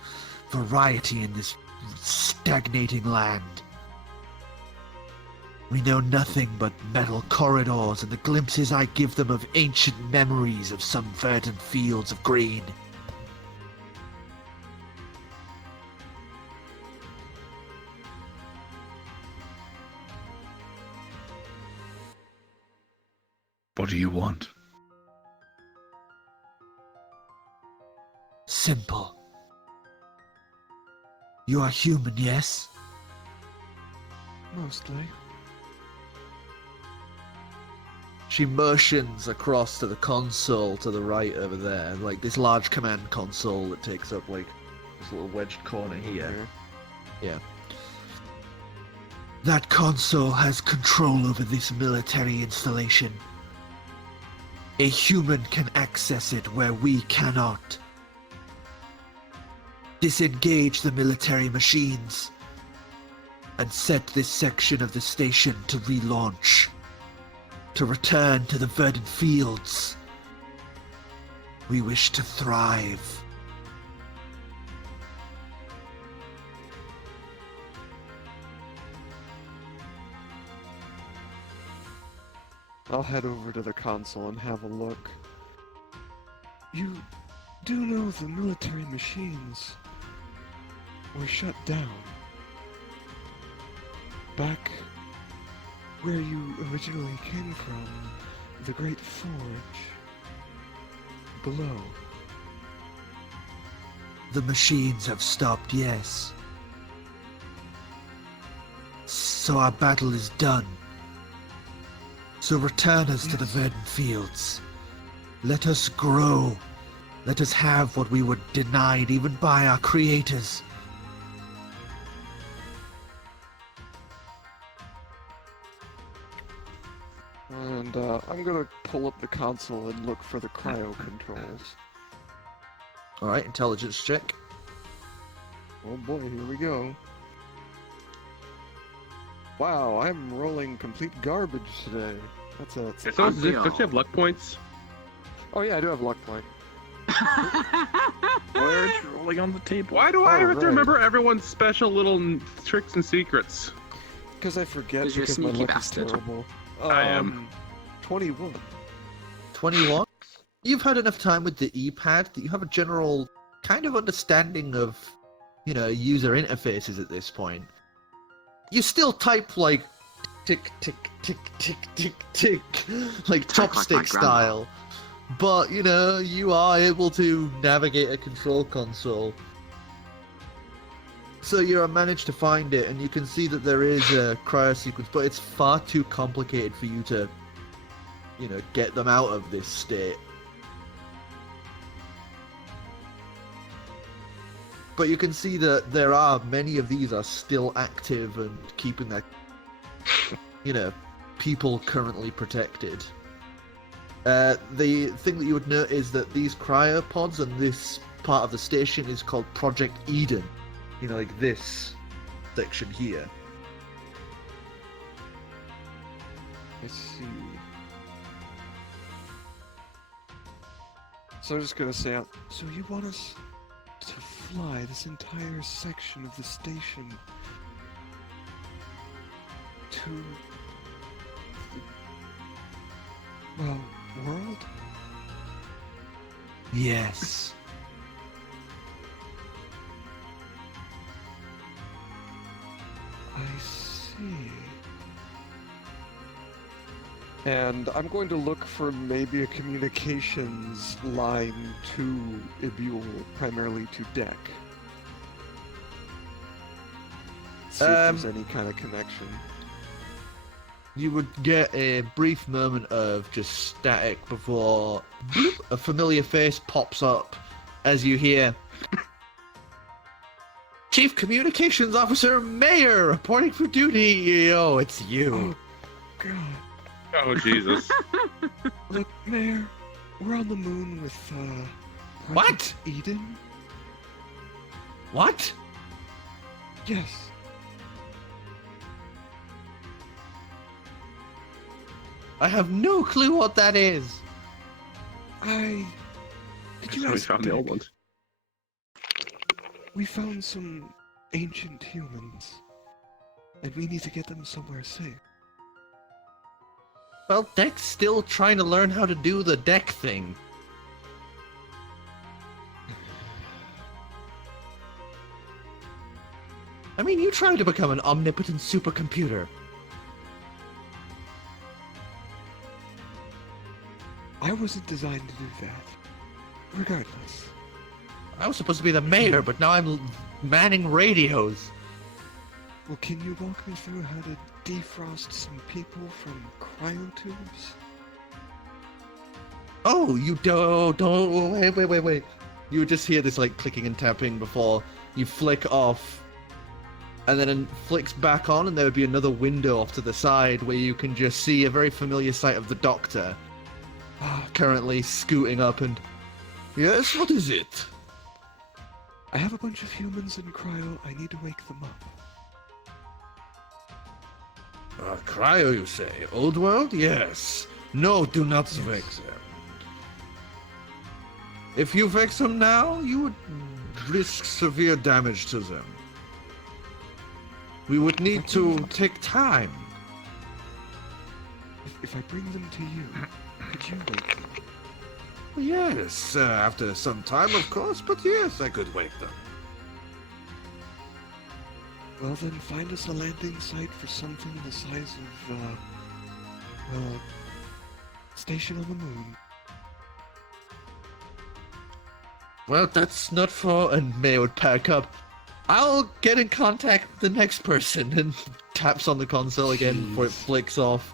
variety in this stagnating land. We know nothing but metal corridors and the glimpses I give them of ancient memories of some verdant fields of green. What do you want? Simple. You are human, yes? Mostly. She motions across to the console to the right over there, like this large command console that takes up like this little wedged corner here. Yeah. That console has control over this military installation. A human can access it where we cannot. Disengage the military machines and set this section of the station to relaunch. To return to the verdant fields. We wish to thrive. I'll head over to the console and have a look. You do know the military machines were shut down. Back where you originally came from, the Great Forge. Below. The machines have stopped, yes. So our battle is done. So return us to the verdant fields. Let us grow. Let us have what we were denied even by our creators. And I'm gonna pull up the console and look for the cryo controls. Alright, intelligence check. Oh boy, here we go. Wow, I'm rolling complete garbage today. That's a... So, don't you have luck points? Oh yeah, I do have luck point. Why aren't you rolling on the table? Why do I have to right. remember everyone's special little tricks and secrets? Because I forget 'Cause you're a because my sneaky luck bastard. is terrible. I am. 21. 21? You've had enough time with the E-pad that you have a general kind of understanding of, you know, user interfaces at this point. You still type like tick, tick, tick, tick, tick, tick, like Type like my chopstick style. But, you know, you are able to navigate a control console. So you managed to find it, and you can see that there is a cryo sequence, but it's far too complicated for you to, you know, get them out of this state. But you can see that there are many of these are still active and keeping their, you know, people currently protected. The thing that you would note is that these cryopods and this part of the station is called Project Eden. You know, like this section here. I see. So I'm just gonna say, so you want us to fly this entire section of the station to the, well, world? Yes. I see. And I'm going to look for maybe a communications line to Ibule, primarily to deck. See if there's any kind of connection. You would get a brief moment of just static before bloop, a familiar face pops up as you hear Chief Communications Officer Mayor reporting for duty. Oh, it's you. Oh, God. Oh, Jesus. Look, Mayor, we're on the moon with, What? Project Eden? What? Yes. I have no clue what that is. Did That's you how we ask found the old Dick? ones. We found some ancient humans, and we need to get them somewhere safe. Well, Deck's still trying to learn how to do the deck thing. I mean, you tried to become an omnipotent supercomputer. I wasn't designed to do that. Regardless, I was supposed to be the mayor, but now I'm manning radios. Well, can you walk me through how to defrost some people from cryotubes? Oh, you don't, wait. You just hear this, like, clicking and tapping before you flick off. And then it flicks back on, and there would be another window off to the side where you can just see a very familiar sight of the Doctor. Currently scooting up and... Yes, what is it? I have a bunch of humans in cryo. I need to wake them up. Cryo, you say? Old world? Yes. No, do not vex them. If you vex them now, you would risk severe damage to them. We would need to take time. If I bring them to you, could you wake them? Yes, after some time, of course, but yes, I could wake them. Well, then find us a landing site for something the size of, station on the moon. Well, that's not for... And May would pack up. I'll get in contact with the next person, and taps on the console again before it flicks off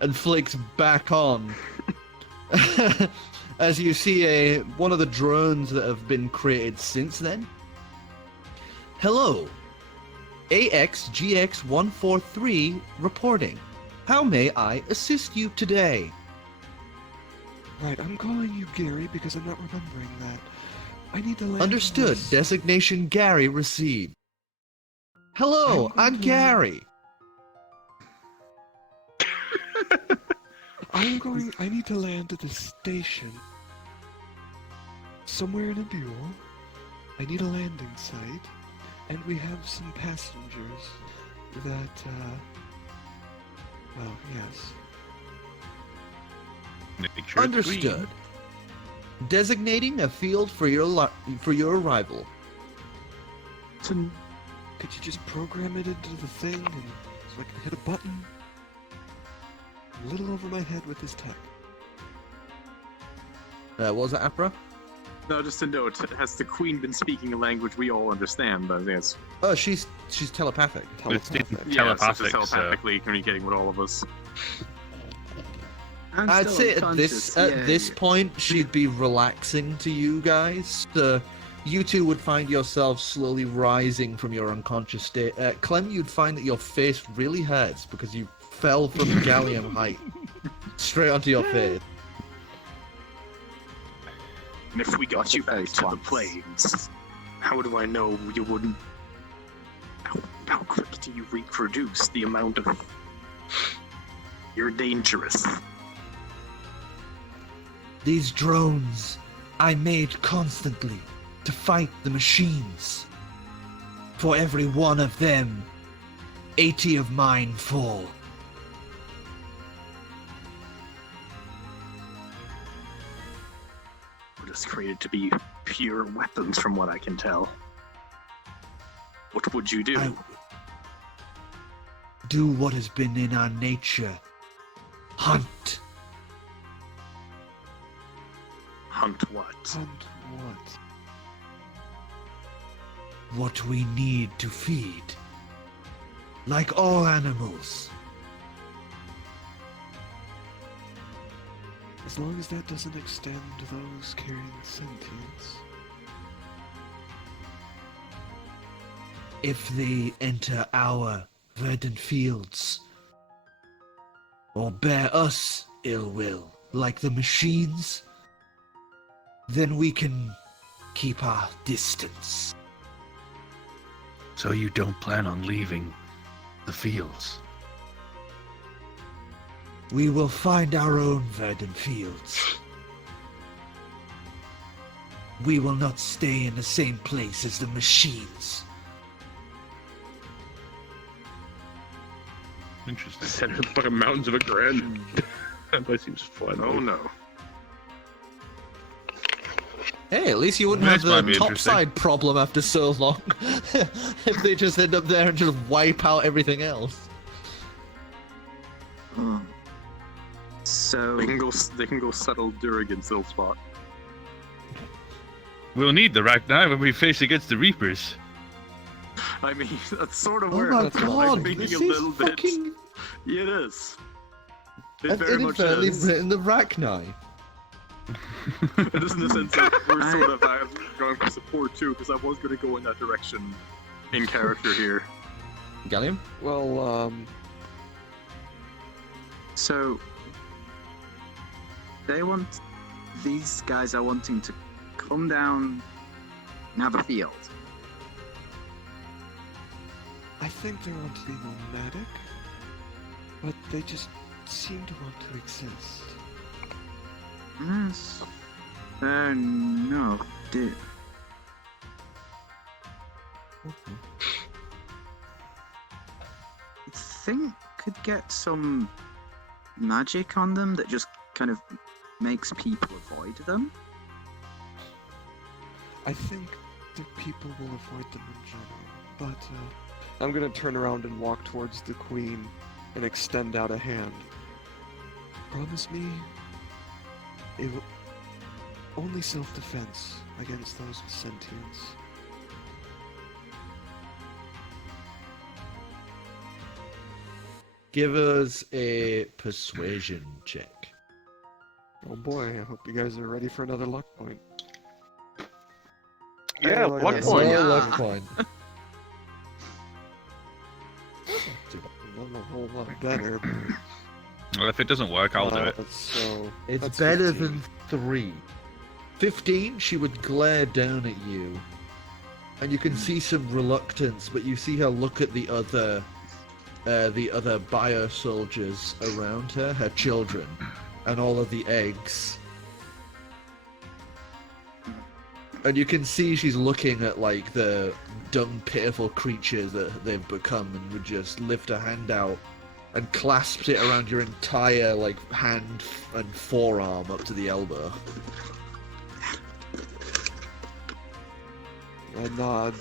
and flicks back on. As you see one of the drones that have been created since then. Hello, AXGX143 reporting. How may I assist you today? Right, I'm calling you Gary because I'm not remembering that. I need to land. Understood. Designation Gary received. Hello, I'm Gary. I need to land at the station. Somewhere in a Buell. I need a landing site. And we have some passengers that, well, yes. Understood. Designating a field for your arrival. Could you just program it into the thing and so I can hit a button? I'm a little over my head with this tech. What was that, Apra? No, just a note. Has the Queen been speaking a language we all understand? I think it's... Oh, she's telepathic. It's Yeah, so telepathic, she's telepathically communicating with all of us. I'd say at this point she'd be relaxing to you guys. You two would find yourselves slowly rising from your unconscious state. Clem, you'd find that your face really hurts because you fell from Gallium height straight onto your face. And if we got you back to the plains, how do I know you wouldn't... How quick do you reproduce the amount of... You're dangerous. These drones I made constantly to fight the machines. For every one of them, 80 of mine fall. We're just created to be pure weapons from what I can tell. What would you do? I would do what has been in our nature. Hunt. Hunt what? Hunt what? What we need to feed. Like all animals. As long as that doesn't extend to those carrying sentience. If they enter our verdant fields, or bear us ill will, like the machines, then we can keep our distance. So you don't plan on leaving the fields? We will find our own verdant fields. We will not stay in the same place as the machines. Interesting. Center of the fucking mountains of a grand. That place seems fun. Oh no. Hey, at least you wouldn't This have might the be interesting. topside problem after so long. If they just end up there and just wipe out everything else. So They can go settle Durrigan's ill spot. We'll need the Ragnar when we face against the Reapers. I mean, that's sort of Oh where my I'm god, thinking this a is little bit. fucking... Yeah, it is. It I've very much inadvertently is. written the Ragnar. It is in the sense that we're sort of going for support too, because I was going to go in that direction in character here. Gallium? Well, So, these guys are wanting to come down and have a field. I think they want to be nomadic, but they just seem to want to exist. Yes. No. I think could get some magic on them that just kind of makes people avoid them. I think the people will avoid them in general, but I'm gonna turn around and walk towards the queen and extend out a hand. Promise me it will only self-defense against those with sentience. Give us a persuasion check. Oh boy, I hope you guys are ready for another luck point. Yeah, Oh, luck yes. point. Yeah. Luck point. Not a whole lot better, but Well, if it doesn't work, I'll do it. So It's that's better 15. than 3. 15, she would glare down at you. And you can see some reluctance, but you see her look at the other bio soldiers around her, her children, and all of the eggs. And you can see she's looking at like the dumb, pitiful creatures that they've become, and would just lift a hand out and clasps it around your entire like hand and forearm up to the elbow. I nod,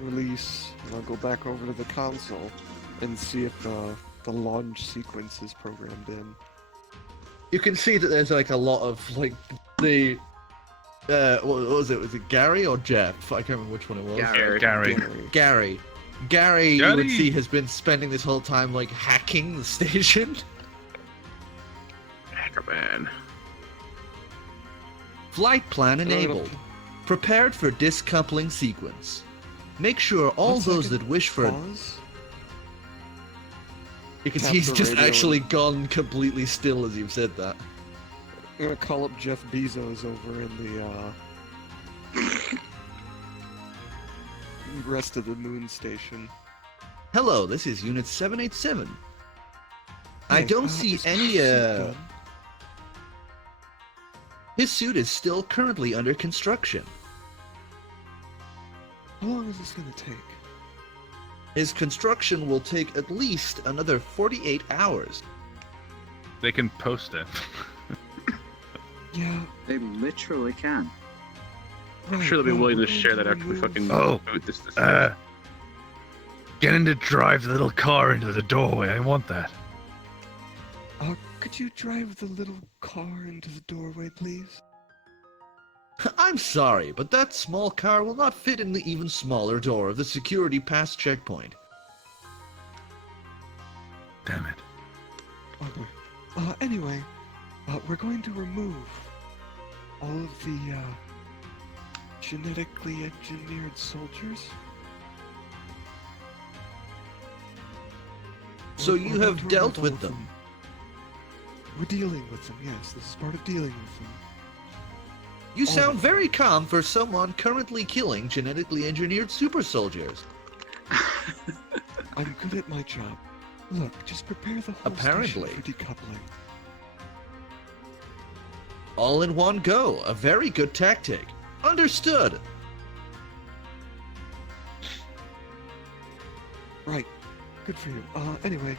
release, and I'll go back over to the console and see if the launch sequence is programmed in. You can see that there's like a lot of like the what was it? Was it Gary or Jeff? I can't remember which one it was. Gary. Gary, you would Gary. see, has been spending this whole time like hacking the station. Hacker man. Flight plan enabled. Prepared for discoupling sequence. Make sure all 1 those second, that wish for pause. because Tap he's the just radio actually and- gone completely still as you've said that. I'm gonna call up Jeff Bezos over in the rest of the moon station. Hello, this is Unit 787. I Hey, don't see is any Chris done? his suit is still currently under construction. How long is this gonna take? His construction will take at least another 48 hours. They can post it. Yeah, They literally can. I'm right, sure they'll be well, willing we're to going share that after we remove- fucking Oh, boot this. Get in to drive the little car into the doorway. I want that. Could you drive the little car into the doorway, please? I'm sorry, but that small car will not fit in the even smaller door of the security pass checkpoint. Damn it. Okay. Anyway, we're going to remove all of the, genetically engineered soldiers. So you We're have going to dealt remove with all of them? We're dealing with them, yes. This is part of dealing with them. You All sound of very calm for someone currently killing genetically engineered super soldiers. I'm good at my job. Look, just prepare the whole Apparently. station for decoupling. All in one go. A very good tactic. Understood. Right. Good for you. Anyway,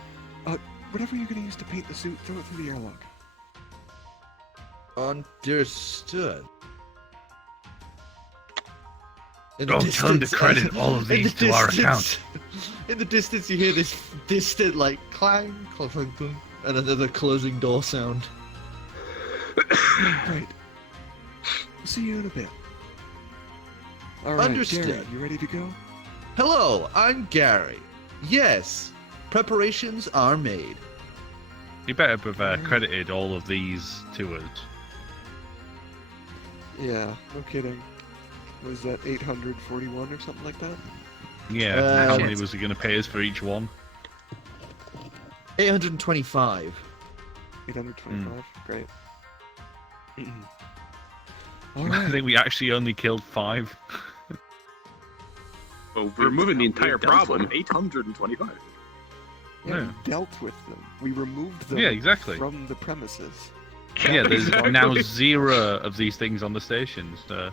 whatever you're gonna use to paint the suit, throw it through the airlock. Understood. In Don't tell him to credit all of in these the to our distance- In the distance, you hear this distant, like, clang, clang, clang, clang, and another closing door sound. Great. See you in a bit. All right, Understood. Gary, you ready to go? Hello, I'm Gary. Yes, preparations are made. You better have credited all of these to us. Yeah, no kidding. Was that 841 or something like that? Yeah, how many was he going to pay us for each one? 825. 825, great. I think we actually only killed 5. Well, We're removing the entire problem. 825. Yeah, Yeah. we dealt with them. We removed them Yeah, exactly. from the premises. Yeah, there's Exactly. now 0 of these things on the stations. So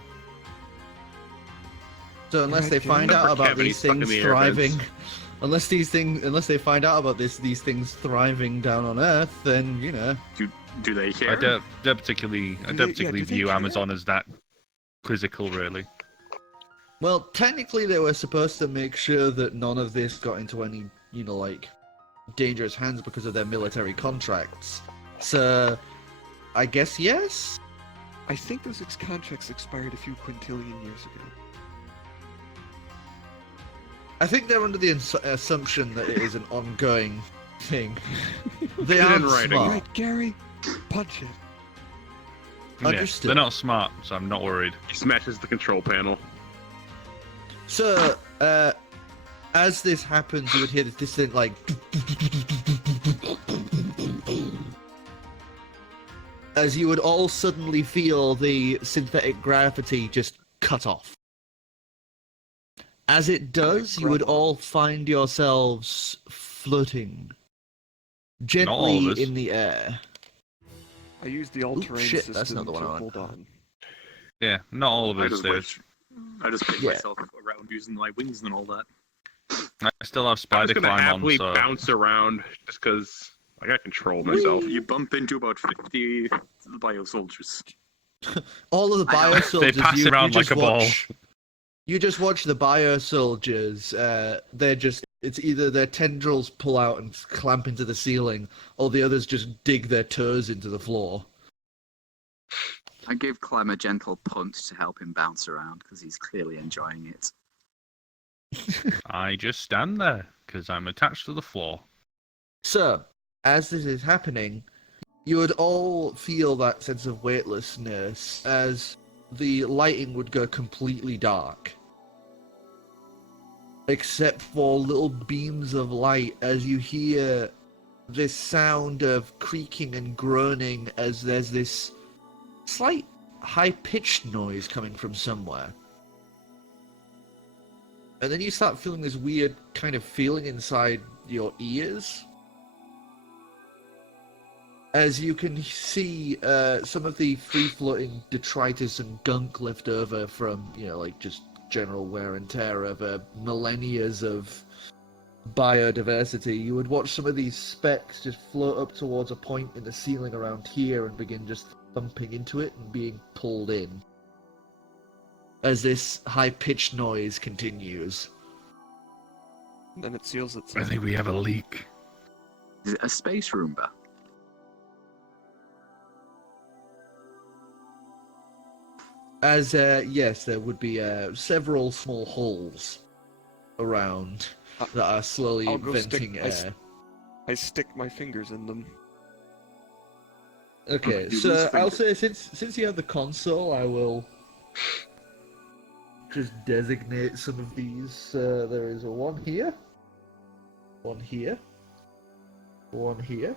unless Right, they Gary. find out about Cavity these stuck in things the air thriving, vents. unless they find out about these things thriving down on Earth, then you know. Do they care? I don't particularly do they view care? Amazon as that quizzical, really. Well, technically, they were supposed to make sure that none of this got into any, like, dangerous hands because of their military contracts. So, I guess yes? I think those contracts expired a few quintillion years ago. I think they're under the assumption that it is an ongoing thing. They Get it in aren't writing. smart. Right, Gary, punch it. Yeah, Understood. they're not smart, so I'm not worried. He smashes the control panel. So, as this happens, you would hear this distant, like... as you would all suddenly feel the synthetic gravity just cut off. As it does, you would all find yourselves floating all of gently us. in the air. I used the all-terrain shit, system that's not the one to I want. hold on. Yeah, not all of I us just do. picked Yeah. myself around using my wings and all that. I still have I'm spider just gonna climb on, happily so bounce around just because I got control myself. You bump into about 50 bio soldiers. All of the bio they soldiers pass around like just a ball. watch. You just watch the bio soldiers. It's either their tendrils pull out and clamp into the ceiling, or the others just dig their toes into the floor. I give Clem a gentle punch to help him bounce around because he's clearly enjoying it. I just stand there because I'm attached to the floor. So, as this is happening, you would all feel that sense of weightlessness as the lighting would go completely dark. Except for little beams of light as you hear this sound of creaking and groaning as there's this slight high-pitched noise coming from somewhere. And then you start feeling this weird kind of feeling inside your ears. As you can see some of the free-floating detritus and gunk left over from, just general wear and tear of millennia of biodiversity, you would watch some of these specks just float up towards a point in the ceiling around here and begin just thumping into it and being pulled in. As this high-pitched noise continues. Then it seals I itself. think we have a leak. Is it a space Roomba? As, yes, there would be several small holes around that are slowly I'll go venting stick- air. I stick my fingers in them. Okay, You so lose I'll fingers. say since you have the console, I will just designate some of these. There is a one here, one here, one here,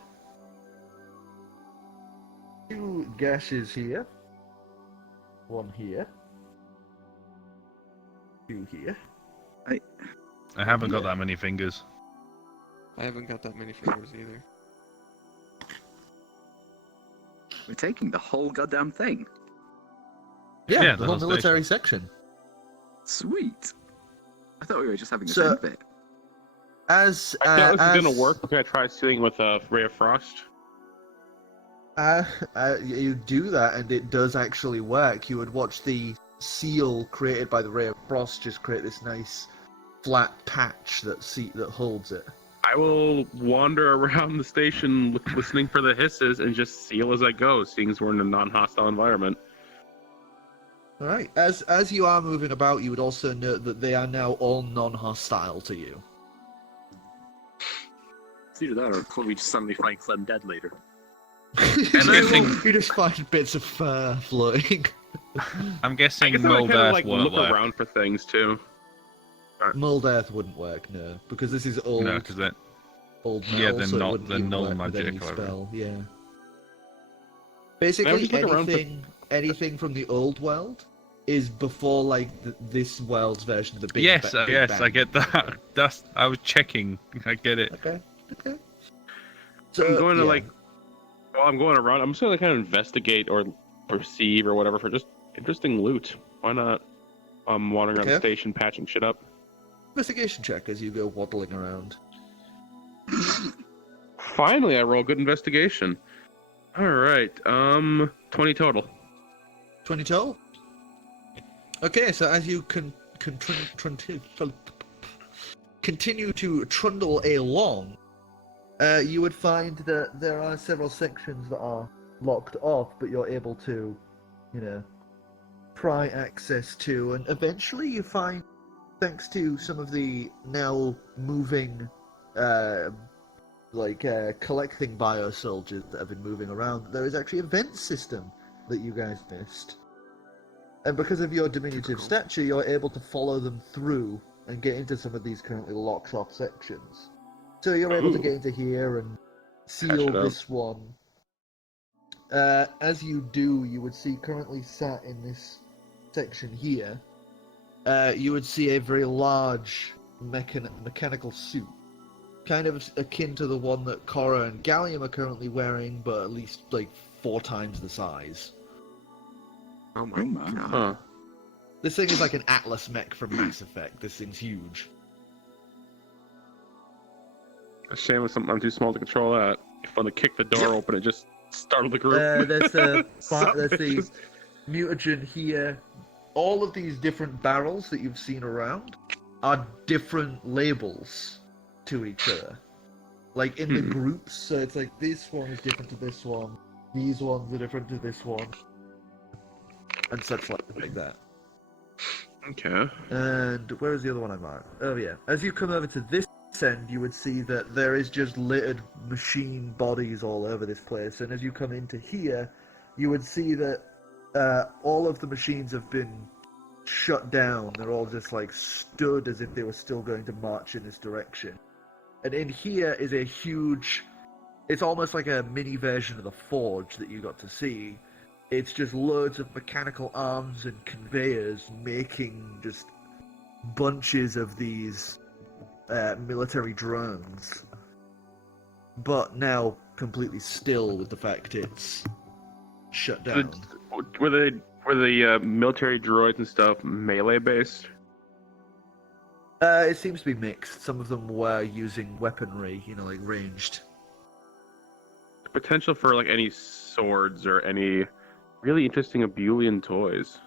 2 gashes here, one here, 2 here. I haven't got that many fingers. I haven't got that many fingers either. We're taking the whole goddamn thing. Yeah, Yeah, the the whole whole military section. Sweet. I thought we were just having a So- vent bit. As I thought this was gonna as- work. We're gonna try sealing with a ray of frost. You do that, and it does actually work. You would watch the seal created by the ray of frost just create this nice flat patch that holds it. I will wander around the station listening for the hisses and just seal as I go, seeing as we're in a non-hostile environment. All right. As you are moving about, you would also note that they are now all non-hostile to you. It's either that, or we just suddenly find Clem dead later. You just find bits of fur floating. I'm I guessing guess I mold kind of earth like won't look work. around for things too. Mold earth wouldn't work, no, because this is old. No, because that. Old Yeah, metal, they're so it not- wouldn't they're even null work with any magic, however. spell. Yeah. Now Basically, just look around for- anything from the old world is before like this world's version of the big. Yes, Big yes, I Bang. get that. That's. I was checking. I get it. Okay. So I'm going to yeah. like, while I'm going around, I'm just gonna kind of investigate or perceive or whatever for just interesting loot. Why not? I'm wandering around the Okay. station, patching shit up. Investigation check as you go waddling around. Finally, I roll good investigation. All right, 20 total. 20 total. Okay, so as you continue to trundle along, you would find that there are several sections that are locked off, but you're able to, pry access to, and eventually you find, thanks to some of the now moving, collecting bio-soldiers that have been moving around, there is actually a vent system that you guys missed. And because of your diminutive stature, you're able to follow them through and get into some of these currently locked off sections. So you're able to get into here and seal it up. this one. As you do, you would see currently sat in this section here, you would see a very large mechanical suit. Kind of akin to the one that Korro and Gallium are currently wearing, but at least like 4 times the size. Oh my god. Huh. This thing is like an Atlas mech from Mass Effect. This thing's huge. A shame I'm too small to control that. If fun to kick the door open and just startle the group. There's the Bitches. mutagen here. All of these different barrels that you've seen around are different labels to each other. Like in the groups, so it's like this one is different to this one, these ones are different to this one, and such like that. Okay. And where is the other one I marked? Oh yeah. As you come over to this end, you would see that there is just littered machine bodies all over this place. And as you come into here, you would see that all of the machines have been shut down. They're all just like stood as if they were still going to march in this direction. And in here is a huge... It's almost like a mini version of the Forge that you got to see. It's just loads of mechanical arms and conveyors making just bunches of these military drones. But now completely still with the fact it's shut down. Were the military droids and stuff melee based? It seems to be mixed. Some of them were using weaponry, like ranged. Potential for like any swords or any really interesting Abulian toys.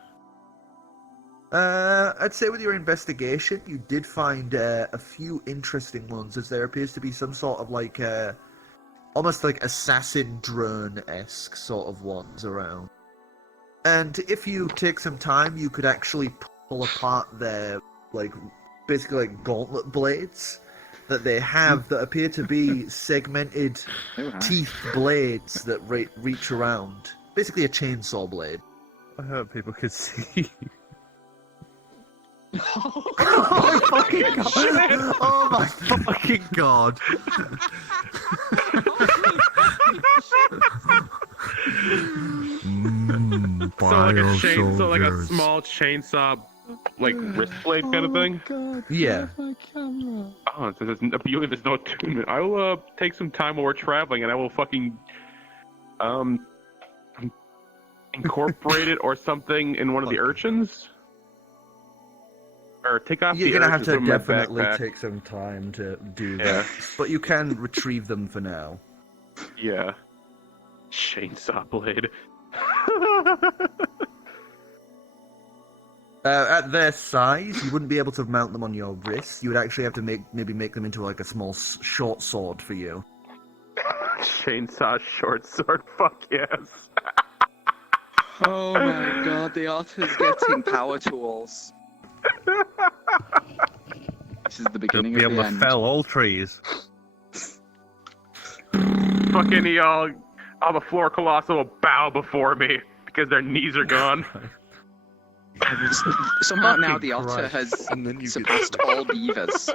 I'd say with your investigation, you did find a few interesting ones, as there appears to be some sort of like almost like assassin drone-esque sort of ones around. And if you take some time, you could actually pull apart their basically like gauntlet blades that they have that appear to be segmented teeth blades that reach around. Basically a chainsaw blade. I hope people could see. Oh my fucking god! Oh my fucking god! So like a small chainsaw, like wrist blade kind of thing. Yeah. Oh, so there's no attunement. I will take some time while we're traveling, and I will fucking incorporate it or something in one of the urchins. Or take off You're the gonna have urchins to from my definitely backpack. take some time to do Yeah. that, but you can retrieve them for now. Yeah. Chainsaw blade. At their size, you wouldn't be able to mount them on your wrist. You would actually have to maybe make them into like a small short sword for you. Chainsaw short sword, fuck yes. Oh my god, the otter's getting power tools. This is the They'll beginning be of able the to end. fell all trees. Fucking all the floor colossal will bow before me because their knees are gone. Somehow now Fucking the otter Christ. has And then you surpassed all beavers.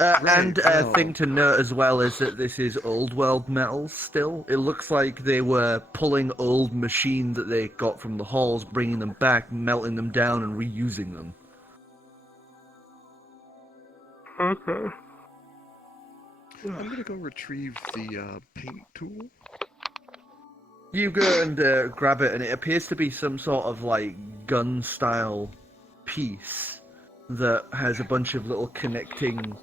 And a Right, thing to note as well is that this is old world metals still. It looks like they were pulling old machines that they got from the halls, bringing them back, melting them down, and reusing them. Okay. I'm gonna go retrieve the paint tool. You go and grab it, and it appears to be some sort of like gun style piece that has a bunch of little connecting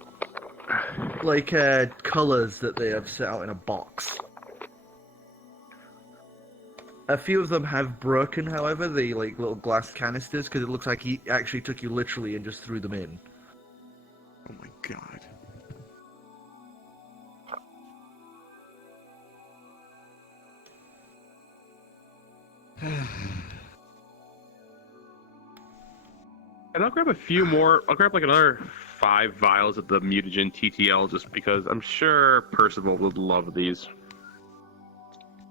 like colors that they have set out in a box. A few of them have broken, however, the like little glass canisters, because it looks like he actually took you literally and just threw them in. Oh my god. And I'll grab a few more. I'll grab like another 5 vials of the mutagen TTL just because I'm sure Percival would love these.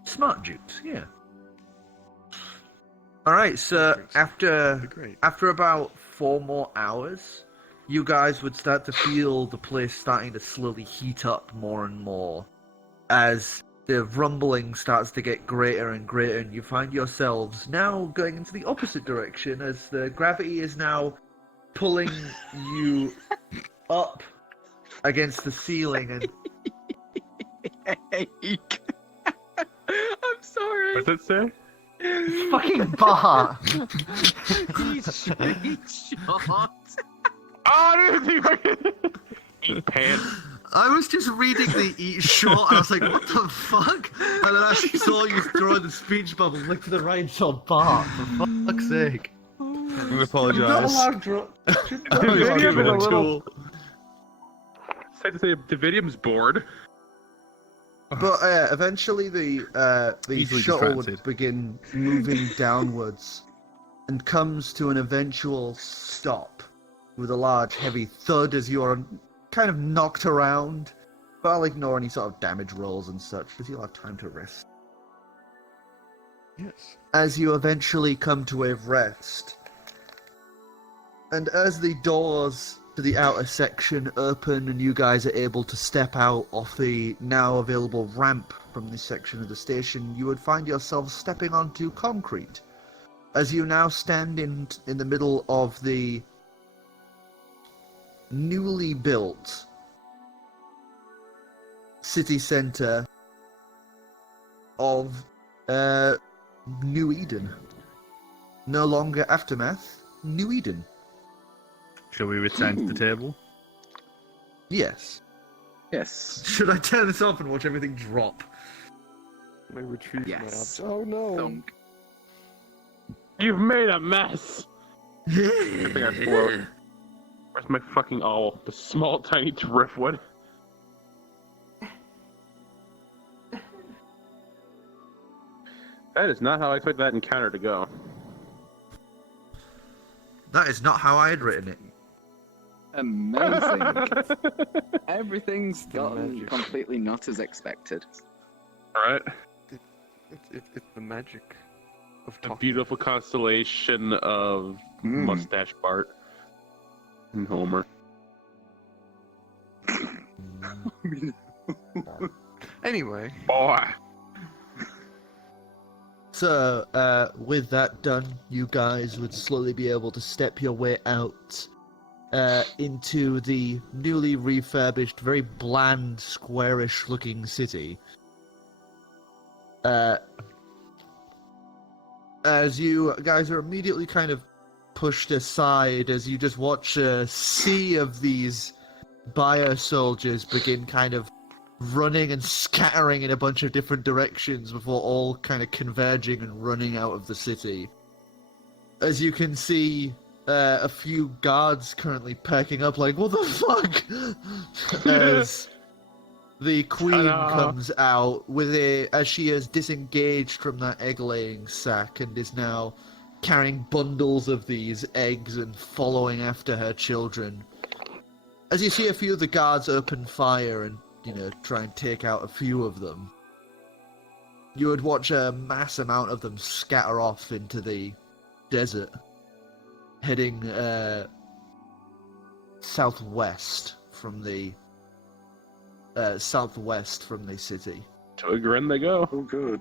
Smart jukes, yeah. Alright, so That'd be great. after about 4 more hours, you guys would start to feel the place starting to slowly heat up more and more as the rumbling starts to get greater and greater, and you find yourselves now going into the opposite direction as the gravity is now pulling you up against the ceiling and I'm sorry. What does it say? fucking Bart. He's shot. Oh, eat pants. I was just reading the eat short and I was like, what the fuck? And then I saw you throw the speech bubble, look to the right and saw Bart, for fuck's sake. We I'm not apologise. allowed to Dividium is a little. Safe to say, Dividium's bored. But eventually the Easily shuttle would distracted. begin moving downwards and comes to an eventual stop with a large heavy thud as you are kind of knocked around. But I'll ignore any sort of damage rolls and such because you'll have time to rest. Yes. As you eventually come to a rest, and as the doors to the outer section open and you guys are able to step out off the now available ramp from this section of the station, you would find yourself stepping onto concrete as you now stand in the middle of the newly built city center of New Eden. No longer Aftermath, New Eden. Shall we return to the table? Yes. Yes. Should I turn this off and watch everything drop? I retrieve Yes. my object. Oh no. Thunk. You've made a mess. I think I float. Where's my fucking owl? The small, tiny driftwood. That is not how I expected that encounter to go. That is not how I had written it. Amazing. Everything's gotten magic. completely not as expected. Alright. It's the magic of A talking. beautiful constellation of Mustache Bart and Homer. Anyway, Boy. So, with that done, you guys would slowly be able to step your way out into the newly refurbished, very bland, squarish looking city. As you guys are immediately kind of pushed aside as you just watch a sea of these bio soldiers begin kind of running and scattering in a bunch of different directions before all kind of converging and running out of the city. As you can see, a few guards currently perking up like, what the fuck? As The queen Ta-da. comes out as she has disengaged from that egg-laying sack and is now carrying bundles of these eggs and following after her children. As you see a few of the guards open fire and, try and take out a few of them, you would watch a mass amount of them scatter off into the desert, heading southwest from the city. To a grin they go. Oh, good.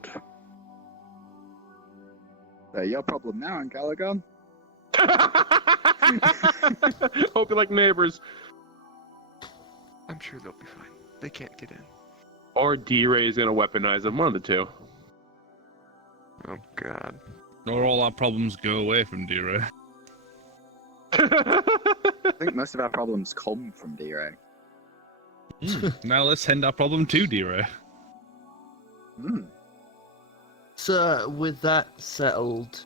They're your problem now, Ancalagon. Hope you like neighbors. I'm sure they'll be fine. They can't get in. Or D-Ray's gonna weaponize them, one of the two. Oh, God. Or all our problems go away from D-Ray. I think most of our problems come from D-Ray. Now let's send our problem to D-Ray. So, with that settled,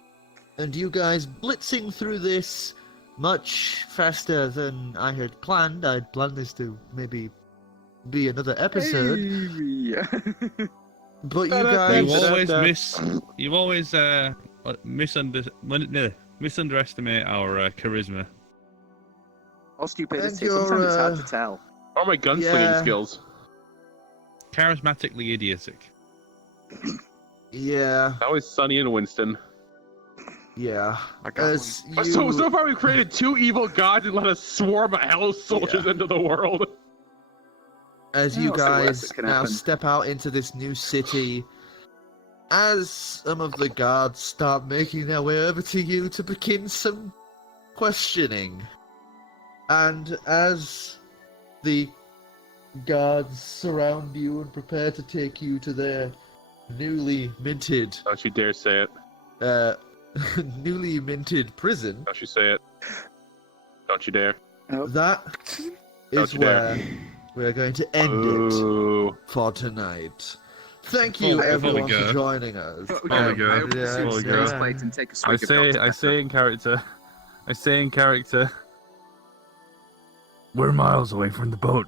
and you guys blitzing through this much faster than I had planned. I'd planned this to maybe be another episode. Yeah. But you guys... You always misunderestimate our charisma. Or stupidity. And you're, Sometimes it's hard to tell. Or my gunslinging skills. Charismatically idiotic. Yeah. Always Sonny and Winston. Yeah. I got So far we've created 2 evil gods and let a swarm of hell soldiers into the world. As Yeah, you what's the worst guys that can now happen? step out into this new city, as some of the guards start making their way over to you to begin some questioning, and as the guards surround you and prepare to take you to their newly minted, Don't you dare say it. newly minted prison, Don't you say it. Don't you dare. that Don't is you dare. where we're going to end it Ooh. for tonight. Thank you, Before we everyone, go. for joining us. But we Oh my can God. open the Yeah, soup yeah. face plate and take a I swig of say Dr. in character. I say in character. We're miles away from the boat.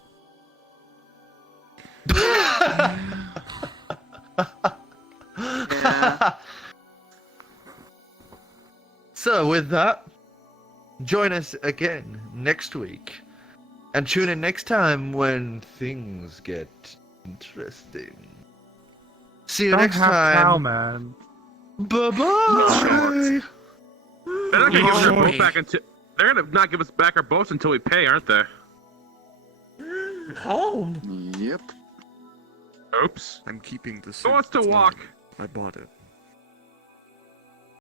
Yeah. So, with that, join us again next week. And tune in next time when things get interesting. See you Don't next have cow, time. man. Bye-bye. They're not gonna give us our boat back until they're gonna not give us back our boats until we pay, aren't they? Home. Yep. I'm keeping the suit. Who wants to It's walk? mine. I bought it.